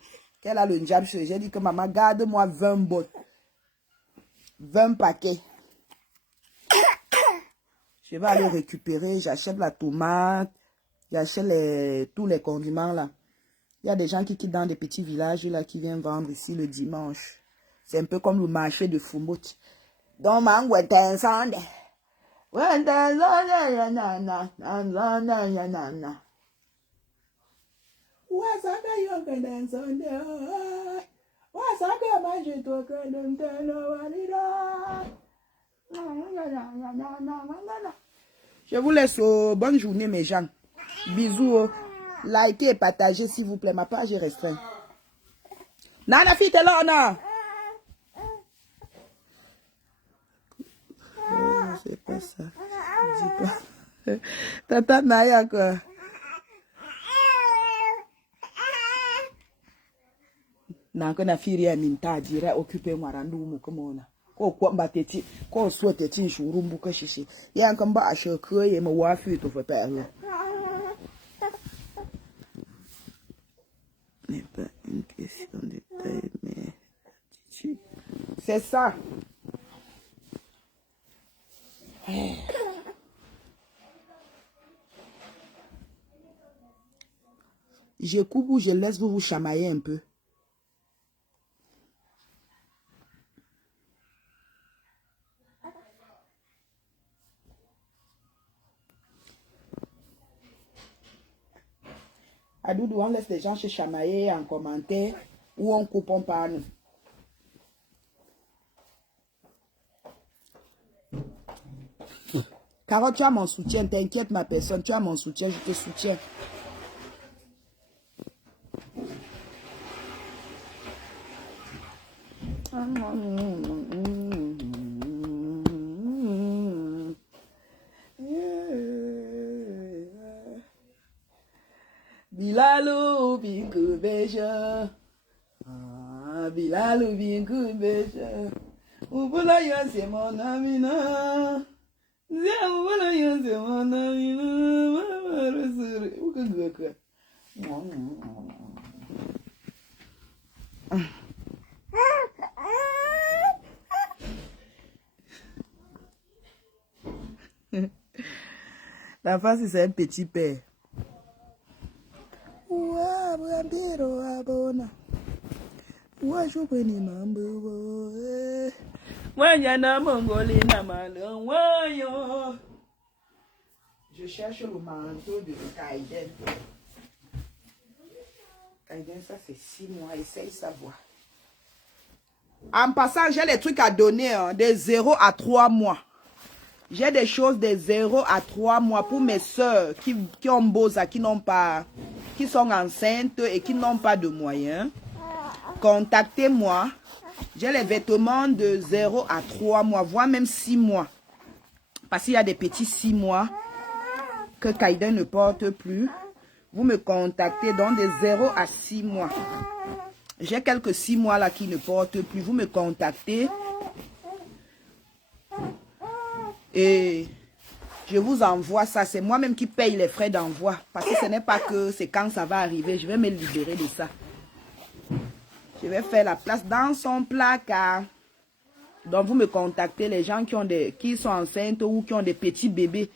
Elle a le njab chez. J'ai dit que maman, garde-moi 20 bottes. 20 paquets. Je vais aller récupérer. J'achète la tomate. J'achète tous les condiments là. Il y a des gens qui quittent dans des petits villages là qui viennent vendre ici le dimanche. C'est un peu comme le marché de Fumut. Donc, mango est un sonde. Je vous laisse. Bonne journée, mes gens. Bisous. Likez et partagez, s'il vous plaît. Ma page est restreinte. Nana, fille, t'es là, non? C'est pas ça. Dis pas. Tata Naya, quoi. Nanko na firi ya minta jira occupé marandu mu kamona. Ko kwamba teti, ko so teti shurumbu ka shishi. Ya kan ba a sheko ye ma wafi to fa père. N'est pas une question de taille mais attitude. C'est ça. Je coupe ou je laisse vous chamailler un peu. Adoudou, on laisse les gens se chamailler en commentaire ou on coupe, on parle. Carotte, tu as mon soutien, t'inquiète ma personne, tu as mon soutien, je te soutiens. Bilalou binkou beja, Bilalou binkou beja, Ouboula yon c'est mon ami na, Ouboula yon c'est mon ami na, Ou que gwe quoi. La face c'est un petit père. Je cherche le manteau de Kaiden. Kaiden, ça c'est 6 mois. Essaye sa voix. En passant, j'ai des trucs à donner, hein, de 0 à 3 mois. J'ai des choses de 0 à 3 mois pour mes soeurs qui ont besoin, qui sont enceintes et qui n'ont pas de moyens. Contactez-moi. J'ai les vêtements de 0 à 3 mois, voire même 6 mois. Parce qu'il y a des petits 6 mois que Kaiden ne porte plus. Vous me contactez donc de 0 à 6 mois. J'ai quelques 6 mois là qui ne portent plus. Vous me contactez. Et je vous envoie ça. C'est moi-même qui paye les frais d'envoi. Parce que ce n'est pas que c'est quand ça va arriver. Je vais me libérer de ça. Je vais faire la place dans son placard. Donc vous me contactez, les gens qui sont enceintes ou qui ont des petits bébés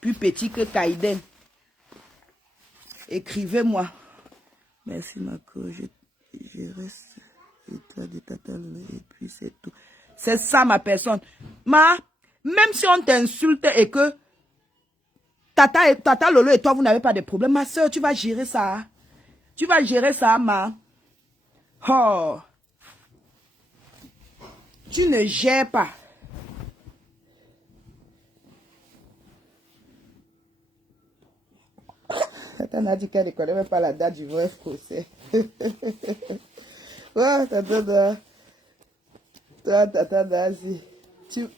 plus petits que Kaiden. Écrivez-moi. Merci Marco. Je reste et toi de Tata Lolo et puis c'est tout. C'est ça ma personne. Même si on t'insulte et que Tata Lolo et toi, vous n'avez pas de problème. Ma soeur, tu vas gérer ça. Tu vas gérer ça, Oh. Tu ne gères pas. Tata n'a dit qu'elle ne connaît même pas la date du vrai procès. Ouais, Tata Nazi. Tu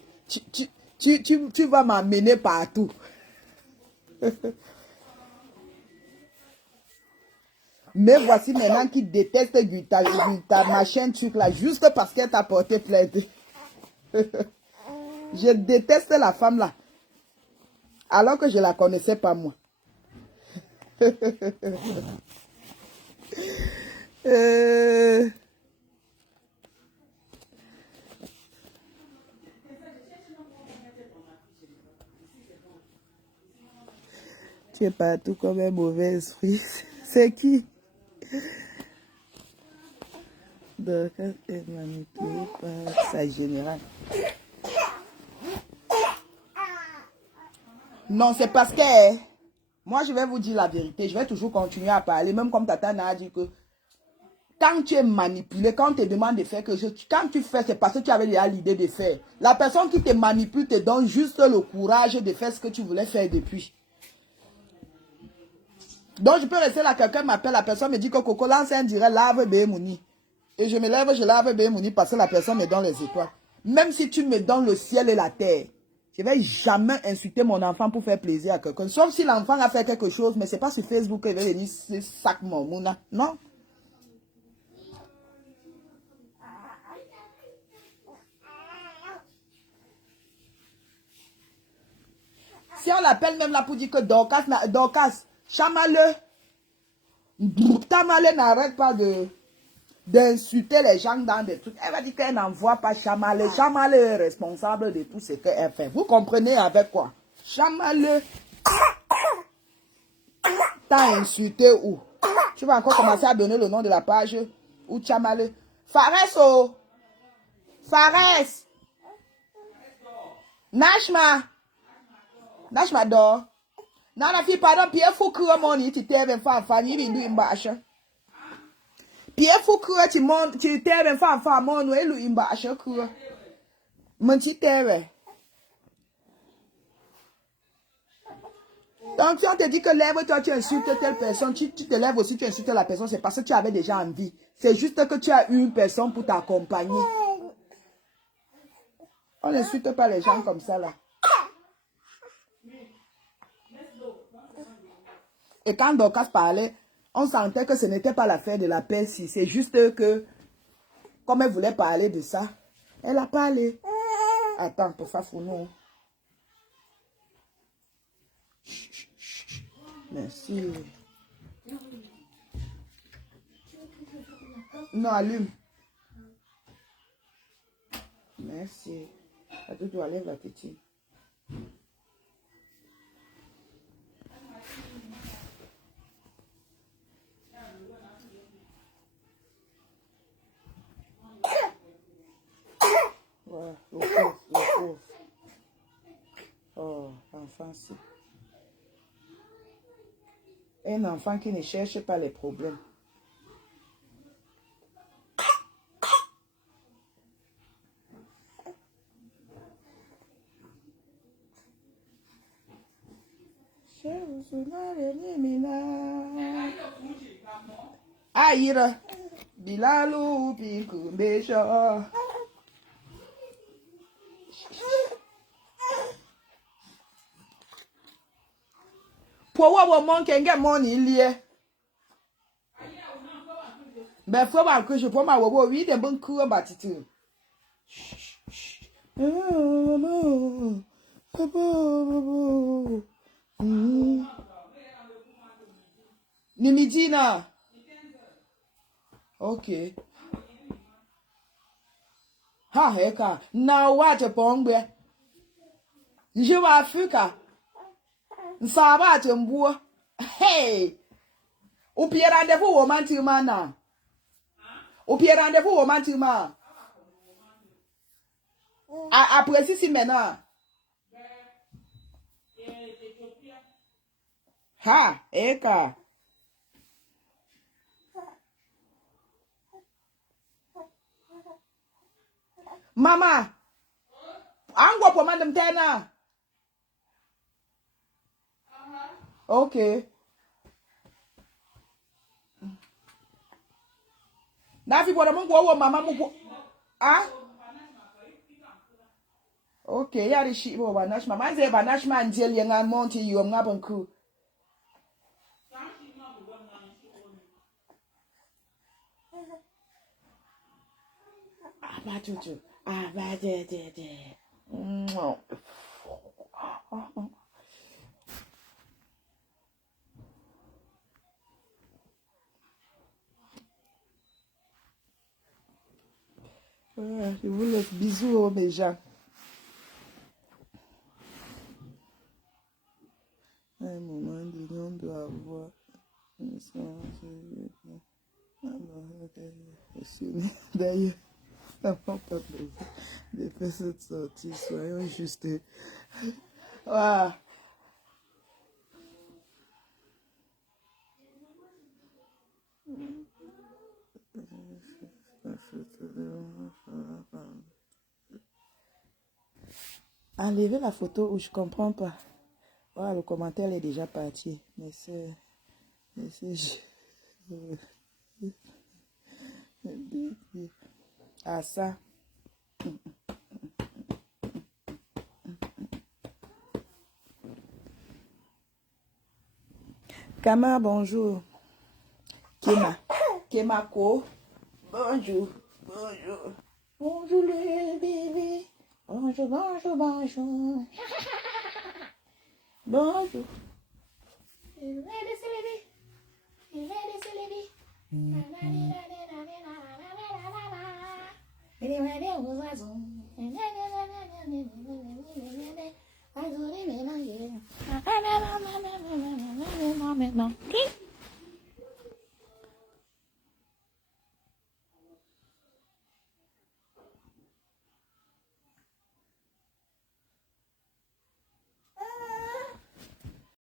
vas m'amener partout. Mais voici maintenant qui déteste Guta, machin truc là, juste parce qu'elle t'a porté plainte. Je déteste la femme là. Alors que je la connaissais pas moi. Tu es partout comme un mauvais esprit. C'est qui? Dorcas est manipulée par sa générale. Non, c'est parce que... Moi, je vais vous dire la vérité. Je vais toujours continuer à parler. Même comme Tata a dit que... Quand tu es manipulé, quand on te demande de faire quelque chose, quand tu fais, c'est parce que tu avais déjà l'idée de faire. La personne qui te manipule te donne juste le courage de faire ce que tu voulais faire depuis. Donc, je peux rester là, quelqu'un m'appelle, la personne me dit que Coco lance un direct, lave Bémouni. Et je me lève, je lave Bémouni parce que la personne me donne les étoiles. Même si tu me donnes le ciel et la terre, je ne vais jamais insulter mon enfant pour faire plaisir à quelqu'un. Sauf si l'enfant a fait quelque chose, mais ce n'est pas sur Facebook qu'il va venir sac mon mouna. Non. Si on l'appelle même là pour dire que Dorcas, Chamale, Tamale n'arrête pas d'insulter les gens dans des trucs. Elle va dire qu'elle n'envoie pas Chamale. Chamale est responsable de tout ce qu'elle fait. Vous comprenez avec quoi? Chamale t'a insulté où? Tu vas encore commencer à donner le nom de la page ou Chamale. Fares, oh! Fares! Nashma! Nashma dort. Non, la fille, pardon, Pierre Foucault, mon tu t'es un fan, il est une bâche. Pierre Foucault, tu t'es un fan, mon il est une bâche. Mon petit t'es. Donc, si on te dit que lève-toi, tu insultes telle personne, tu te lèves aussi, tu insultes la personne, c'est parce que tu avais déjà envie. C'est juste que tu as eu une personne pour t'accompagner. On n'insulte pas les gens comme ça, là. Et quand Dorcas parlait, on sentait que ce n'était pas l'affaire de la paix, si. C'est juste que, comme elle voulait parler de ça, elle a parlé. Attends, pour ça, faut nous. Merci. Non, allume. Merci. À tout doigt, lève la petite. Voilà, le pauvre. Oh, enfant, si. Un enfant qui ne cherche pas les problèmes. Aïra, Bilalou, Pikumbeja. Pour voir mon kenge money lié. Ben faut voir que je peux ma wobo oui de bon coup batitu. Ni midi na. Ok. Ha heka. Na wate pongbe. Je wa Afrika. Nsaba tembuo. Hey. Ou pied rendez-vous au mantima na. Ou pied rendez-vous au mantima. Après si maintenant. Ha, eka. Mama. Angwa po madam tena. Okay. Nafi bwana mungu wa mama mungu. Ah? Okay, yari shi bo banashma. Manze banashma njeli nga monti yo ngabanku. Abatutu. Abadede. Je vous laisse. Bisous, mes gens. À un moment donné, on doit avoir une séance. D'ailleurs, n'avons pas besoin de faire cette sortie. Soyons justes. Ah. Enlevez la photo où je comprends pas. Oh, le commentaire est déjà parti. Mais c'est... Ah, ça. Kama, bonjour. Kemako. Bonjour. Bonjour. Bonjour le bébé. Bonjour, bonjour, bonjour. Bonjour.